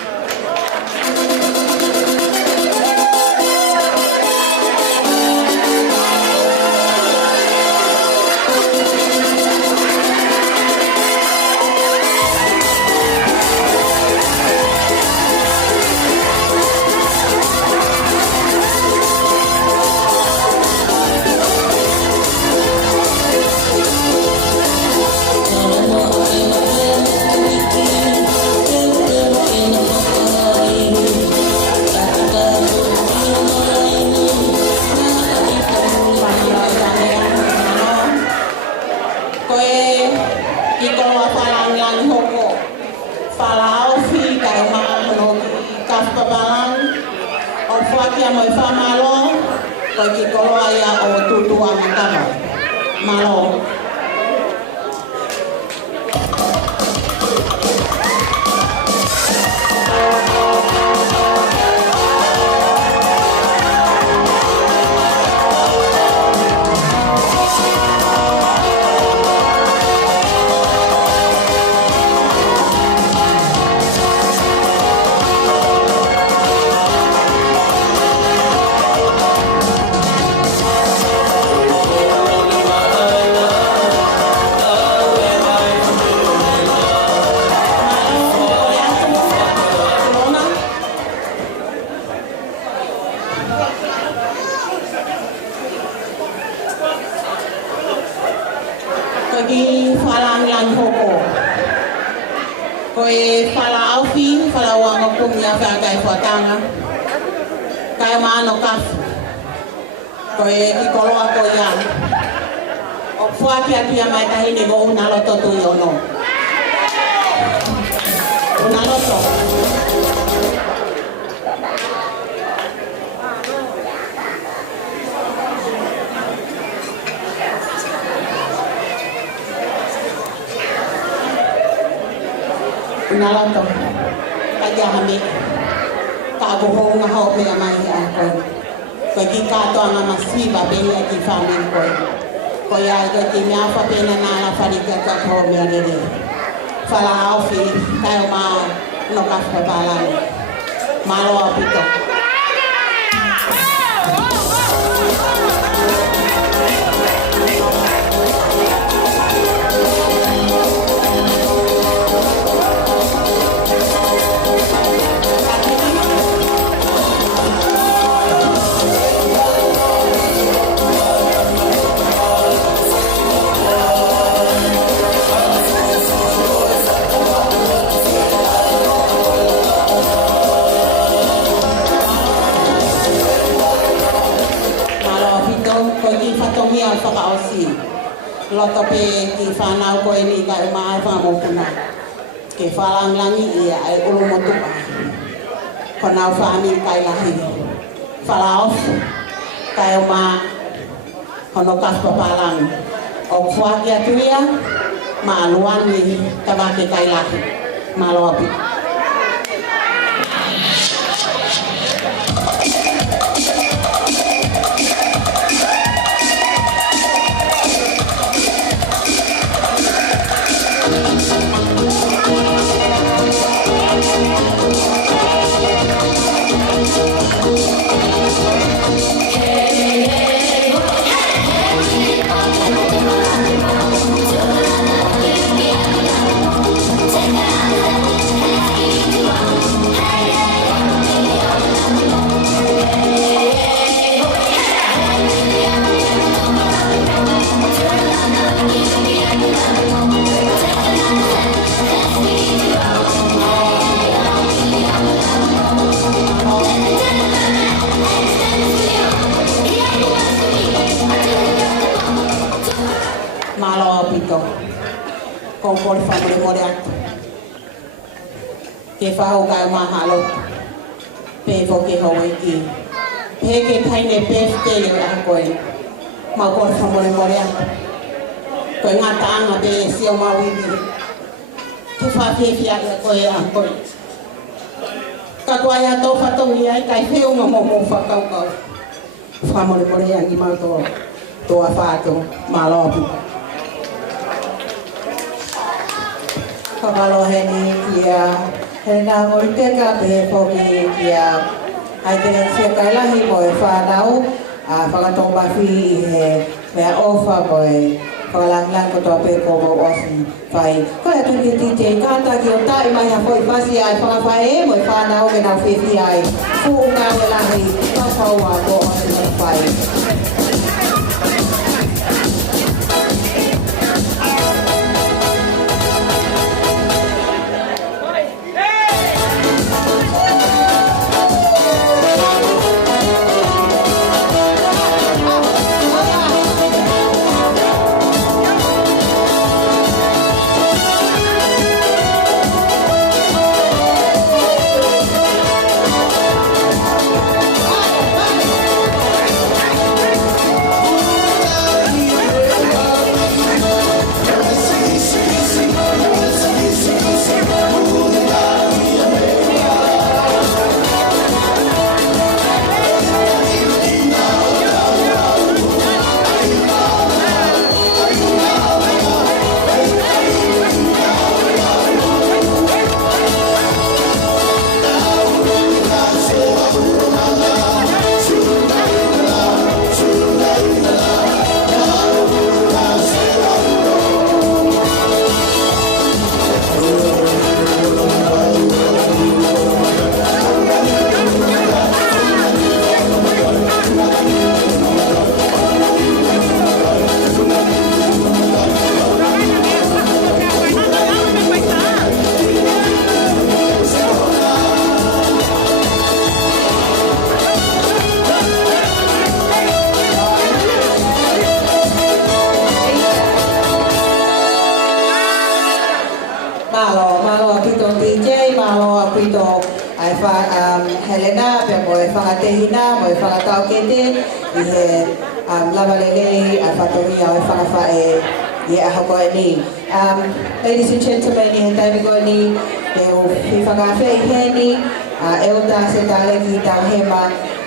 nalato kaya kami kabuhong nga ho may amay ako kaya kato ang masiba benya ki family ko ya ko ti mia fa pena na la farika ka ho me ngede fala ofi tayo ma no ka fa bala malo apito loto pe ki whanau ko ini ka uma ai whamokuna ke whalang langi ia ai ulu motupa ko nau whani kai lahi whalaof kai uma hono kaspa palang o whaki atuia ma aluani tabake kai lahi ma loapi kompor family moriak ke fao kai mahalo pe fo ke hoi ki pe ke thai ne pe te le a koi ma kompor family moriak ko nga ta nga be sio ma wi ke fa ke fia ko a koi Katoa ia tau whatongi ai kai wheo ma mo whakaukau. Whamore more ia ki mau toa whātou mālopu. Whakalohe ni kia he nā ngori te ka pehe poki kia ai te sia kailahi mo e whanau a whakatong mawhi i he mea ofa mo e whakalanglang ko toa pe ko mo osi whai. Ko e tuki tite i kāta ki o tai mai ha fwoi whasi ai whakawhai e mo e whanau ke nā whewhi ai fu ngā we lahi whakaua ko osi mo whai. Helena, pe mo e whakatehina, mo e whakatau kete, i he lavalelei, a whatoria o e whakawhae, i e aho koe ni. Ladies and gentlemen, i he taimi koe ni, e o whakawhai i he ni, e o tā se tāle ki tau hema,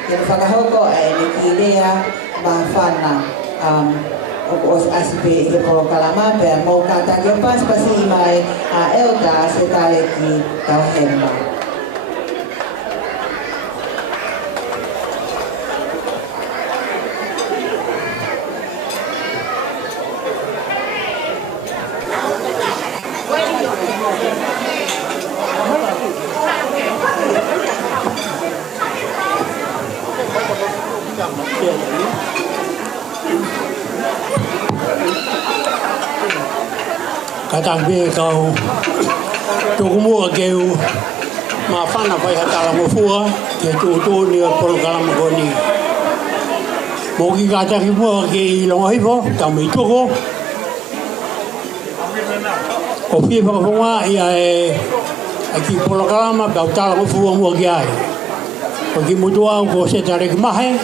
e o whakahoko e ni ki rea ma whana. O asipe i he polo kalama, pe mo kātaki o paspasi i mai, e o tā se tāle ki tau hema. Katang be kau tuku mua keu ma whana pai hatala mo fua ke tu ni o polo kalama koni. Mo ki kataki mua ke i longa hifo, tau mei tuko. O pia whakafonga ia e ki polo kalama pau tala mo fua mua ki ai. O ki mutua ko se tarek mahe,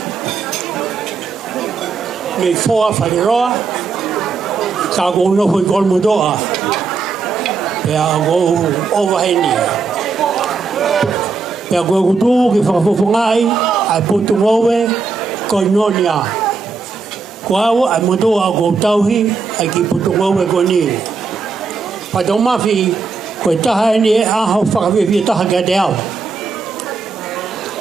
nei foa whareroa, ka ko no foi kol mutoa. Pea ko overheni. Pea ko kutu ki whakafofongai, ai putu ngowe, ko inonia. Ko au ai mutoa ko tauhi, ai ki putu ngowe ko ni. Pato mafi, ko taha ni e aho whakawhiwhi taha ka te au.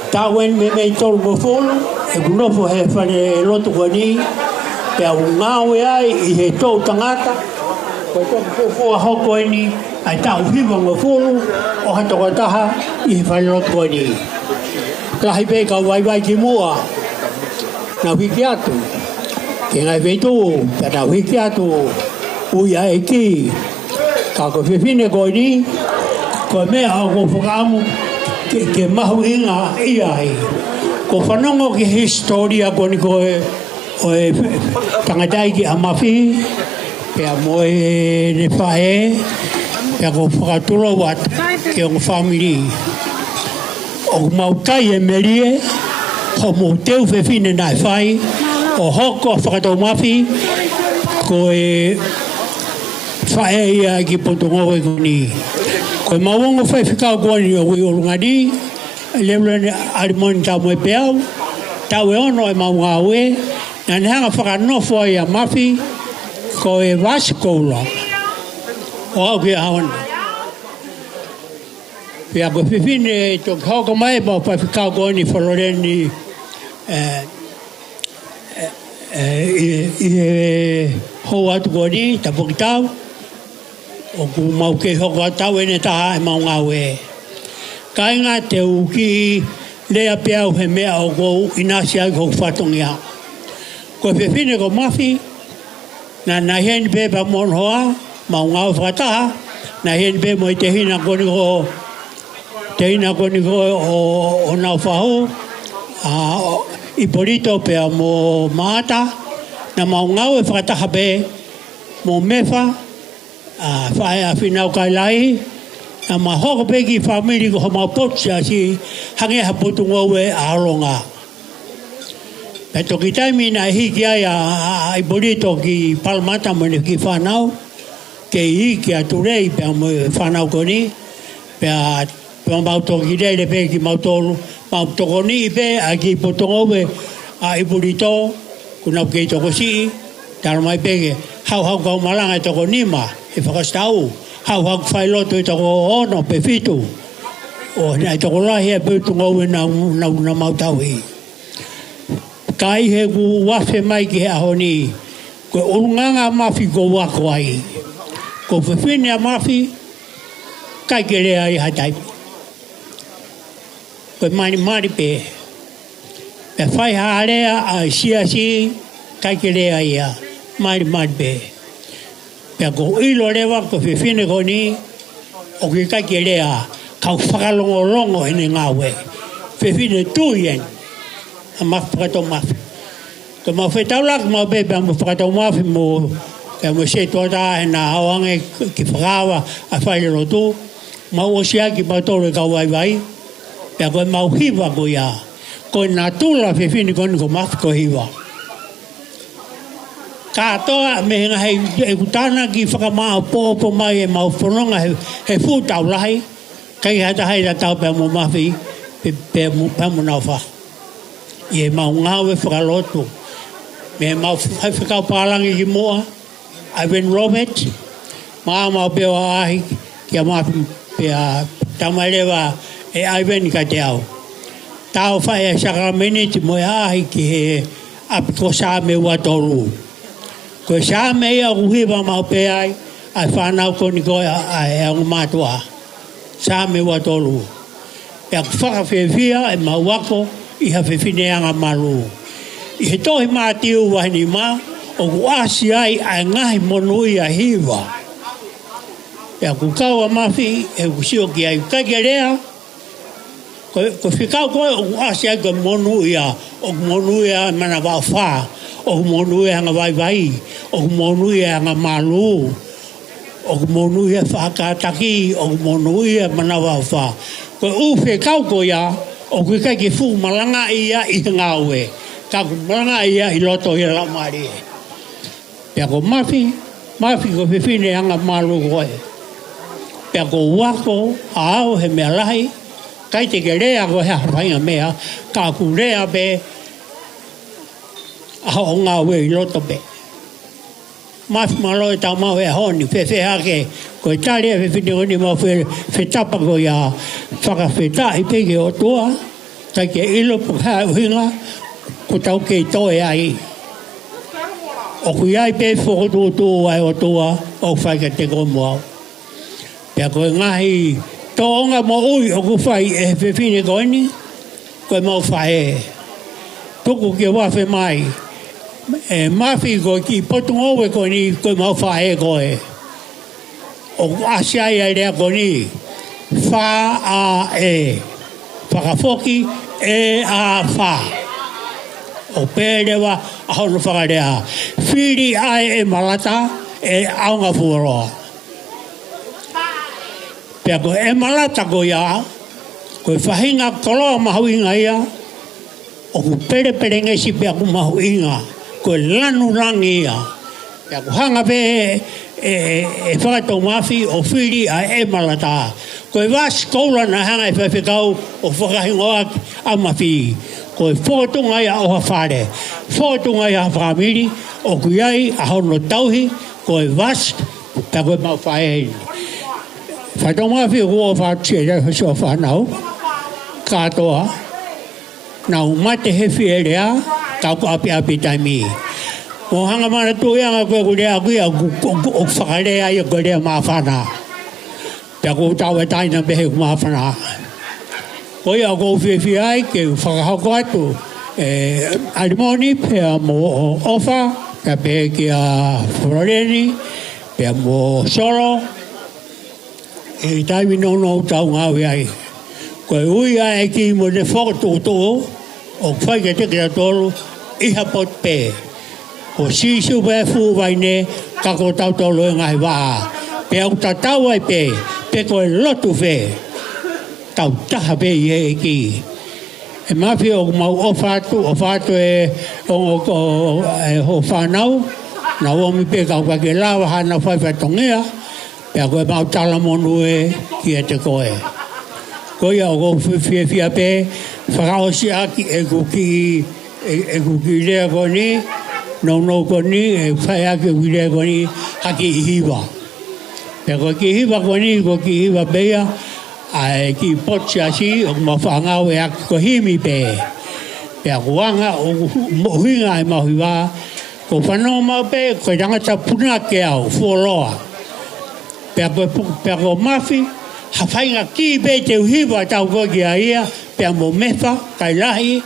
Tāwen me mei tolu mo wholo, e kunofo he whare loto ko ni, pea ungawe ai i he tau tangata, ko tōku fōfua hoko e ni, ai tau hiwa mo wholo, o hatoko taha i he whare loto ko ni. Lahi pe ka waiwai ki mua, na wiki atu, ke ngai weitu, pea na wiki atu, uia e ki, ka ko whiwhine ko ni, ko mea au ko whakaamu, ke mahu inga i ai. Ko whanongo ki historia ko ni ko e tangatai ki amafi, pea mo e ne whae, pea ko whakaturo wat ke o whamiri. O mautai e merie, ko mo teu whiwhine nai whai, o hoko whakatau mafi, ko e whae ia ki potongo e kuni. Ko e mawongo whai whikau kua ni o ui orungari, Leule arimoni tau mo peau. Tau e ono e maunga ue. Nga nehanga whakanofo ai a mafi. Ko e vasikoula. O au ki a hawana. Pia ko whiwhine tō kauka mai pa whiwhikau ko ni whaloreni i hou atu ko ni, ta poki tau. O ku mau ke hoko atau ene taha e maunga ue. Kainga te uki lea peau he mea o kou inasi ai kou whatongi a. Ko whiwhine ko mafi, na heni pe pa mon hoa, maunga o whakataha, na heni pe mo i te hina koni ko te hina koni ko o nau whahu, i porito pea mo maata, na maungau e whakataha pe mo mefa, whae a whinau kai lai, na mahoko pe ki whamiri ko hama potsia si hange ha potungo e a aronga. Pe toki taimi na hiki ai i porito ki palmata mo ne ki whanau, ke hiki a turei pea mo whanau koni, pea mautoki reire pe ki mautolu, mautokoni pe a ki potongo e a i porito, kuna kei toko si, taro mai pege, hau kau malanga e toko nima, e whakastau, hau whailoto e toko ono pe fitu, o nei toko lahi e peutungo e na mautau i. Kai he ku wafe mai ki he ahoni, ko urunganga mafi ko wako ai, ko whiwhine a mafi, kai ke rea i hataipi. Ko mari pe. Pe whai haarea a sia si, kai ke rea ia, mari pe. Pe ko ilo rewa ko whiwhine ko ni, o ki kai ke rea, kau whakalongo ene ngawe. Whiwhine tuien, a mafi whakato mafi. Ko mau whetau mau pe pe mo whakato mafi mo, pe mo se tuata e na hawange ki whakawa a whaile rotu, mau o siaki mau tore kau vai, pea koe mau hiwa ko ia. Koe nā tūla whiwhini koni ko mafi ko hiwa. Kātoa me hinga hei e kutana ki whakamao pōpo mai e mau whanonga he fūtau lahi. Kai hata hei da tau pea mo mafi pea mo nau wha. I e mau ngau e whakalotu. Me mau hei whakau pālangi ki moa. Ivan Robert. Mau pea ahi ki a mafi pea tamairewa e Ivan ka te au. Tau whae e Sacramento mo e ahi ki he apiko Sāme Watoru. Ko Sāme ia uhiwa mau pe ai, ai whanau koni koe a e angu mātua. Sāme Watoru. Ia whakawhiawhia e mau wako i ha whiwhineanga maru. I he tohi mātiu wahini mā, o ku asi ai a ngahi monui a hiwa. Ia ku kaua mafi e ku sio ki ai kake rea, ko whikau koe o ku asi ai ko monui a, o ku monui a mana wau wha, o ku monui a nga vai, o ku monui a nga malu, o ku monui a whakataki, o ku monui a mana wau wha. Ko whikau koe ia, o ku kake fu malanga ia i ngaue, ka ku malanga ia i loto i la mari. Ia ko mafi ko whiwhine anga malu koe. Ia ko wako au he mea lahi, kai te ke rea ko hea whainga mea, ka ku rea be a o ngā ue i loto be. Mafi malo e tau mau e honi, whewhe hake, ko e tari e whiwhine honi mau whetapa ko ia whakawheta i peke o toa, kai ke ilo puka uhinga, ko tau kei toe ai. O ku iai pe whokotu ai o toa, o whaika te komoau. Pea koe ngahi, tō onga mo ui o ku whai e whiwhine koini, koe mau whae. Tuku ke wafe mai, e mafi koe ki potungo e koini, koe mau whae koe. O ku asiai ai rea koini, wha a e. Whakafoki e a wha. O pērewa a hono whakarea. Whiri ai e malata e aunga fuaroa. Pea ko e malata ko ia, ko e whahinga koloa mahuinga ia, o ku pere ngesi pea ku mahuinga, ko e lanu rangi ia. Pea ku hanga pe e whakato mafi o whiri ai e malata. Koe was koula na hanga e whawhikau o whakahingoa a mawhi. Koe whakatunga ia o hawhare. Whakatunga ia whakamiri o kuiai a hono tauhi. Koe was ta koe mau whae. Whatonga whi kua whatia ia whasua whanau. Katoa. Nau mate he whie rea. Tau ko api api taimi. O hanga mana tu ianga koe kurea kuia o whakarea ia koe rea maa whana. Pea kou tau e taina pehe ku mawhana. Koi a kou whiwhi ai ke whakahoko atu. Arimoni pea mo ofa, pea pehe ki a Floreni, pea mo soro. E taimi nono tau ngāwe ai. Koi ui a e ki mo ne whakatūtō o whaike teke a tolu iha pot pe. O sisu pea fuwai ne kako tau tolu e ngai waa. Pea u tatau ai pe. Pe koe lotu whe, tau taha pe i e ki. E mawhi o mau o whātu e ho whanau, na omi pe kau kake lawa hana whaiwhatongia, pea koe mau talamonu e ki e te koe. Koe au kou whiwhia pe, whakaosi aki e kuki lea koni, no koni, e whai aki kuki lea koni, haki i hiwa. Pea koe ki hiwa koni, koe ki hiwa pea, ai ki potsi asi, o mawhangau e aki ko himi pe. Pea kuanga o huinga e mahuiwa, ko whanau mau pe, koe tangata puna ke au, fuoloa. Pea koe mawhi, hawhainga ki pe te uhiwa tau koe ki a ia, pea mo mewha, kai lahi,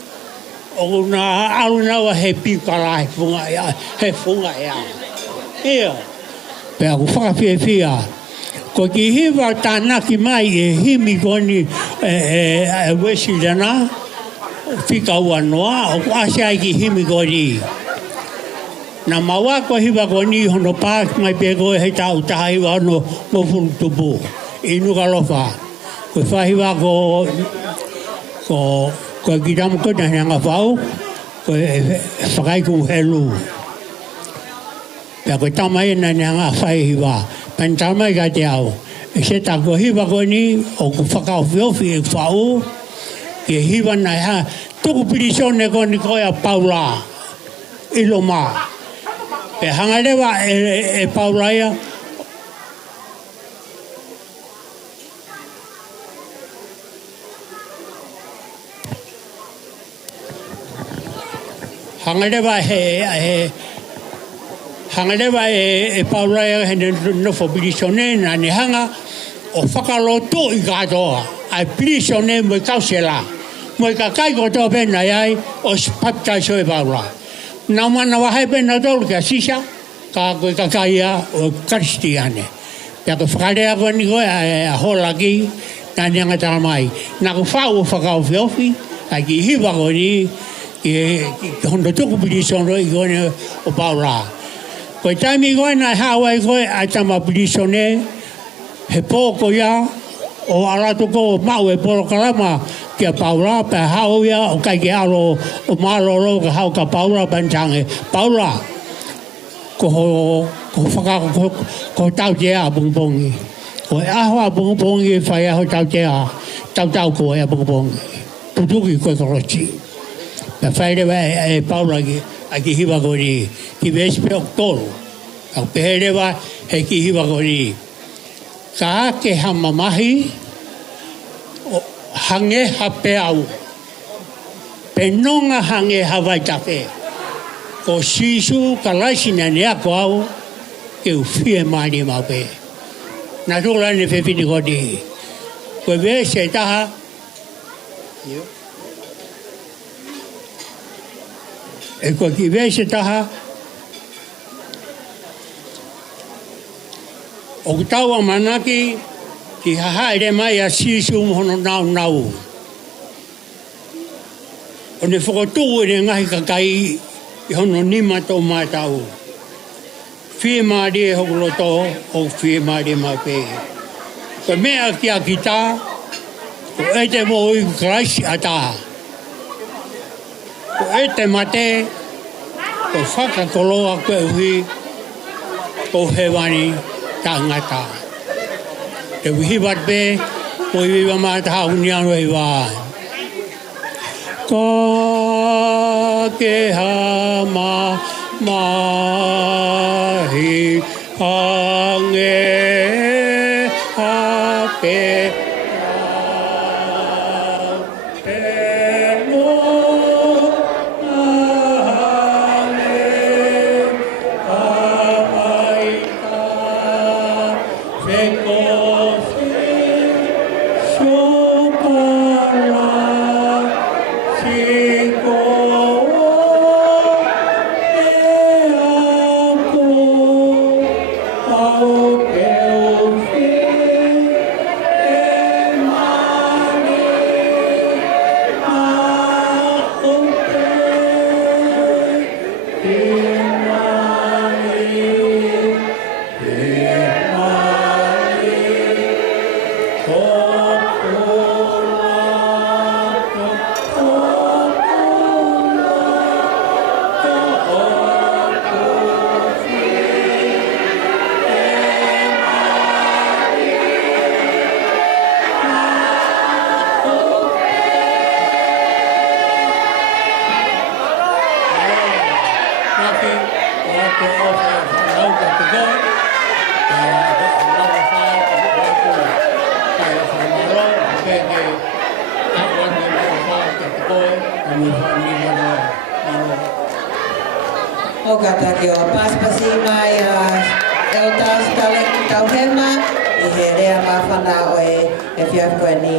o na arunawa he piukalahi funga ia, he funga ia. Ia. Pea ku whakawhiawhia. Ko ki hiwa tānaki mai e himi koni e wesi lana, whika ua noa, o ku asia ki himi koni. Na maua ko hiwa koni hono pāk mai pe koe he tau taha hiwa no mofunu tupu. Inu ka lofa. Ko whahiwa ko ki tamu kona hanga whau, ko whakaiku helu. Pea koe tamai na hanga whaihiwa. Pan tamai ka te au. E se ta ko hiwa koni o ku whakau whiofi e whau. Ke hiwa na ha. Tuku pirisone koni koe a Paula. Ilo maa. Pe hangarewa e Paula ia. Hangarewa Hangarewa e Paula e no fo pirisone na ni hanga o whakaloto i katoa. Ai pirisone mo i kausela. Mo i ka kai koto pena iai o spapta so e Paula. Na mana wahai pena tolu ka sisa ka koe ka kaia o Kristiane. Pea ko whakarea koe ni koe a holaki na ni anga taramai. Na ko whau o whakau whiofi ai ki hiwa koe ni ki hondo tuku pirisone i koe o Paula. Koe taimi koe na hawai koe a tama pirisone he pōko ia o alatu ko mau e poro kalama kia Paula pe hau ia o kai ki alo o malolo ka hau ka Paula bantange. Paula ko whakako ko tau te a bungbongi. Ko e aho a bungbongi whai aho tau te a tau ko e a bungbongi. Putuki koe korochi. Pe whai rewa e Paula ki a ki hiwa kori ki vespe oktoro. Au peherewa he ki hiwa kori. Ka ke hamamahi hange hape au. Penonga hange hawai tape. Ko sisu ka laisina ni ako au ke ufie maani maupe. Na tūla ni whewhini kodi. Koe we se taha. E koe ki we se taha. O taua manaki ki hahaere mai a sisu mohono nau. O ne whakatū e ngahi kakai i hono nima tō mai tau. Whie maari e hokoloto o whie maari mai pe. Ko mea ki a ki tā, ko e te mo i kraisi a tā. Ko e te mate, ko whakakoloa koe uhi, ko hewani tā ngata. Te wihiwat pe, o i viva mai ta hauni anu e wā. Ka ke ha ma mahi ange ha pe O kata ki o paspasi mai Elders Tauhema I he rea mawhana o e whiaf koe ni.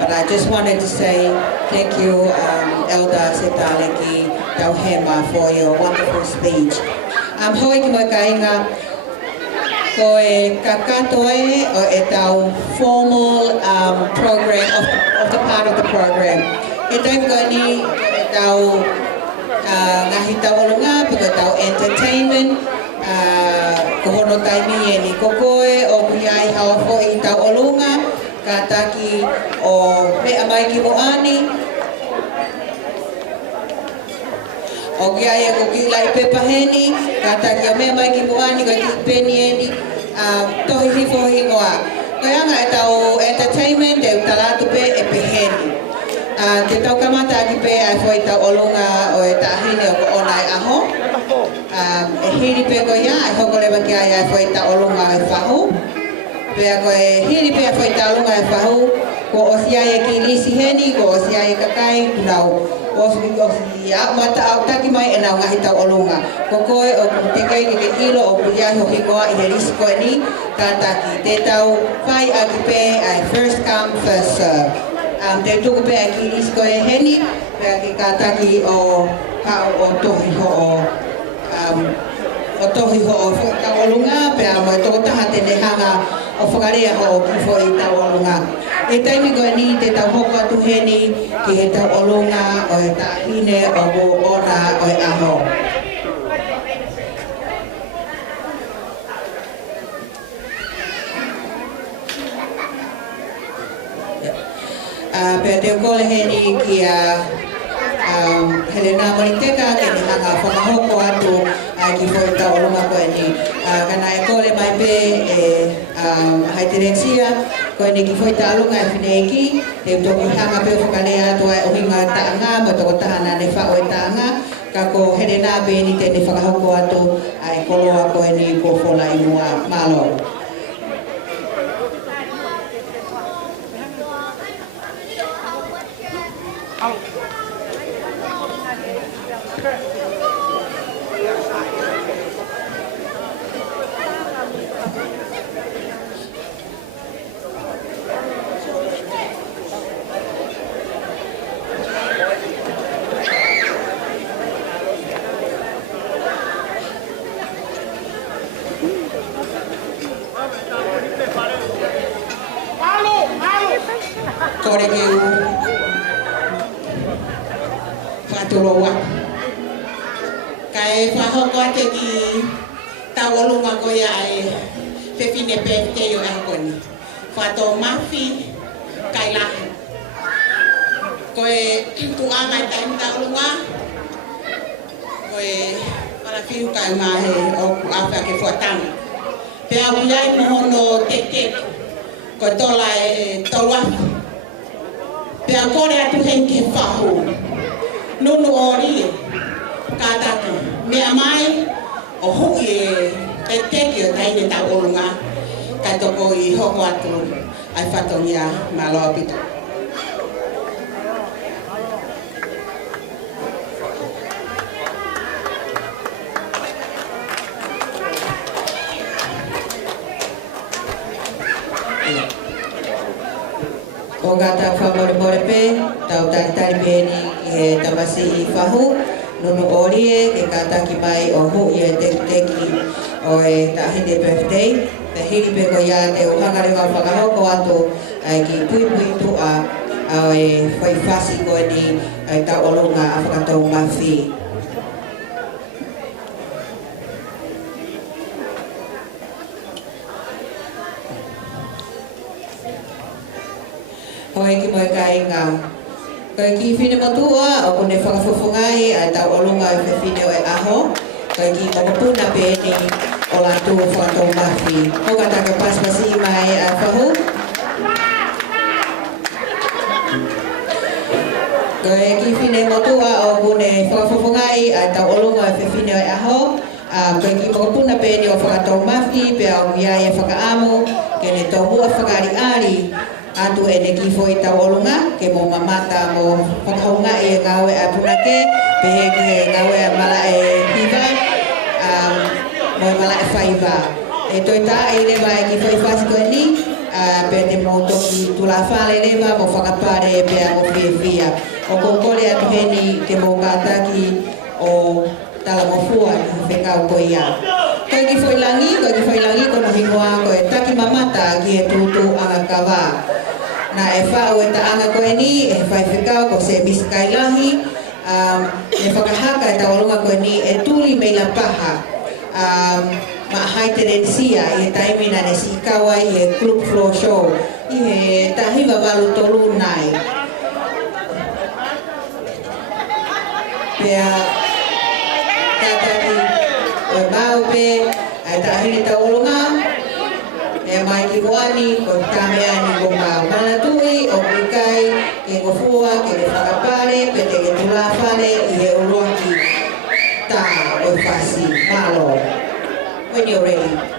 But I just wanted to say thank you, Elder Setaleki Tauhema, for your wonderful speech. Hoi ki mo kainga ko e kakatoe o e tau formal program of the part of the program. E tau kani e tau ngahi tau olunga, piko tau entertainment, ko hono taimi e ni kokoe o kuyai hawafo I tau olunga, kataki o me amai ki moani o giai ko ki lai pepaheni kataki o me amai ki moani ko ki peni eni tohi hifo hingoa ko yanga e tau entertainment e utalatu pe e peheni te tau kamata ki pe ai foi tau olunga o e tahine o onai aho e hiri pe ko ia ai hoko lewa ki ai foi tau olunga e fahu pea ko e hiri pea foi talunga e whahu ko o sia e ki lisi heni ko o sia e kakai kunau o si a mata au taki mai e nau ngahi tau olunga ko koe o te kai ki ke ilo o kuia ho hikoa I he lisi koe ni ka taki te tau whai a ki pe ai first come first serve te tuku pe a ki lisi koe heni pea ki ka taki o ka o tohi ho o tohi ho o ka olunga pea mo e toko taha te nehanga o whakarea ho ki fo I tau olunga. E taimi koe ni te tau hoko atu heni ki he tau olunga o e tahine o mo ona o e aho. Pea te kole heni ki a Helena Moriteka ke ni hanga whamahoko atu ki fo I tau olunga koe ni. Kana e kole mai pe e haiterexia koe ni ki fo I tau olunga e whineki te utoki hanga pe whakalea atu ai o hinga taanga mo toko tahana ne whao e taanga Ka ko hele nā pēni tēne whakahoko atu ai koloa koe ni ko whola i mua malo. Kore ke u whaturoa. Kai whahoko ate ki tawalunga ko ia e whewhine pēte o e hokoni. Whato mawhi kai lahi. Koe tuanga i taimi tawalunga. Koe wharafiu kai mahe o awha ke whatanga. Pea uiai mohono te ko tola e tauafi. Pea kore atu henke whahu. Nunu ori e kātaki. Mea mai o hui e teki o taine tau orunga. Kai toko i hoko atu ai whatongia mā loa pito. O gata whamore pē, tau tari pēni i he tamasi i whahu, nunu orie ke kātaki mai o hui e teki o e tahine birthday. Te hiri pe ko ia te uhangarewa whakahoko atu ki pui tua au e whai whasi koe ni tau olunga a whakatau mawhi. Hoi ki moe ka inga. Koe ki whine matua o kone whakawhawhangai a tau olunga e whine o e aho. Koe ki makapuna pēni o la tū whakatau mawhi. Hoka taka paspasi mai a whahu. Koe ki whine matua o kone whakawhawhangai a tau olunga e whine o e aho. Koe ki makapuna pēni o whakatau mawhi, pea o iai e whakaamu, kene tau mua whakari ari. Atu e ne ki foi tau olunga, ke mo mamata mo whakaunga e ngawe a punake, pehe ki he ngawe a mala e hiva, mo mala e whaiva. E toi tā e lewa e ki foi whasiko e ni, pe te mo toki tula whale lewa mo whakapare e pea mo whia. O kokore atu he ni te mo kātaki o tala mo fua ki whekau ko ia. Koe ki foi langi kono hingoa koe taki mamata ki he tūtū anga kawa. Na e whao e ta anga koe ni, e whai whekau ko se miskailahi, e whakahaka e tawalunga koe ni, e tūli mei la paha. Ma haiterensia i he taimina ne si kawa i he group floor show, i he tahiwa walu tolu nai. Pea tataki o e maupe, e tahini tawalunga, e mai ki wani, ko tamea ni ko manatui, o kikai, ke ngofua, ke le whakapare, pe te ke tulawhare, i he uruaki tā o whasi, malo. When you're ready.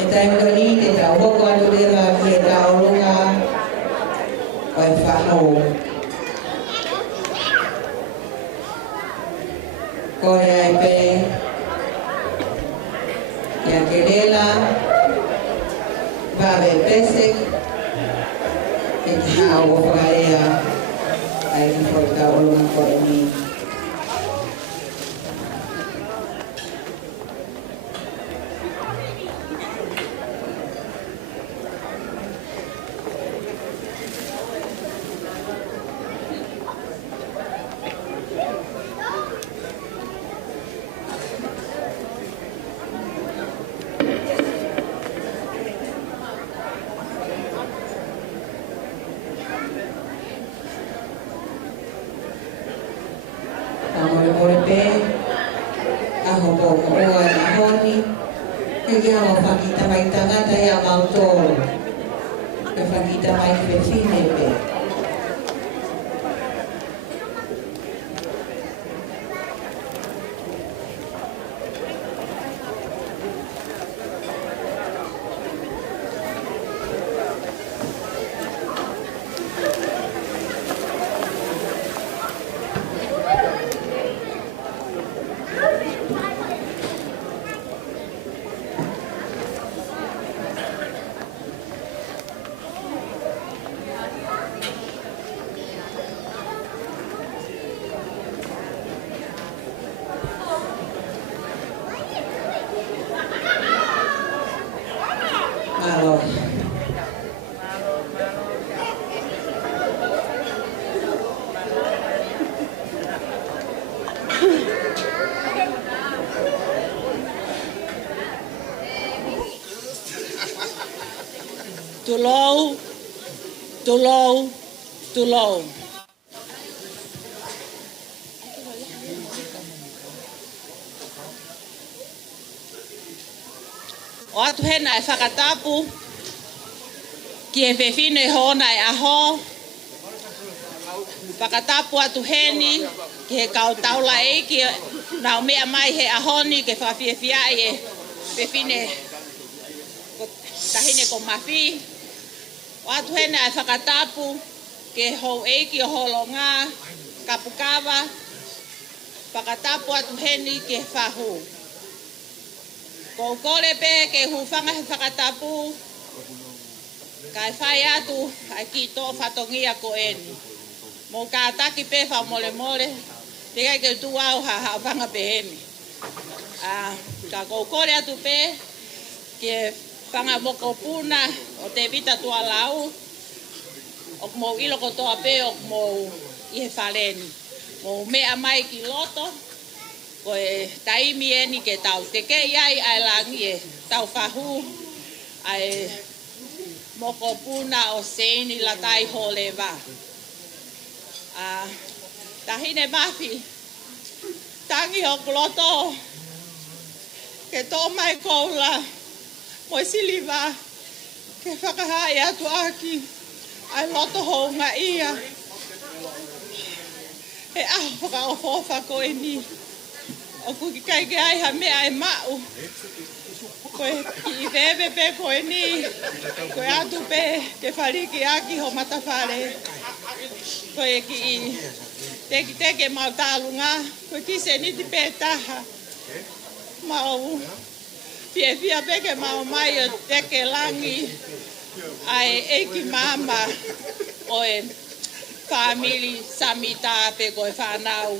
E tai koni te tau hoko atu rewa ki e tau runga o e whahau. Kore ai pe ia kelela Vawe Pesek e te hao o whakarea ai ki fo i tau runga ko e ni. Tulou. O atu hena e whakatapu ki e whewhine hona e aho. Whakatapu atu heni ki he kautaula e ki nao mea mai he ahoni ke whawhiawhia e whewhine tahine ko mawhi. O atu hena e whakatapu ke hou eiki o holonga, kapukawa, whakatapu atu heni ke whahu. Ko kore pe ke huwhanga he whakatapu, kai whai atu ai ki tō whatongia ko eni. Mō ka taki pe wha mole mole, te kai ke tu au ha whanga pe eni. Ka ko kore atu pe ke whanga moko puna o te vita tua lau, o mo ilo ko toa pe o mo i he whaleni. Mo mea mai ki loto, ko e taimi eni ke tau te kei ai ai langi e tau whahu, ai moko puna o seini la tai hole wa. Tahine mafi, tangi o loto, ke tō mai koula, mo sili wa, ke whakahai atu aki, ai loto hounga ia. E aho whaka o whofa ko e ni. O kuki kai ke ai ha mea e mau. Koe ki i wewe pe ko e ni. Koe atu pe ke whariki aki ho matawhare. Koe ki i teki teke mau tālunga. Koe ki se niti pe taha. Mau fia peke mau mai o teke langi. Ai eiki mama o e family samita pe koe whanau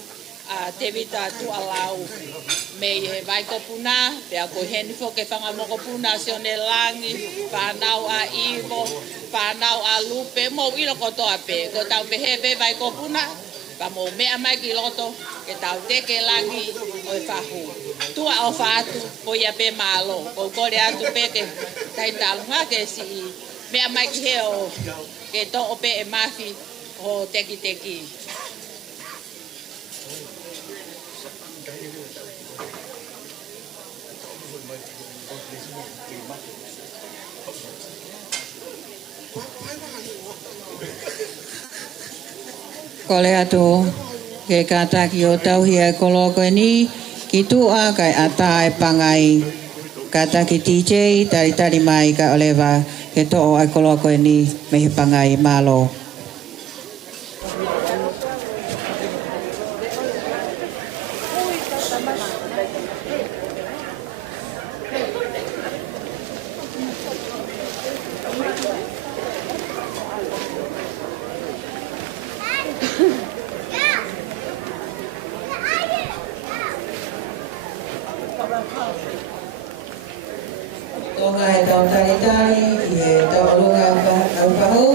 te vita tualau me he vai kopuna pe a koe heni fo ke whanga moko puna se one langi whanau a ivo whanau a lupe mo ilo kotoa pe ko tau pe hepe vai kopuna pa mo mea mai ki loto ke tau teke langi o e whahu tua o whatu ko ia pe malo ko kore atu pe ke tai talunga ke si mea mai ki he o ke to o pe e mafi o teki teki. Kole atu ke kataki o tauhia e koloko ni ki tua kai ata e pangai Kata ki TJ, tari mai ka olewa ke to'o ai koloa koe ni me he pangai malo. Tonga e tau tari, i e tau alunga au pahu,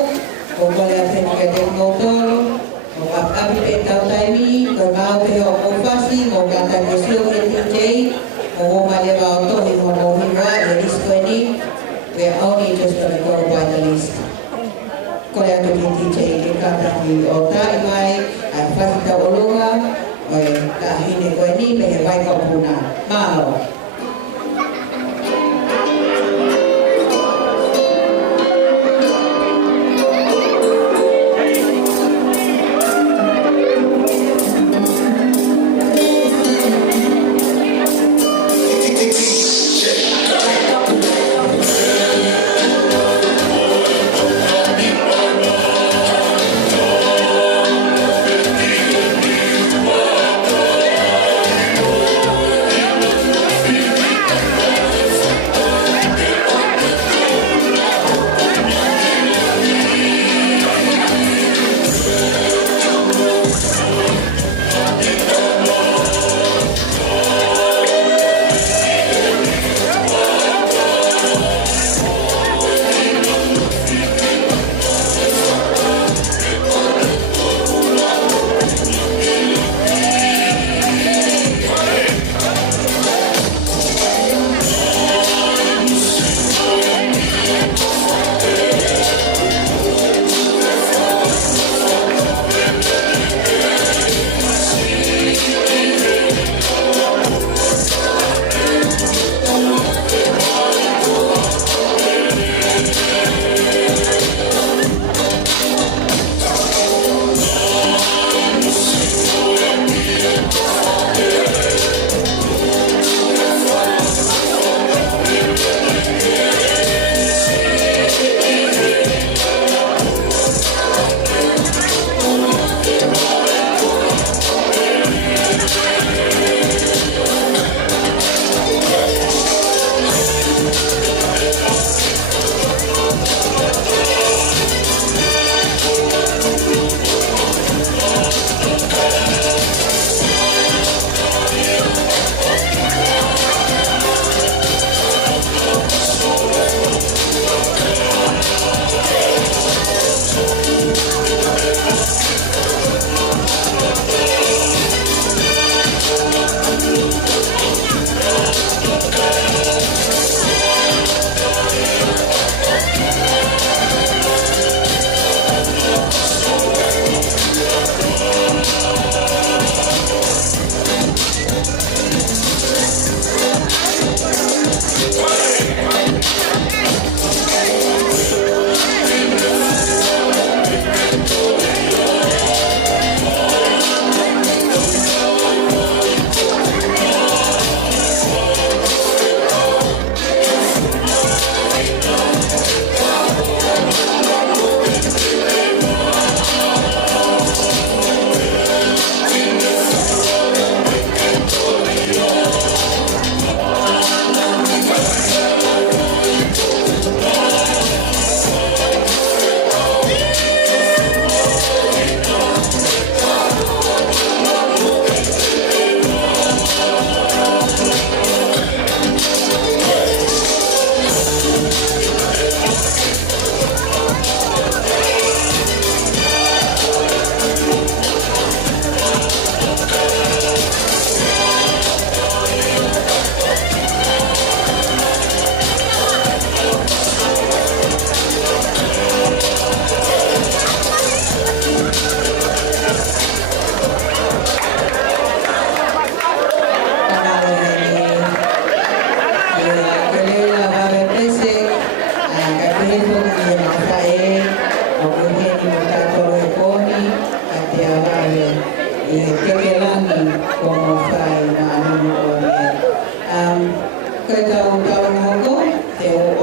o kole a whenu ke te ngotoro, o api pe tau taimi, ko mau pe o kofasi, o kata ke sio ke TJ, o ngoma lewa o tohi mo hiwa, e listo e ni, we are only just going to go by the list. Kole a ke TJ, ke kata ki o tai mai, a whasi tau alunga, o e tahine koe ni, me he vai kapuna. Mahalo. Thank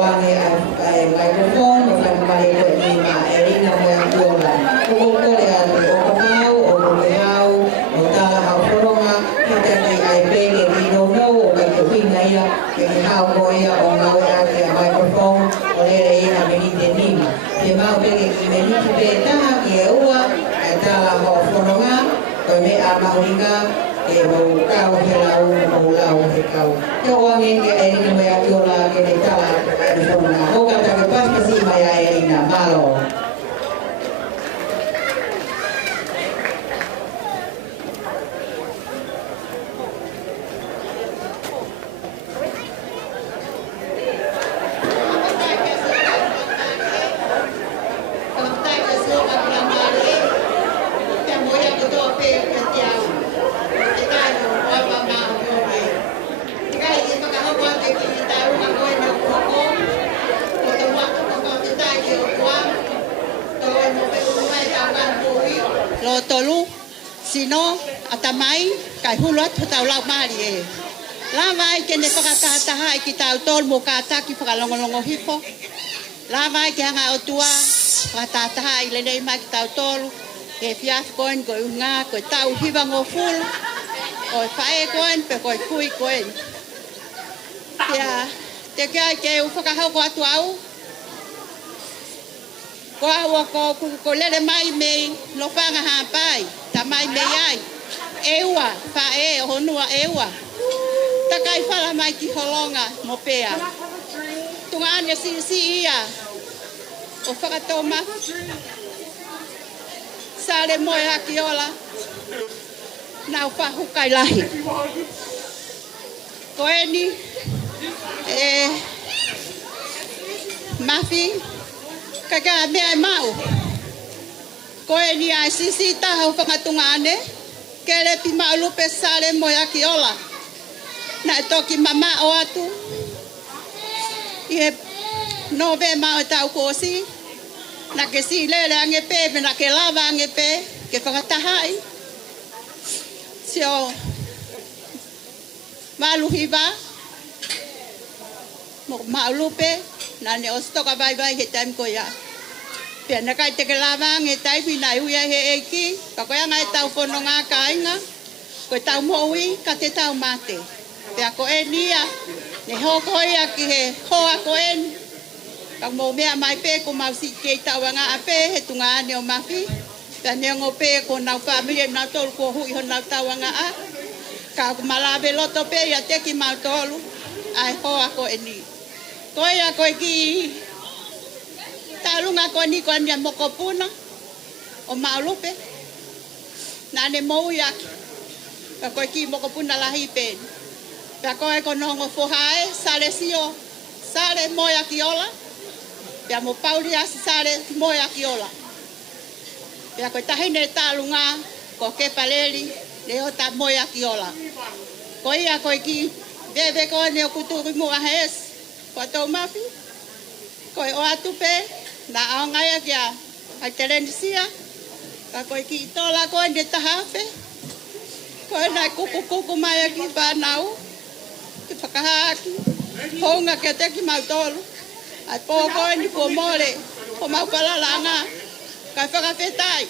wange ai microphone o whai kamare ko ni ma Elina Moya Kiola. Kuko kore atu o kokau, o kokehau, o tala hau whoronga, kita ki ai penge ki no no o kai ke winga ia, ke ki hau ko ia o ngau ia ki a microphone, o lere ina menite nima. Ke mau penge ki menite pe taha ki e ua, ai tala hau whoronga, ko me a mahuringa, ke mau kau he lau, mau lau he kau. Ke wange ke Elina Moya Kiola, ke ne tala hau whoronga. Hoka take paspasi mai a Elina, malo. Lo tolu sino atamai kai hulat tau lau mari e la vai ke ne pakata hai ki tau tol mo kata ki pakalongo hipo la vai ke hanga otua pakata hai le nei mai ki tau tol e fiaf koen ko nga ko tau hiva ngo ful o fae koen pe ko kui koen ya te kai ke u pakahau ko atu au ko lele mai mei lo fanga ha pai ta mai mei ai ewa fa e honua ewa ta kai fala mai ki holonga mo pea tunga ane si ia o whakatoma sare moe haki ola nau whahukai lahi ko eni mafi kaka mea mau ko eni ai sisi taha o whakatunga ane kere pi maulupe sare moe haki ola na e toki mama o atu i he nove mao e tau kosi na ke si lele ange pe me na ke lava ange pe ke whakatahai sio maluhiva mo maulupe na ne ostoka vai vai he taim ko ya pe na kai te ke lava ange tai pi na uia he eki ka ko nga e tau fononga kainga ko tau mo ui ka te tau mate pe ko enia ne hoko ia ki he hoa ko en ka mo mea mai pe ko mau si ke tawanga ape he tunga ane o mafi pe ne ngo pe ko na family na tol ko hui ho na tawanga a ka ko malabe loto pe ia te ki mau tolu ai hoa ko eni ko ia ko ki talunga ko ni ko nia mokopuna o maulupe na ne mo ia ka ko ki mokopuna lahi pe Pea koe konongo fohae, sale sio, sale moya kiola. Pea mo pauli asi sale moya kiola. Pea koe tahine talunga, ko kepa leli, leo ta moya kiola. Ko ia koe ki, bebe koe neo kuturi mua hes, ko tau mafi. Koe o atupe, na aongaya kia, ai telenisia. Ka koe ki itola koe ne tahafe. Koe nai kuku maya ki whanau. Ki whakahaki, honga kia teki mau tolu. Ai pōko ni ko mole, ko mau palalanga, kai whakawhetai.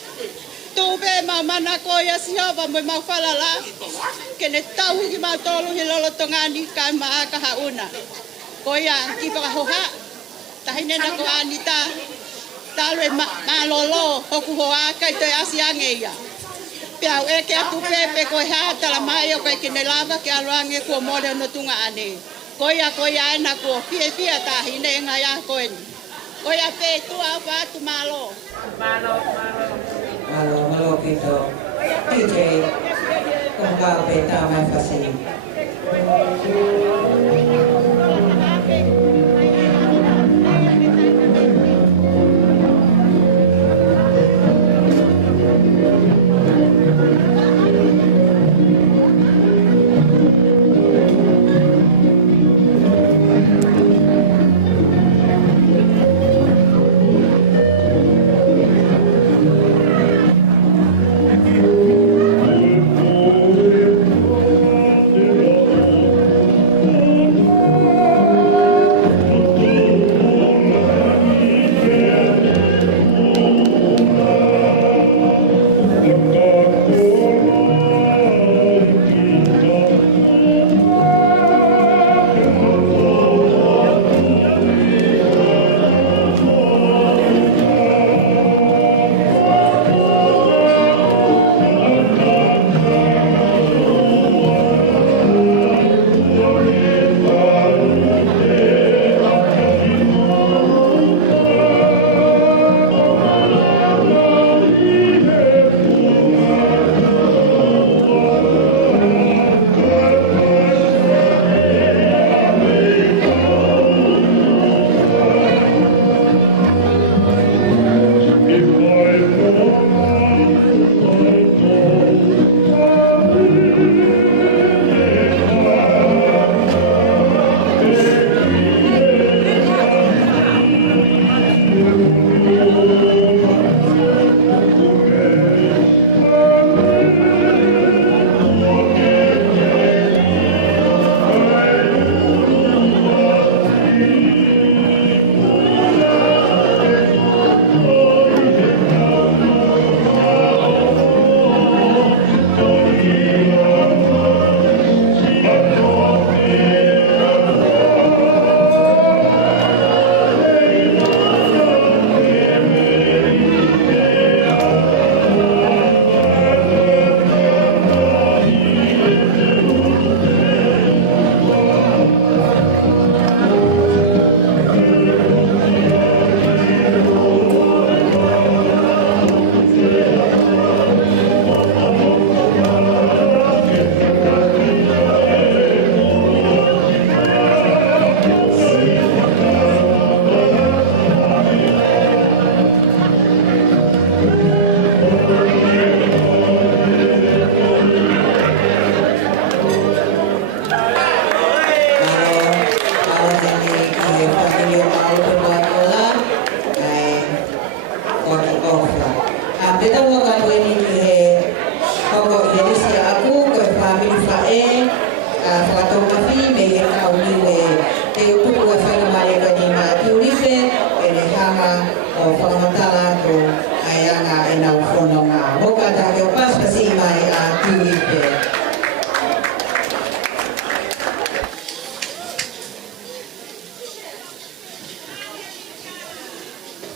Tūpe mau mana ko ia siova mo mau whalala. Ke ne tau ki mau tolu he lolo tongani kai maa ka hauna. Ko ia ki whakahoha, tahine na ko anita. Talu e malolo, hoku hoa kai toi asiange ia. Piau e ke atu pepe ko ha tala mai o kai kene lava ke aluange ko mole no tunga ane. Ko ia na ko pie ta hine nga ya ko en. Ko ia pe tu apa tu malo. Malo kito. DJ kung ka peta mai fasi.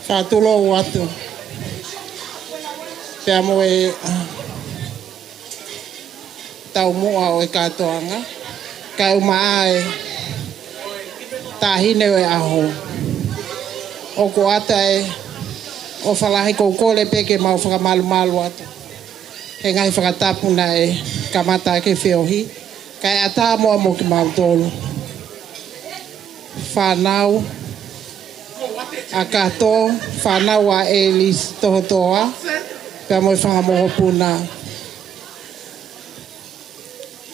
whātulo atu. Pea mo e tau mua o e katoanga. Kai umaa e tahine o e aho. O ko ata e o whalahi koukole peke mau whakamalu atu. He ngai whakatapuna e kamata ke whiohi. Kai ata moa mo ki mau tolu. Whanau a kato, whanau a Elis tohotoa. Pea mo i whangamoho puna.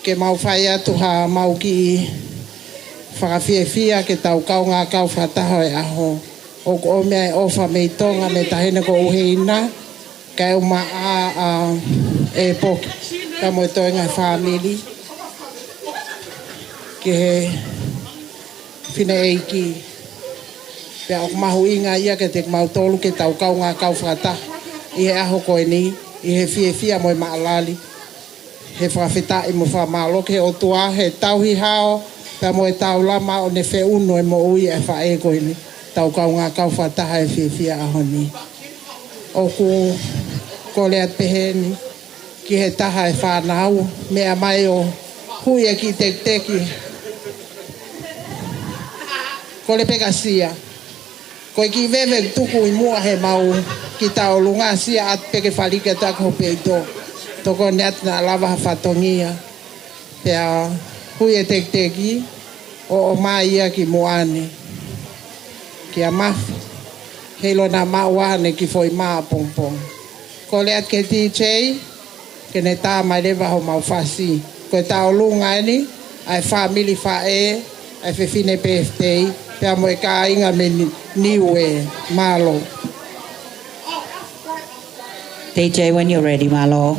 Ke mau whai atu ha mau ki whakawhiawhia ke tau kau ngā kau whataho e aho. O ko o mea e ofa mei tonga me tahina ko uheina. Kai uma a e poki. Ka mo i toi ngai whamili. Ke he whina eiki. Pea o mahu inga ia ke te mau tolu ke tau kau ngā kau whata. I he aho koe ni. I he whiawhia mo i maalali. He whawhita i mo whamalo ke o tua. He tauhi hao. Pea mo e tau lama o ne wheuno e mo ui e whae koe ni. Tau kau ngā kau whataha e whiawhia aho ni. O ku kole at peheni. Ki he taha e whanau. Mea mai o hui e ki teki. Kole pekasia. Koe ki vewe tuku i mua he mau ki tau lunga sia at peke whalike tako peito. Toko neat na lava ha whatongia. Pea hui e teki o mai ia ki muane. Ki a mafi. Heilo na mauane ki foi maa pongpong. Kole at ke DJ. Ke ne tā mai lewa ho mau whasi. Koe tau lunga ni. Ai family whae. Ai whewhine PFT. Pea mo e ka inga me niue malo. DJ, when you're ready, Malo.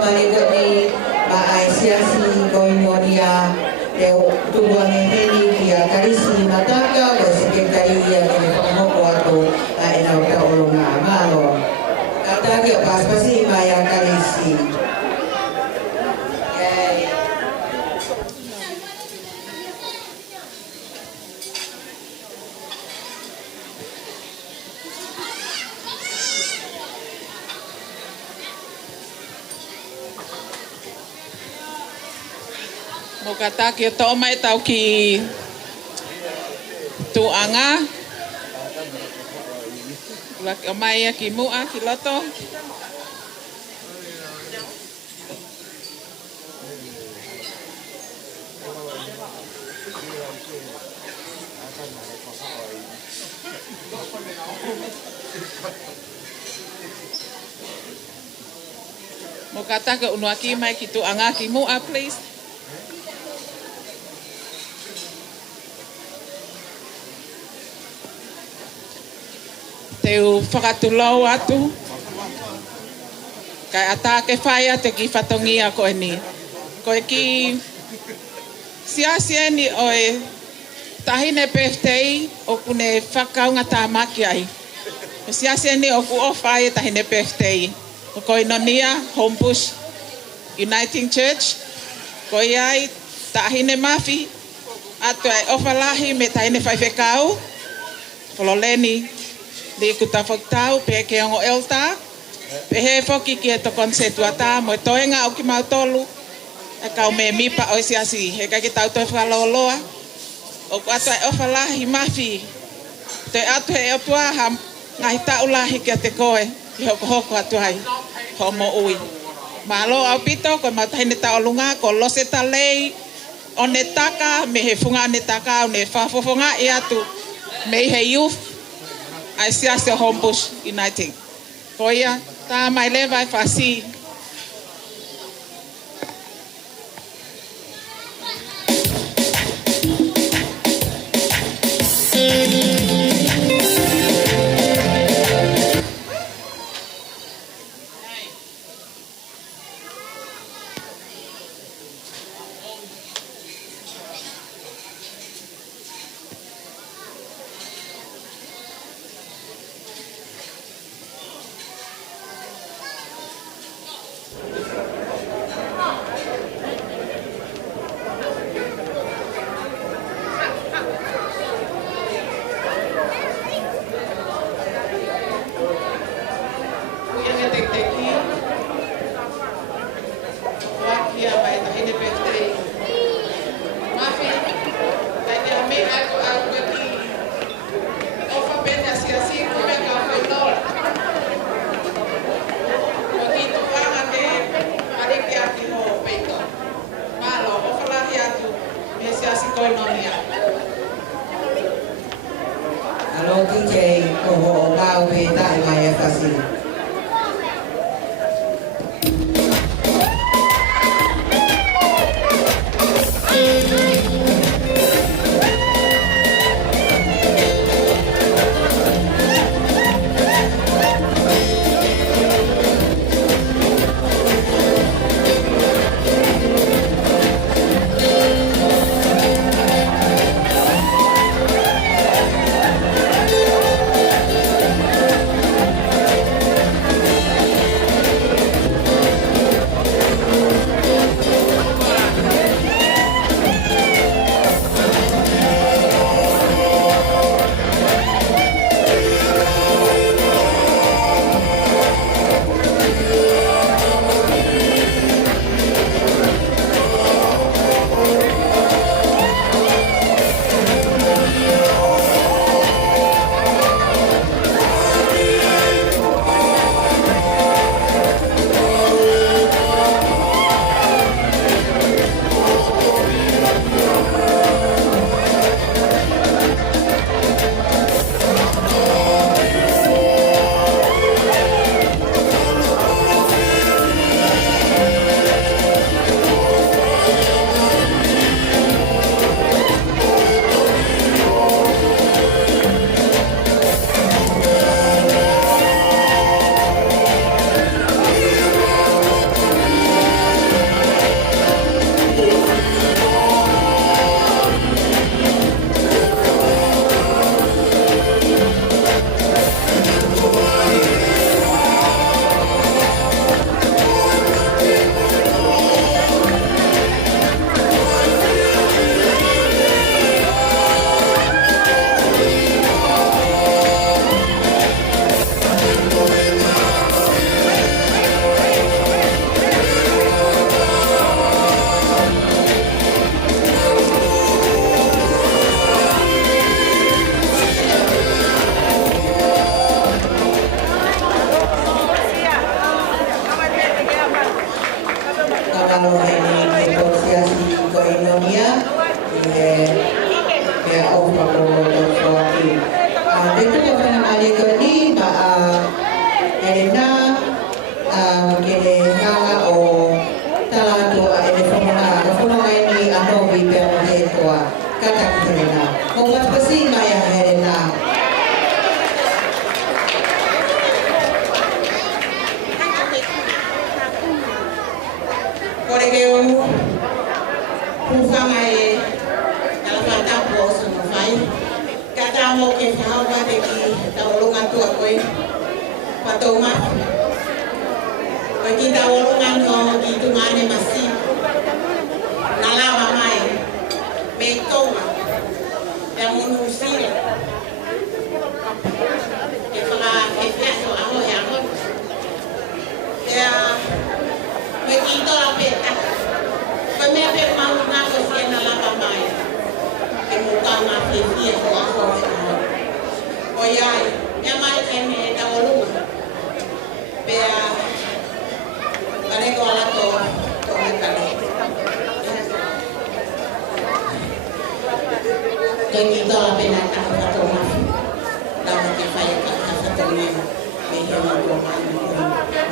kamari ko ni maaysiasi ko inyonia te tubuan hini kia karisi mataka o sekretariya ni pamoko ato ina ka olonga malo kata ke pas-pasi maya karisi Mo kata ki to mai tau ki tuanga. La ka mai ki mua ki loto. Mo kata ke unua ki mai ki tuanga ki mua please. Te whakatulau atu. Kai ata ke whaia te ki whatongia koe ni. Koe ki sia ni oe tahine peftei o kune whakaunga tā maki ai. Sia ni o ku o whaia tahine peftei. O koe nonia Homebush Uniting Church. Koe ai tahine mafi. Atu ai ofalahi me tahine whaiwhekau. Kololeni. Li kuta whaktau, pe ke ongo elta, pe he whoki ki e to konsetua tā, mo e toenga au ki mautolu, e kau me mipa o isi asi, he kai ki tau toi whakaloloa, o ku atu e ofalahi mafi, te atu he otua ha ngahi taulahi ki a te koe, ki hoko hoko atu hai, homo ui. Malo au pito, koe mautahine taolunga, ko lose ta lei, o ne taka, me he funga ne taka, o ne whafofonga i atu, me he youth, ai sia se Homebush Uniting. Koia, tā mai le vai whasi. Kalau ini negosiasi koinonia, ya Allah berkati. Tentu kita nak alih ni, Elena, kini ngala o talah tu ada formula ini ando biar tua kata Elena. Kompas pasti maya Elena. Por ejemplo, Kufangai kalau kata bos Kufai, kata mau ke faham pada ki tawolongan tu aku patoma, bagi tawolongan kau itu mana masih nalawa mai, metoma, yang menusil, efek aku yang ya. Begitu apa? Kami apa mau nak kesian dalam ramai. Kemudian masih dia soal. Oh ya, yang mana ini dahulu. Biar mereka orang tu mereka. Begitu apa nak kata orang. Dalam kita kata ni, ini yang orang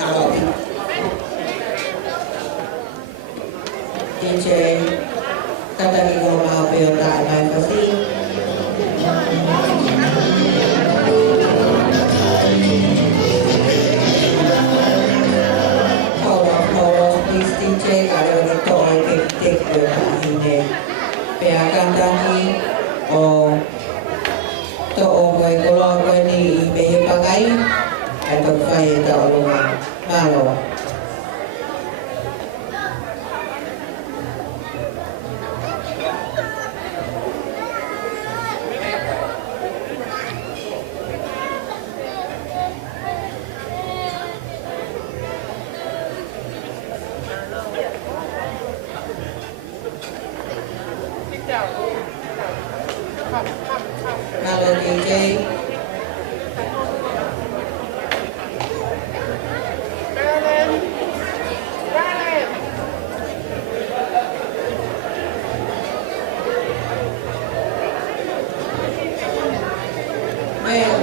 kalau DJ kata ni kalau mahu berita lain pasti. Kalau please DJ kalau ni tu orang take berita ini. Biarkan tadi tu orang kalau ni ibu pakai atau file tu orang malu. Kalau DJ Yeah.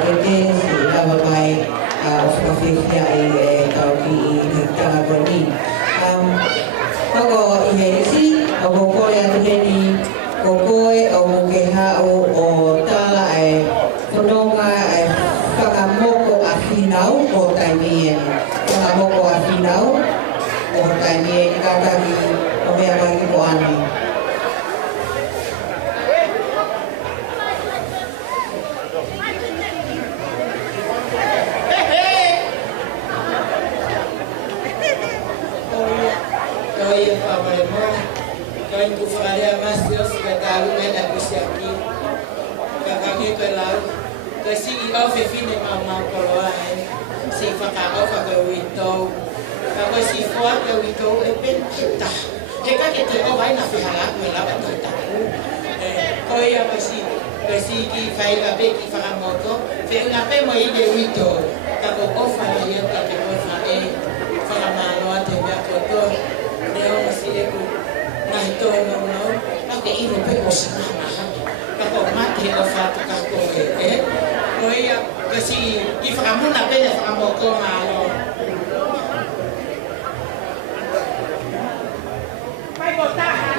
kete si lava mai o whakawhiwhia kau ki i Taragoni. Pako i Herisi, o kokoe atu heni kokoe o ke hao o tala whanonga whakamoko a whinau o taimien. Whakamoko a whinau o taimien kautaki o mea mai ki ko ani. Kain ku fararia mas Dios ka talu na na kusiaki ka kami ko lau kasi i ofe fine mama koloa si faka ofa ka wito ka ko si foa ka wito e pentita e ka ke te o vai na fihala me la ba ta ko ia kasi ki fai ka be ki faka moto fe una pe mo i de wito ka ko ofa na ia ka ke ofa faka malo ate me ko to de o si e ku na ito no ake ilo pe o sana kako mate o fatu kako koia kasi ifakamuna pe na fakamoko malo vai botar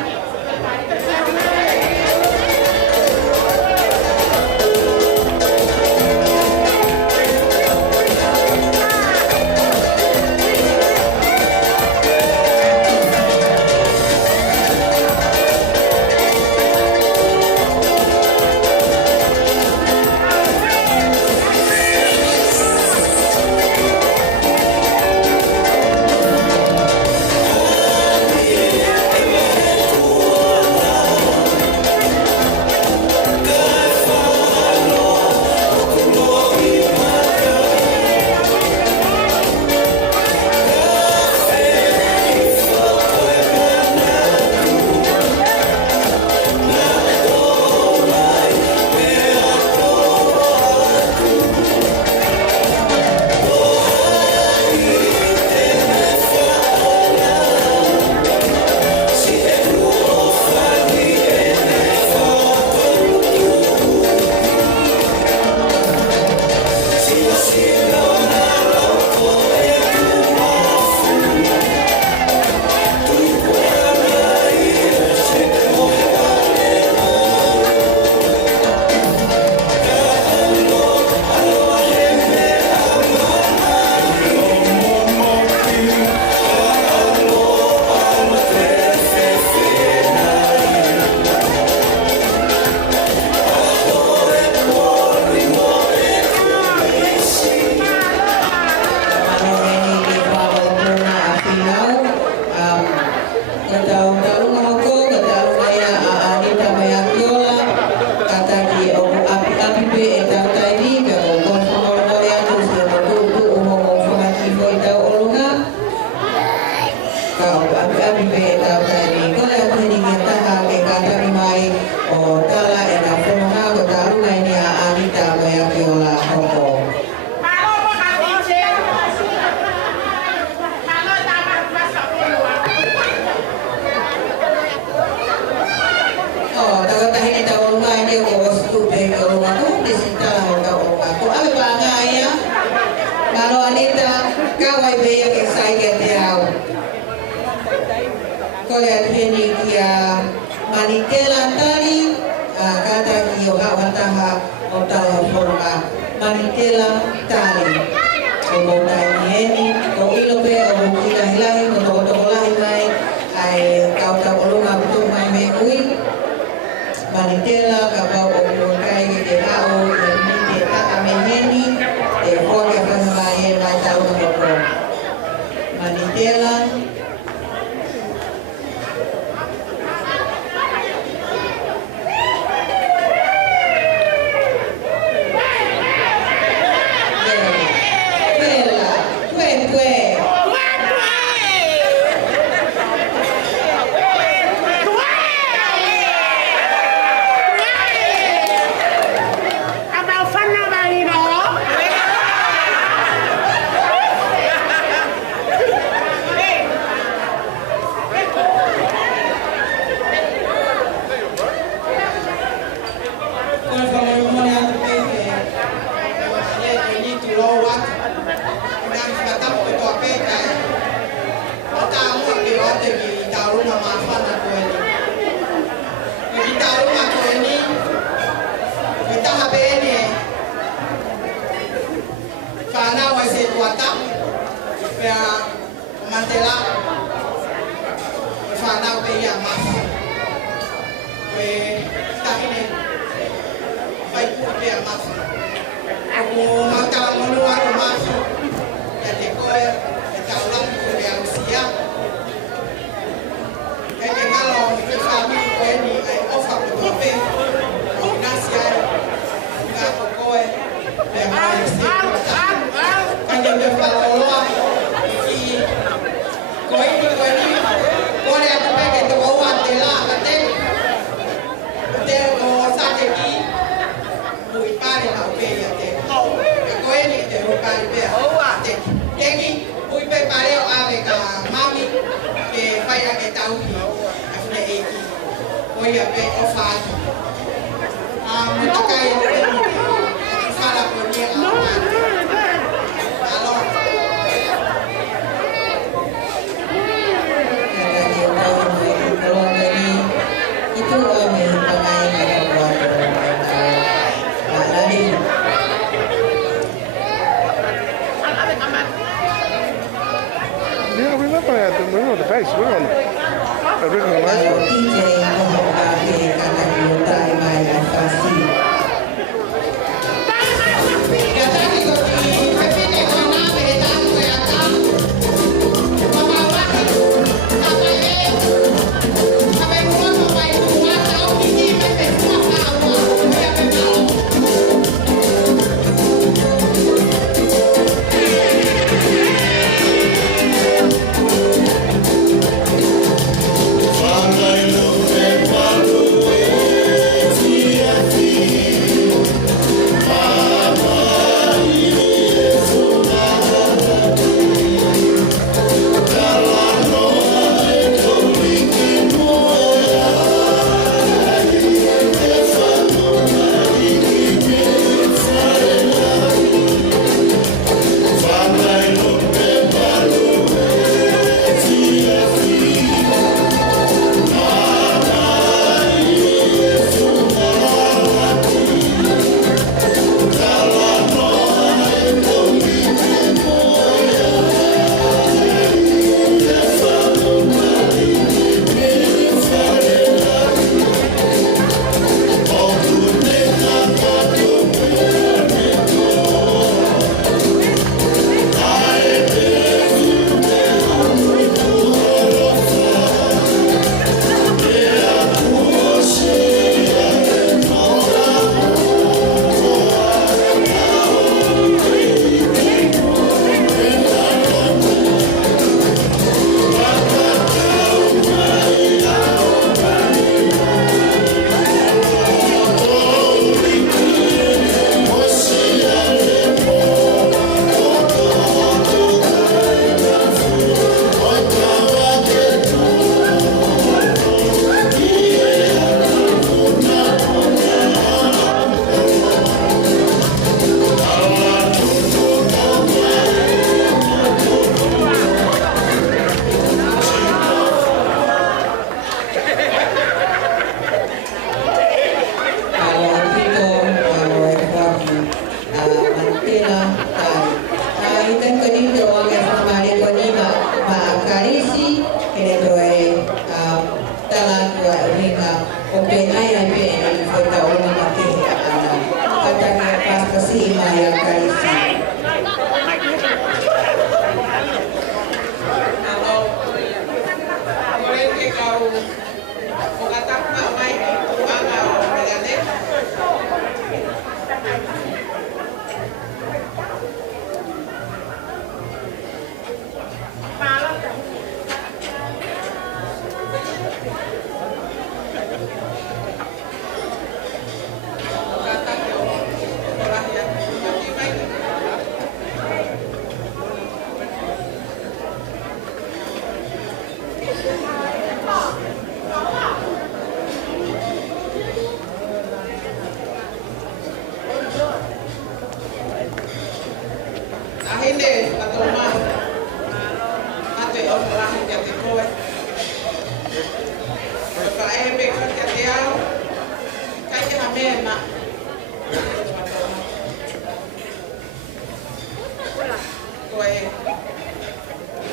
whanau ai se tuata, pia mantela, whanau pe ia masa. Pe tahine, pai pua pe ia masa. Ako matala monua ko masa, ya te koe, e taulang ko rea usia. E te ngalo, ke whamu koe ni ai ofa ko tope, o nasi ai, ngā ko koe, pia mai se tuata. Kanya me whaloa, ki koe ni, kore atu peke te waua te la kate, te o sa te ki, ui pare na upe ia te. E koe ni te ui pare pea, te teki, ui pe pare o ave ka mami, ke whai ake tauhi, a fune e ki. Koe ia pe o whaatu. Mutakai e te whala po ni a whaatu. Yeah, we went by the middle of the base. We were on the original line.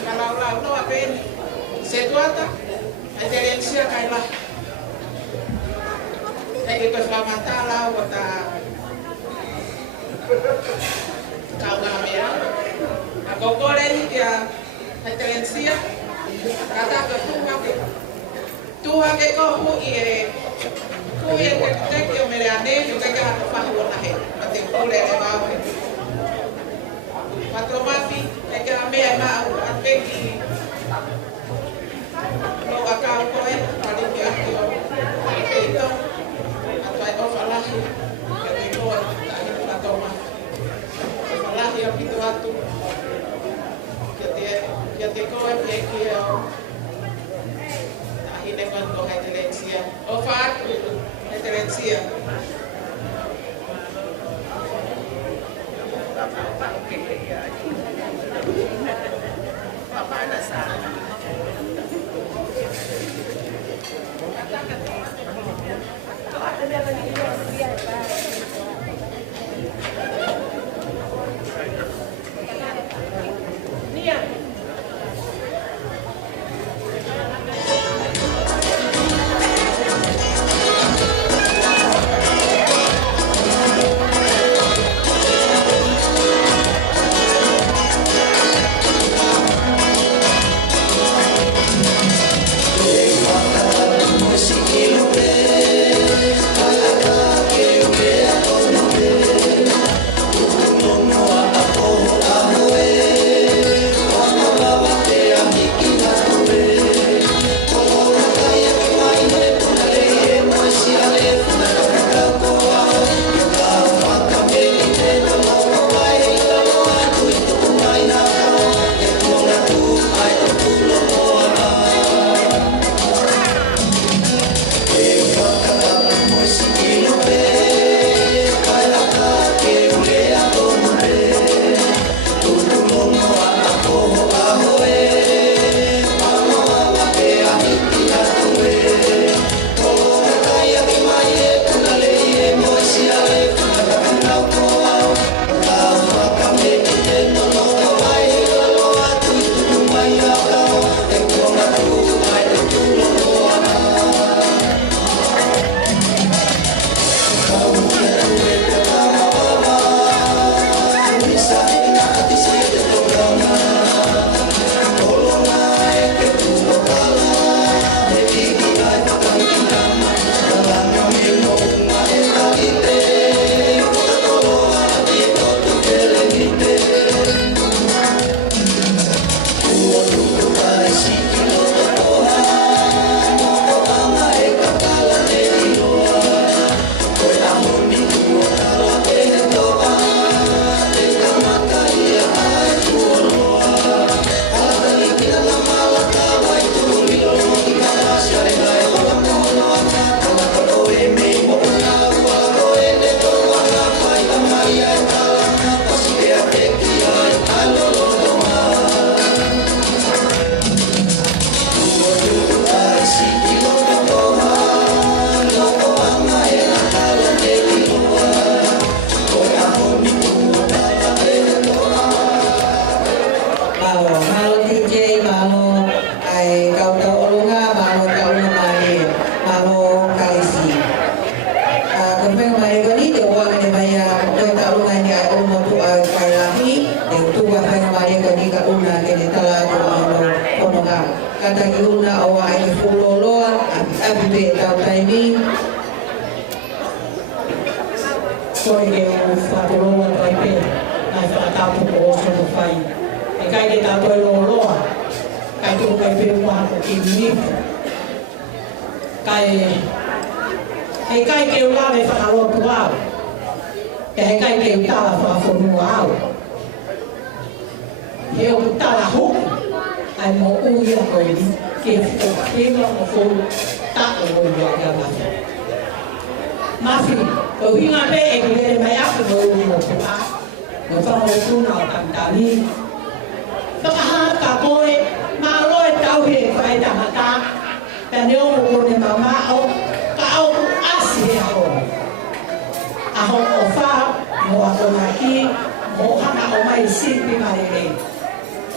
kalau no apen setuata aterencia kaila ito salamantala wata kau ngamera ako kolen ya aterencia kata ke tuha ke ko hu ie ku ye ke te ke merane yo ke ka fa hu na he mate kule le ba patro mafi e ke me ma ateki no akau ko e ali ke akio ito atoi o fala ke ko ta toma fala ya pito atu que te coge que ahí le mando a excelencia o fa excelencia papá la sala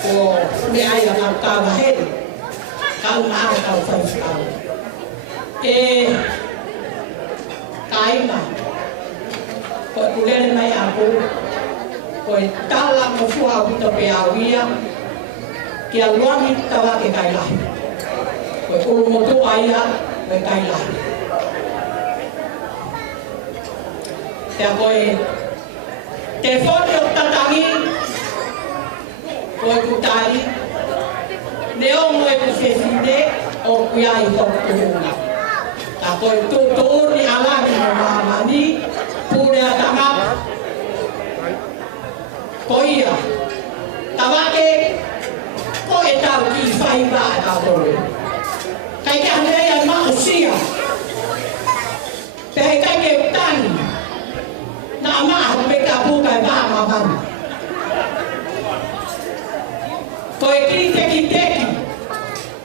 ko me ai la ka wa he ka ma ka fa ka kaina ko kulele mai aku ko tala mo fua ko pe awia ki a luami tawa ke kaila ko mo to aia pe kaila ya ko te fone o tatangi ko kutari leo mo e fefinde o kuia I ko tuna ako tu ni ala ni mama ni pura tama koia tabake ko eta ki fai ba ta to kai ka ne ya ma sia pe kai ke tan na ma pe ka pu ka ba ma ba ko ki te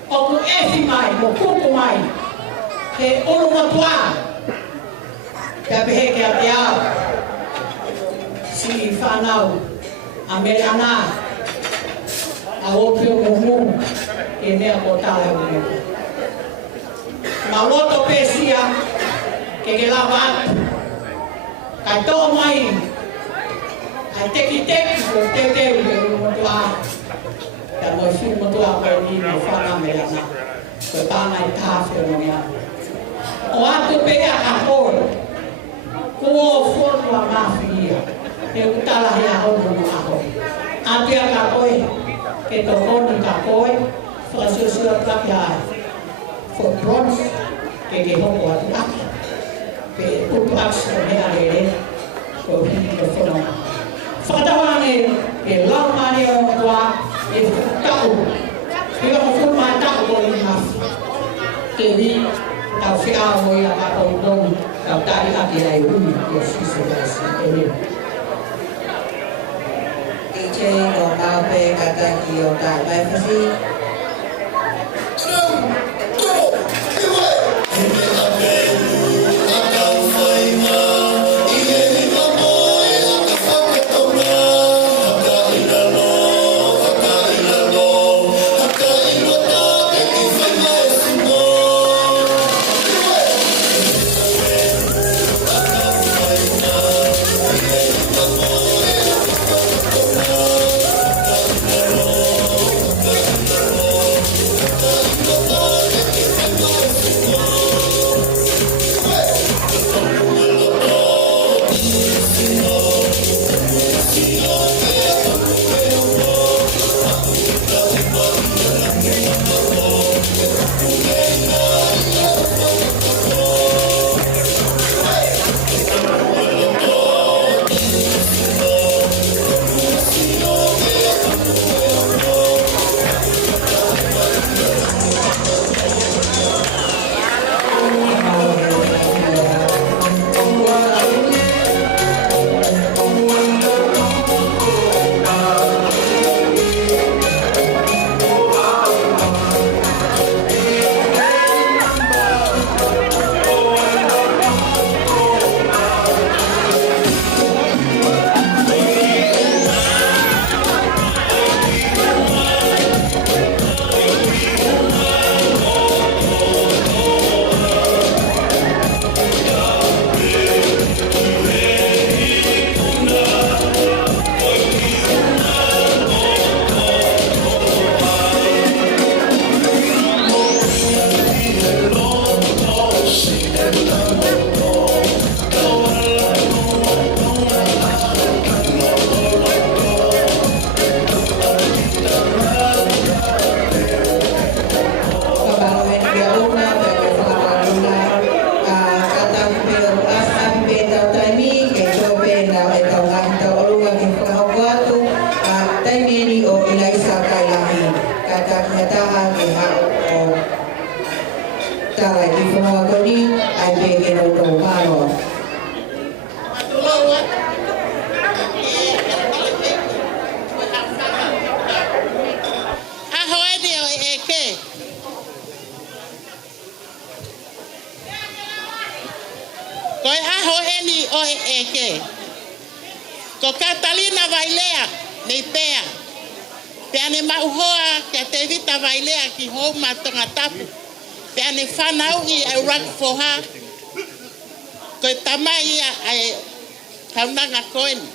o ku esi mai mo ku mai ke ulu matua ke behe ke atea si whanau Ameriana a opio mumu ke mea ko tala ule ma loto pesia ke lava kai to mai kai teki ko teke ulu matua ka mo si matua ka ni no whana Ameriana ko tana I tafe no mea o ato pega a cor ko foto a mafia e utala ya ho no aho atia ka koi ke to kon ka koi francesco tapia for bronze ke ho ko ata ke ku pax ne a rede ko ni ko fono fatawane ke la mane o tua e tau ke ho fu ma ta ko ni ma ke ni tau fi a mo ya ka ko dong tau tari ka ki ai ui ke si se ka si e DJ o mau pe kata ki o ta mai fasi Ko Catalina Vailea, nei pea. Peane mauhoa kia te vita vailea ki hou matonga tapu. Peane whanau i au raku foha. Koe tamai ia ai kaunanga koeni.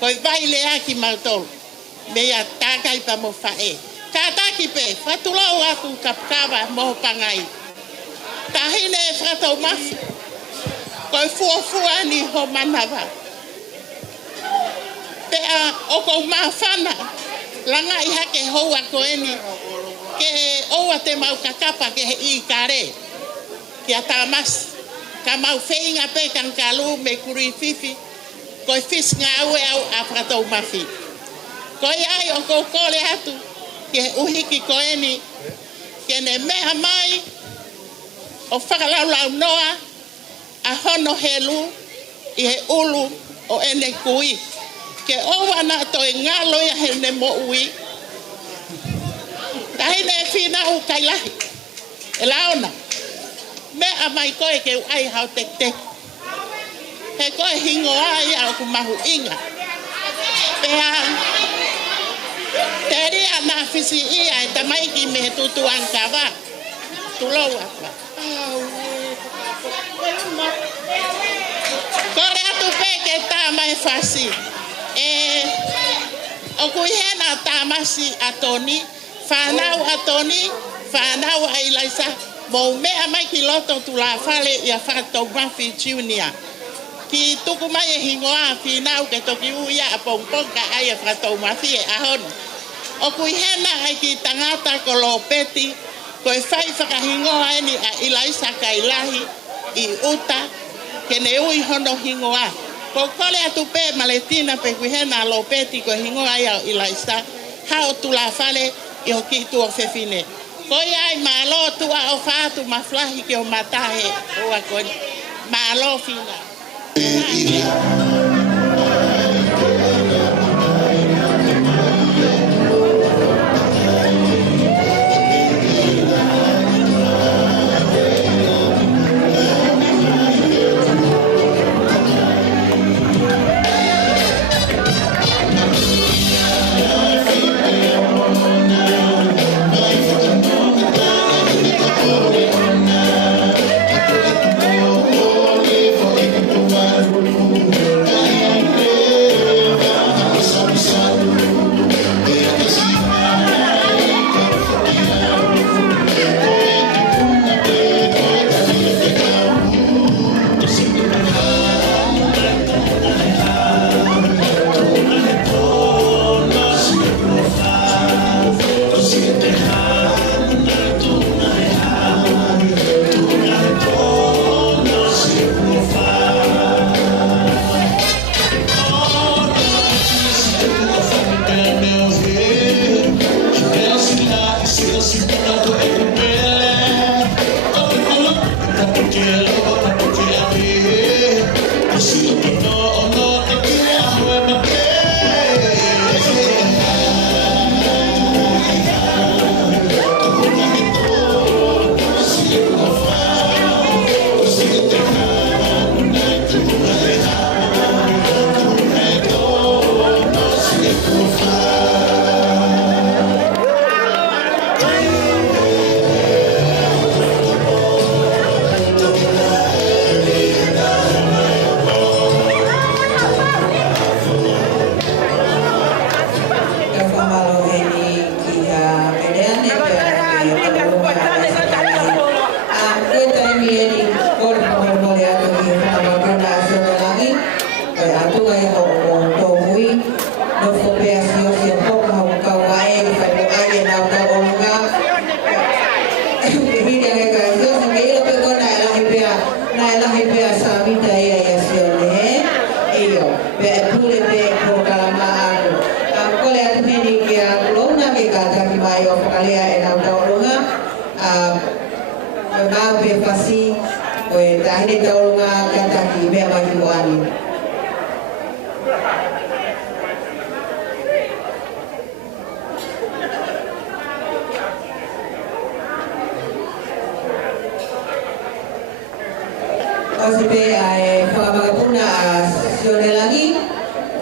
Koe vailea ki mautolu. Mea takai pa mo fae. Kātaki pe, whatulau aku kapkawa moho pangai. Tahine e whatau mafi. Koe fuafua ni ho manawa. Pea oko mawhana. Langa i hake hoa koeni. Ke oua te mau kakapa ke he i kare. Kia tāmas. Ka mau wheinga pe kankalu me kuri fifi. Koe fis ngā ue au a whatau mafi. Koe ai o kou kore atu. Ke uhiki koeni, ke ne mea mai, o whakalaulau noa, a hono helu, i he ulu o ene kui. Ke owa na to e ngalo ia he ne mo ui. Tahine e whina u kailahi. E laona, mea mai koe ke uai hau tek tek. He koe hingo ai au ku mahu inga. Pea, te ria na fisi ia e tamai ki me tutu ankawa. Tulau apa. Kore atu pe ke tamai fasi. O kui hena tamasi atoni. Whanau atoni. Whanau ailaisa. Mo mea mai ki loto tu la fale ia whatou mafi junior. Ki tuku mai e hingoa whinau ke toki uia a pongponga ai e whatou mafi e ahonu. O kui hena ai ki tangata ko lo peti, koe whai whakahingoa eni a ilaisa kailahi i uta, ke ne ui hono hingoa. Ko kole atu pe maletina pe kui hena lo peti ko hingoa ia ilaisa, hao tu la fale i o ki tu o fefine. Ko iai malo tua o whātu maflahi ke o matahe o a koe malo fina.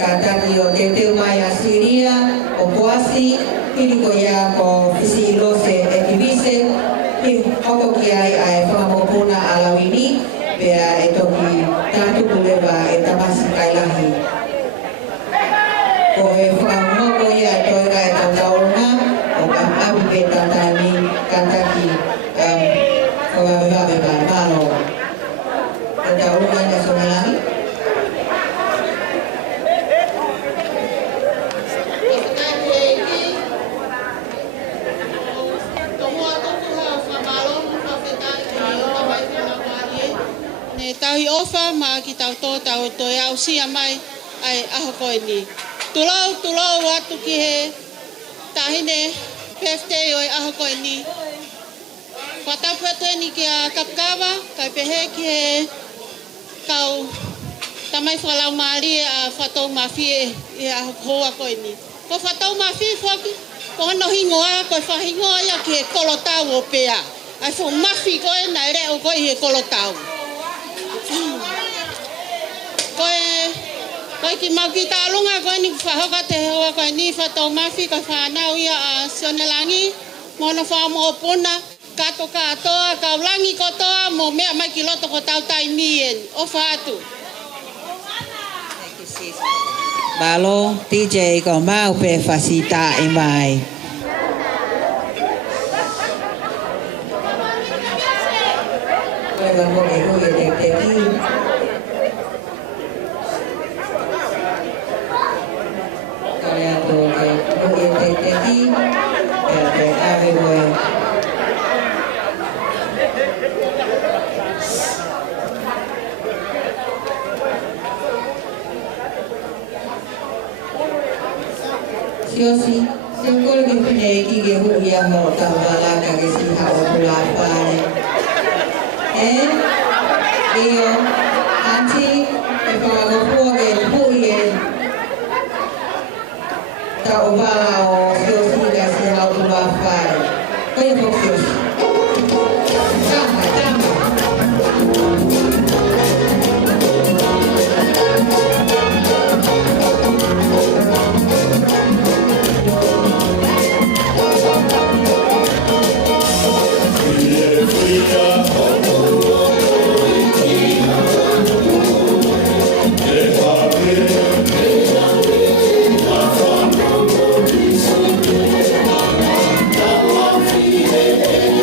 Kata ki o te teu mai a Siria, o wasi ili ko ia ko isi lo se ekibise i oko ki ai whamopuna alawini pea e toki tātu kulewa e tamasi kailahi. Ko e whakamoko ia e toira e tautaurunga o ka api pe tātani kantaki ko wawewawe pārmano. Tautaurunga ia songalangi. Tahi ofa ma ki tau tō tau tō au sia mai ai aho koe ni. Tulau watu ki he tahine birthday oi aho koe ni. Whatapu atu ni ki a kapkawa, kai pehe ki he kau tamai whalau maari a whatau mawhi e aho hoa koe ni. Ko whatau mawhi whaki, ko hano hingoa, koe whahingoa ia ki he kolotau o pea. Ai whu mawhi koe na reo koe he kolotau. Koe ki mau ki tālunga koe ni whahoka te hoa koe ni whatau mawhi koe whanau ia a Sionelangi mono whamo puna kato katoa kaulangi kotoa mo mea mai ki loto ko tau tai mien o whatu. Malo, DJ ko mau pe fasita e mai. Koe wamo e hui e te ki. Siosi, singkol ki pineki ke huya mo tawala ka ke si ha o pare. Iyo, anti, e pago puage huye. Ta o bala o siosi ka si ha o pare. Kaya po siosi. Tama, tama. Yeah.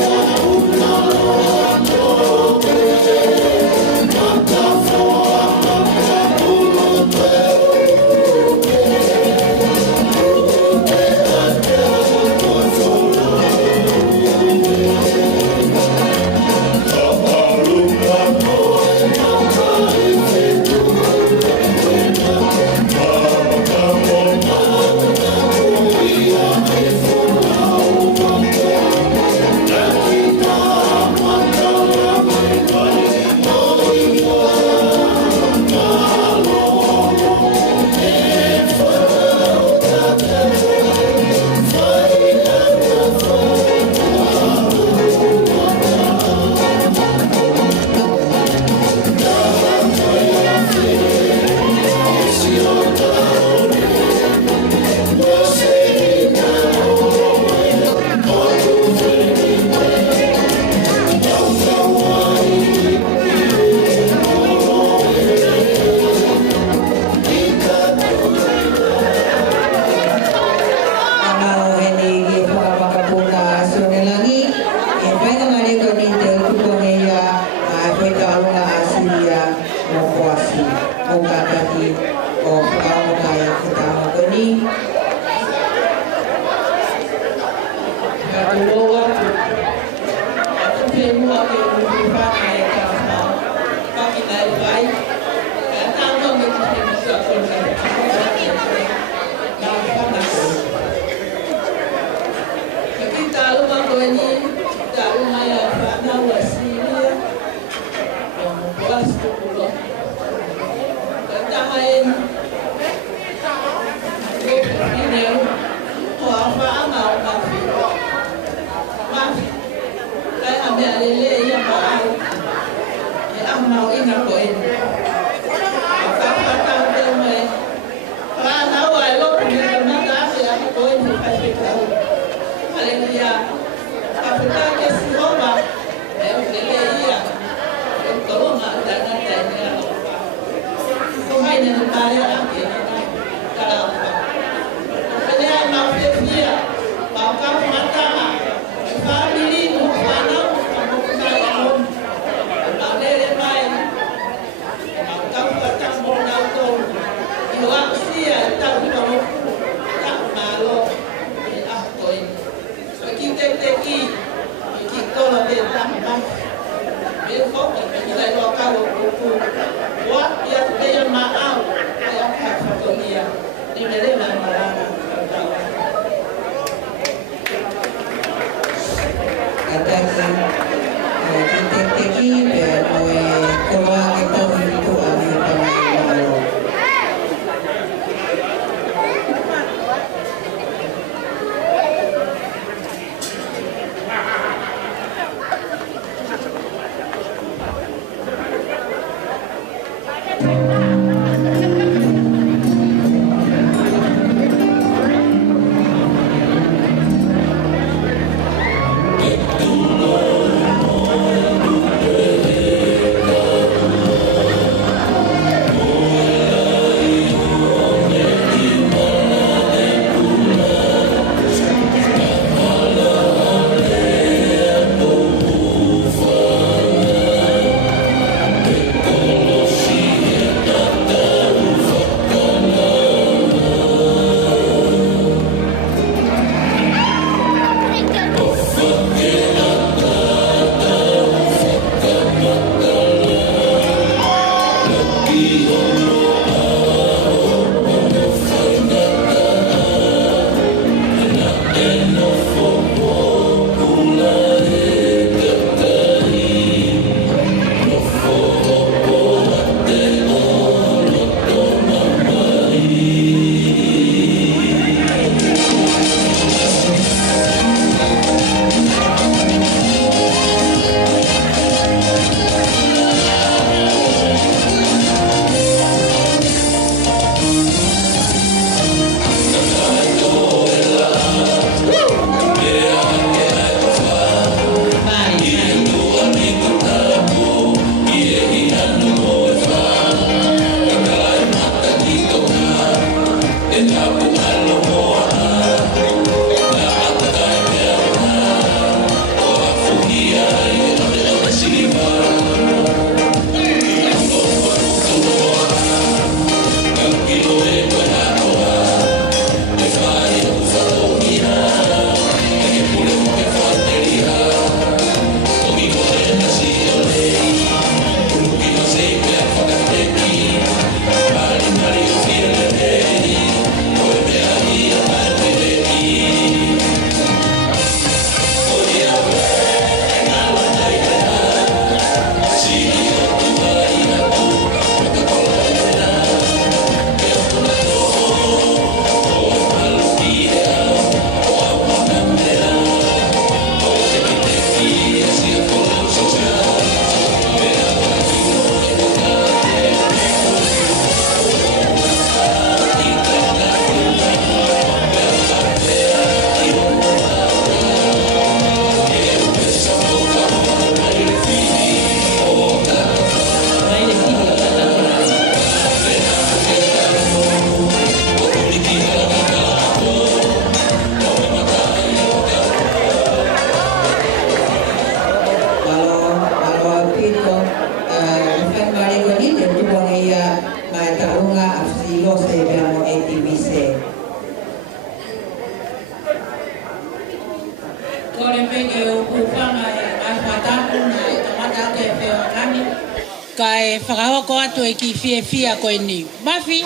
Kai whakahoko atu e ki fia koe ni. Mafi,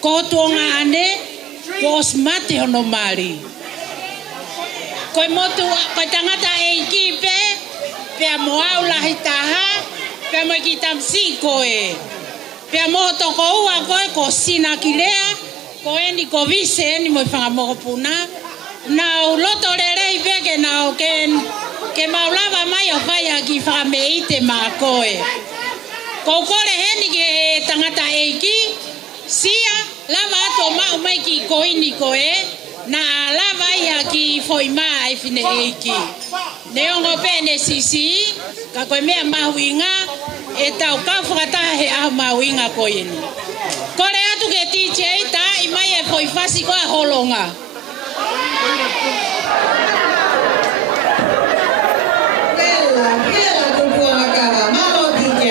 ko tuonga ane, ko osmate hono mari. Koe motu, koe tangata e ki pea moau lahi taha, pea mo ki tamsi koe. Pea mo toko ua koe, ko sina ki lea, ko eni ko vise, eni mo i whangamoko puna. Nau loto rerei peke nau ke maulava mai o whaia ki whakameite mā koe. Ko kore heni ke tangata eiki, sia lava ato mau mai ki koini koe, na lava ia ki foima ai fine eiki. Neongo pene sisi, ka koe mea mahuinga, e tau kau whakatahe ahu mahuinga koini. Kore atu ke TJ ta imai e foifasi koe holonga. Bella tupuanga kava, malo DJ.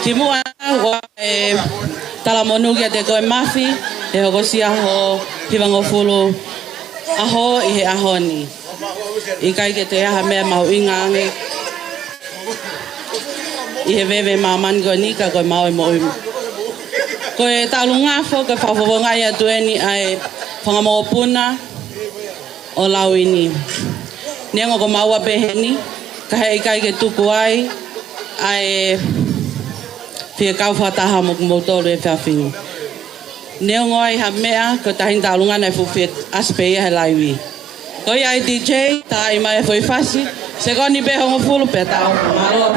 Kimua wa talamonu kia te koe mafi, e hoko si aho piwango fulu aho i he ahoni. I kai ke te aha mea mahu inga ange. I he wewe maman koe ni ka koe mau e mo imu. Koe talu ngafo, koe whawhawanga ia tueni ai whangamoopuna. o lauini. Nengo ko maua peheni, ka hei kai ke tuku ai, ai fia kau whataha mo kumotoru e whiawhingu. Nengo ai ha mea, ko tahin tālunga nei fuwhit aspeia he laiwi. Ko ai DJ, tā i mai foi fasi, se koni be hongo fulu pe tau, malo.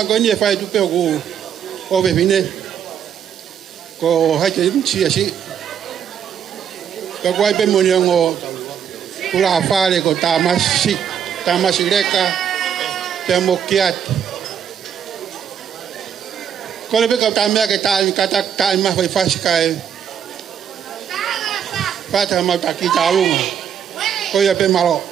Ko ni fai tu pe o be vine ko ha ke chi asi ko ai pe mo ni ngo kula fale ko tamasi leka pe mo kiat ko le pe ka tamia ke ta ma fai fasi kai pata ma ta ki ta lunga ko ya pe malo.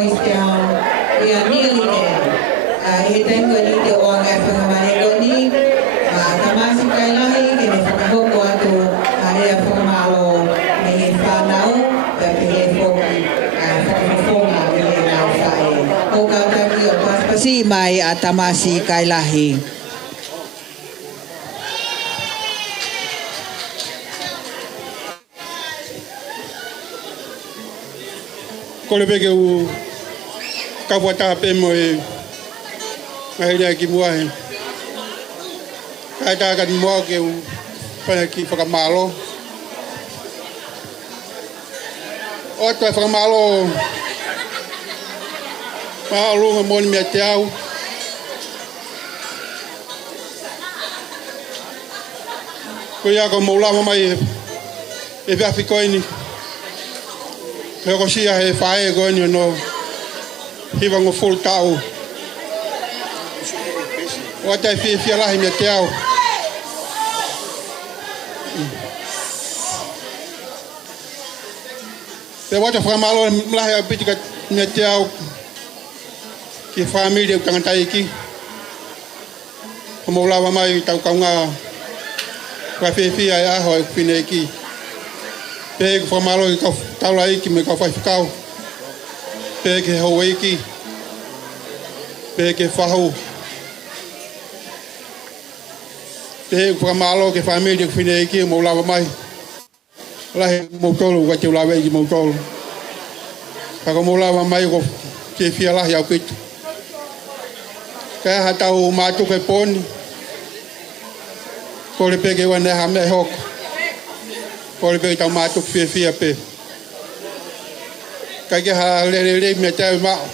Boys Town, ia nili nea. E tengo ni te o ngai whakamare ni, tamasi kai lahi, ke ne whakahoko atu, rea whakamalo, me he whanau, pe he whoki, whakafonga, me he nau whae. O kautaki o paspasi mai a tamasi kai lahi. Kole peke u kapuata pe mo e mahiria ki mua he. Kai ta ka mua ke u pa ki whakamalo. O te whakamalo Maalunga moni mea te au. Ko ia ko maulama mai e whiawhi koe ni. Pea ko sia he whae koe ni no hiwa ngo full tau. O atai whia lahi mea te au. Pea wata whakamalo mlahe a pitika mea te au. Ki familia u tangatai ki. Ko maulawa mai tau kaunga kwa whiwhia e aho e whine ki. Pea ku whamalo ki kau taula iki me kau whaiwhikau. Pea ke hau iki. Pea ke whahu. Pea ku whamalo ke familia ku whine iki maulawa mai. Lahi mautolu kwa te ulawe iki mautolu. Paka maulawa mai ko ke whia lahi au pitu. Kaya hatau mātu ke poni. Kore peke wane hame hoko. Kore peke tau mātu whia pe. Kai ke ha lere mea tau mao.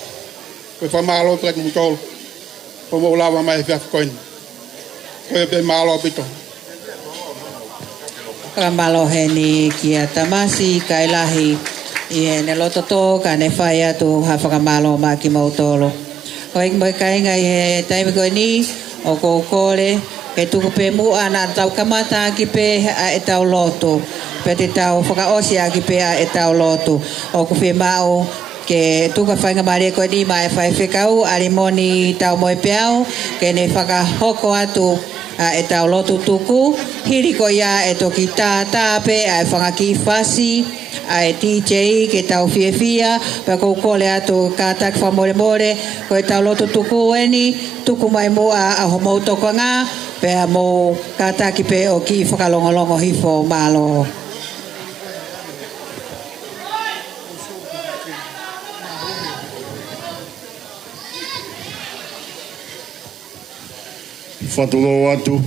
Koe whamalo plek mutolo. Ko mo lawa mai whia koini. Koe pe malo pito. Whamalo he ni kia tamasi kai lahi. I ne loto tō ka ne whai atu ha whakamalo ma ki mautolo. Koe moi kai ngai he taimi koe ni o ko kore ke tuku pe mua na tau kamata ki pe a e tau loto pe te tau whakaosi a ki pe a e tau loto o ku whi mau ke tuka whainga maria koe ni mai whai whikau arimoni tau moi peau ke ne whakahoko atu a e tau loto tuku hiri ko ia e toki tā pe a e whangaki whasi ai DJ ke tau whia pa ko kole atu ka tak fa more ko tau loto tuku eni tuku mai mo a ho mo to nga pe mo ka taki pe o ki whakalongolongo hifo malo. Whatulo atu.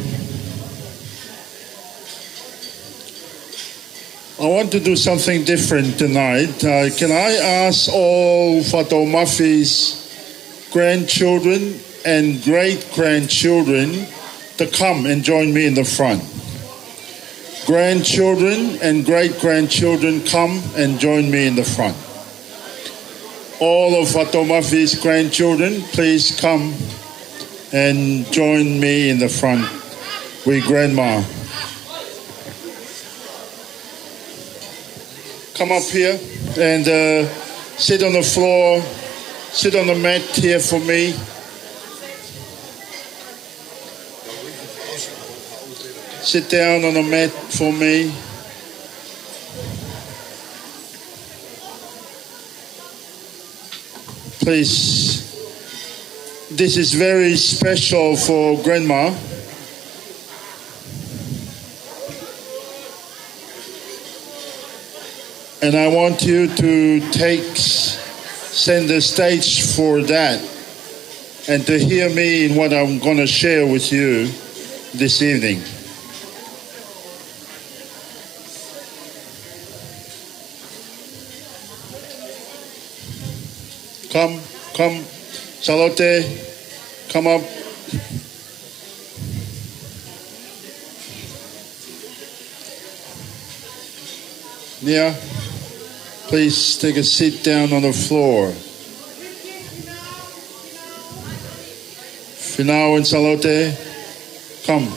I want to do something different tonight. Can I ask all Fatou Mafi's grandchildren and great-grandchildren to come and join me in the front? Grandchildren and great-grandchildren, come and join me in the front. All of Fatou Mafi's grandchildren, please come and join me in the front with Grandma. Come up here and sit on the floor, sit on the mat here for me. Sit down on the mat for me. Please, this is very special for Grandma. And I want you to send the stage for that and to hear me in what I'm going to share with you this evening. Come, Charlotte, come up. Nia, please take a seat down on the floor. Finau and Charlotte, come.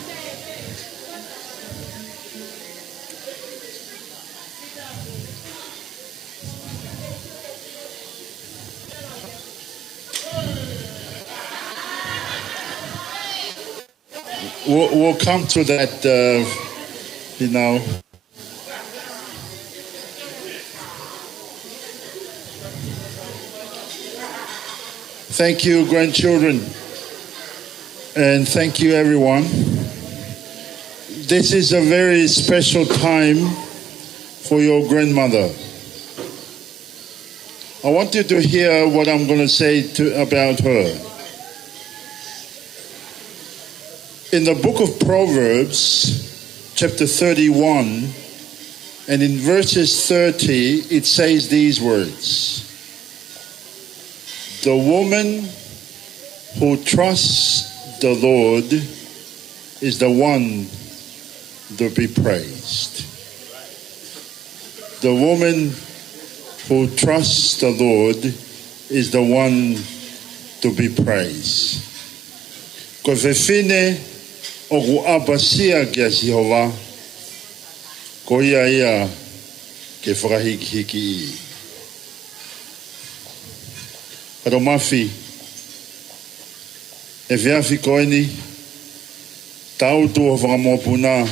we'll come to that, you know. Thank you, grandchildren, and thank you, everyone. This is a very special time for your grandmother. I want you to hear what I'm going to say about her. In the book of Proverbs, chapter 31, and in verses 30, it says these words. The woman who trusts the Lord is the one to be praised. The woman who trusts the Lord is the one to be praised. Ko fefine o ku apasia kia Jehova, ko ia ke whakahiki i. Pero mafi, e whiawhi koeni, tau tu o whakamopuna,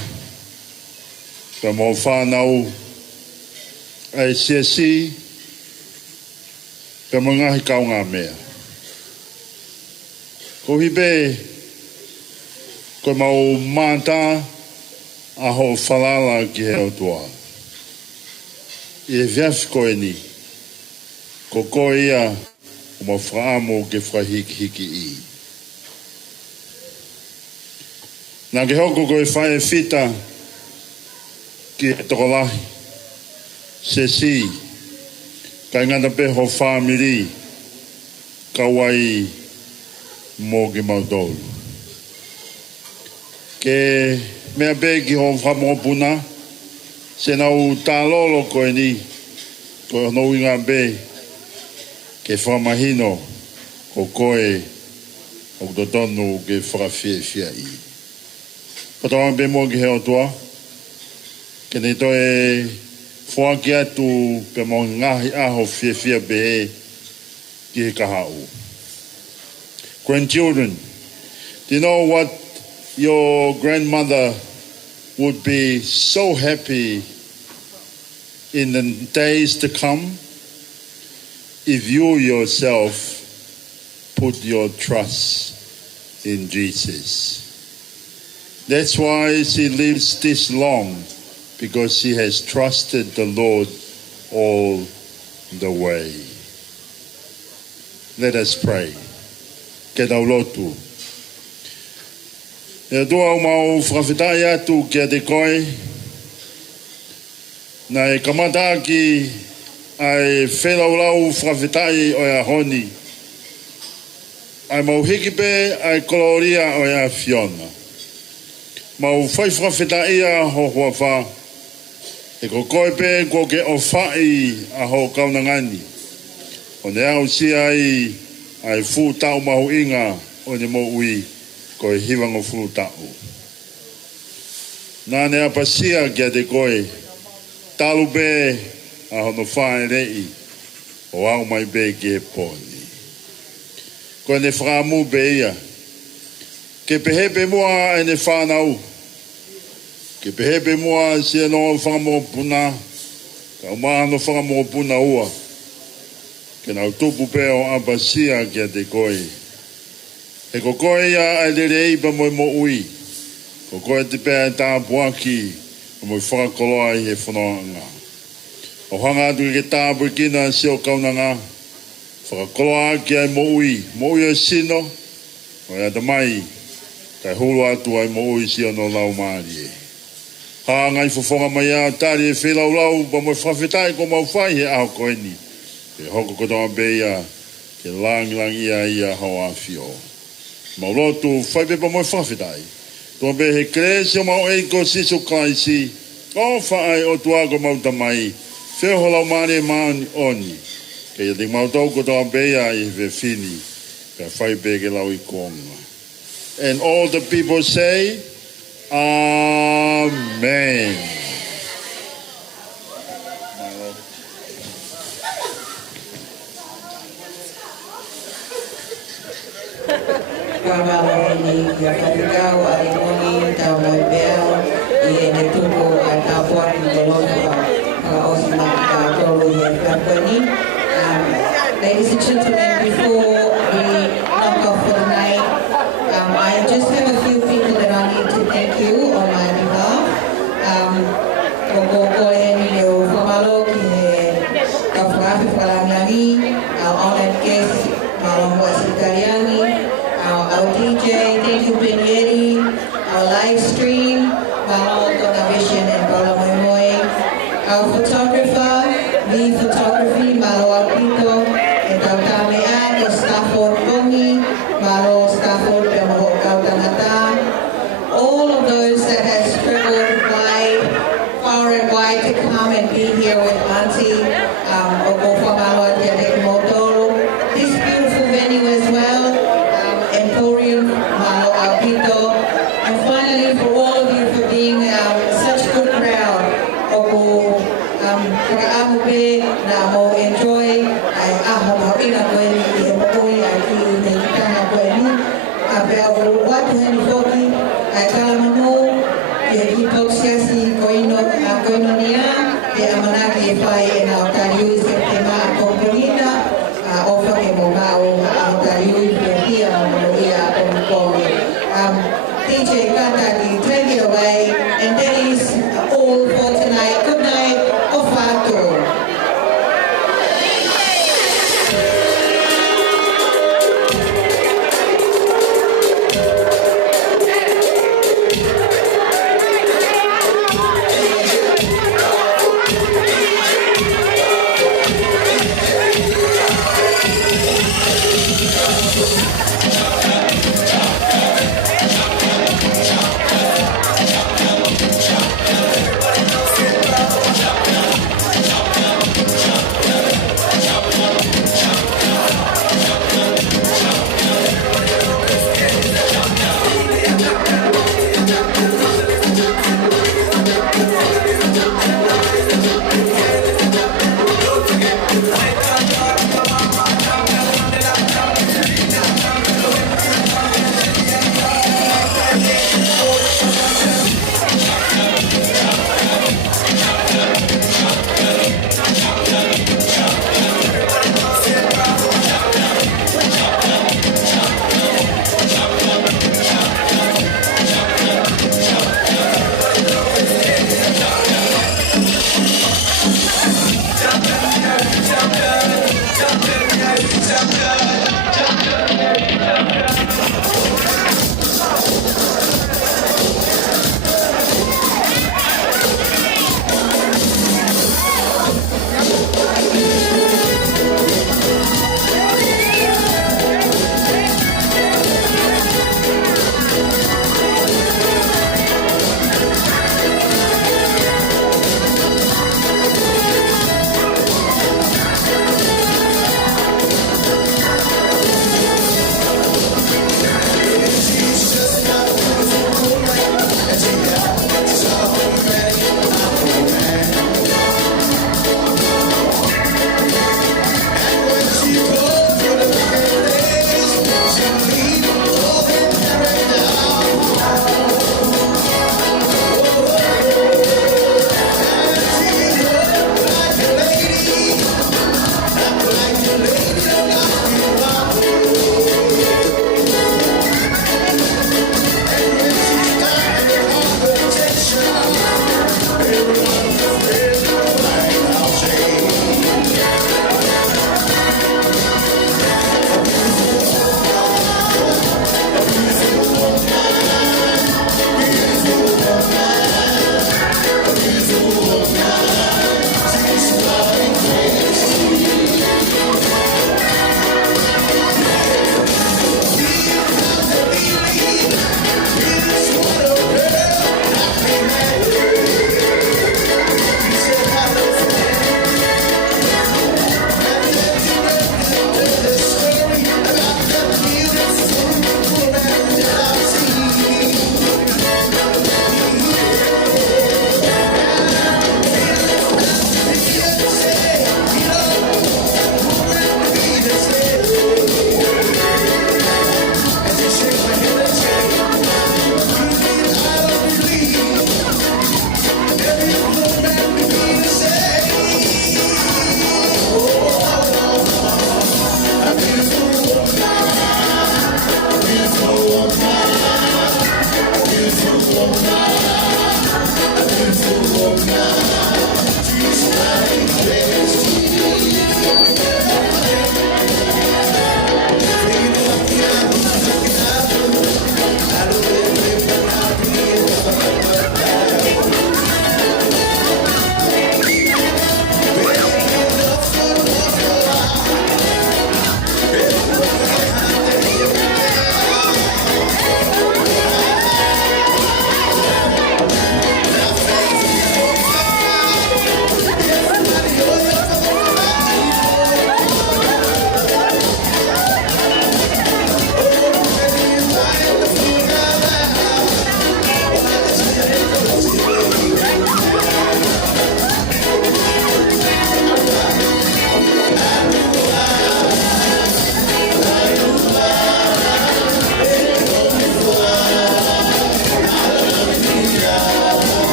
ka mo whanau, ai siasi, ka mo ngahi kau ngā mea. Ko hibe, ko mau mata, aho whalala ki heo tua. I e whiawhi koeni, ko ko ia, o ma whaamo ke whahiki i. Nā ke hoko koe whae whita ki e tokolahi, se si, kai ngana pe ho whamiri, ka wai mō ke mautolu. Ke mea pe ki ho whamopuna, se nau tālolo koe ni, koe no inga pe, ke whamahino ko koe o totonu ke whakawhiawhia i. Patoa pe mō ki heo toa, ke ne toe whaki atu pe mō ngahi aho whiawhia pe e ki he kahau. Grandchildren, do you know what your grandmother would be so happy in the days to come? If you yourself put your trust in Jesus. That's why she lives this long, because she has trusted the Lord all the way. Let us pray. Ke taulotu. E tua mau whakawhitai atu kia te koe, na e kamata ki ai whelaulau whakawhitai o ia honi. Ai mau hiki pe ai koloria o ia Fiona. Mau whai whakawhitai a ho hua wha. E ko koe pe ko ke o whai a ho kaunangani. O ne au si ai fu tau mahu inga o ne mo ui ko e hiwango fu tau. Nā ne apasia kia te koe. Talu pe a hono whae rei o au mai be ke poni. Ko ne whaamu be ia. Ke pehepe mua e ne whanau. Ke pehepe mua si e no whamo puna. Ka umaa no whamo puna ua. Ke nau tupu pe o apasia kia te koe. E ko koe ia e le rei pa moi mo ui. Ko koe te pēr tā puaki o moi whakakoloa i he whanoa ngā. O hanga atu ke tāpu kina si o kaunanga, whakakoloa ki ai mo ui o sino, o ia ta mai, kai hulu atu ai mo ui si o no lau maari e. Ha ngai fofonga mai a tari e whilau lau, pa mo whawhetai ko mau whai he aho koeni. E hoko kotoa beia, ke lang ia hao a fio. Mau lotu, whai pe pa mo whawhetai. Tua be he kresi o mau eiko sisu kaisi, o whaai o tuago mau tamai, Feo holau mare maani oni. Ke ia te mautau ko toa beia I he fini. Ka whai peke lau I konga. And all the people say, Amen. kamalo ini kia katikau alimoni tau lai beau I ene tuku a tau puani tolofa ka osma ka tolu I e kapani. Ladies and gentlemen, before we knock off for the night, I just have a few people that I need to thank you on my behalf. Koko koe ni leo whamalo ki he kawhaafi whalangiangi, our honored guest, Malongo Asikariani, our DJ, thank you Pinieri, our live stream, Malongo Vision and Paula Moimoy, our photographer, V Photography, Malo Apito, and Kautamea, the Stafford Bongi, Malo Stafford Pemaho Kautanata, all of those that has traveled far and wide to come and be here with Auntie Okofamalo Motoro. This beautiful venue as well, Emporium, Malo Apito, and finally for all of you for being such a good crowd. Oko Kaamupe na mo enjoy ay ahom ina ko ni Empoi aki ni kana ko ni abel watu hani foki ay kalamano ye hipoxiasi koino koinonia ye amanaki fai na utaliu septema komponita ofa ke mogao utaliu pia mo ia kompongi. DJ Kataki, take it away, and that is all for tonight. Good night, Ofato.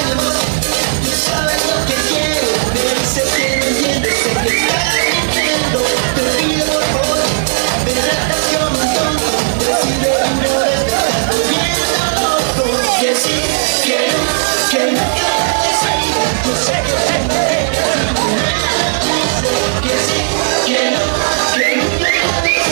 queremos. Tú sabes lo que quiero, me dices que no entiendes, sé que estás mintiendo. Te pido por favor, me tratas como un tonto, decide uno de verdad, estoy viendo loco. Que sí, que no, que no quieres ir, yo sé que tengo que ir, que sí, que no, que no quieres ir.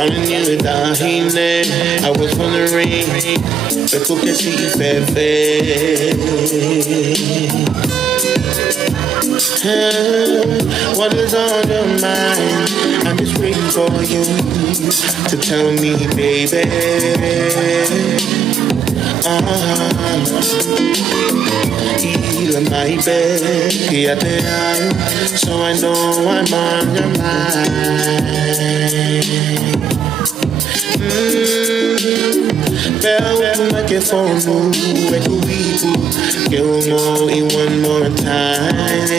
Darling, you dahine. I was wondering, but who can see what is on your mind? I'm just waiting for you to tell me, baby. Heal my bed, so I know I'm on your mind. Bell microphone, wake a week, give me one more time.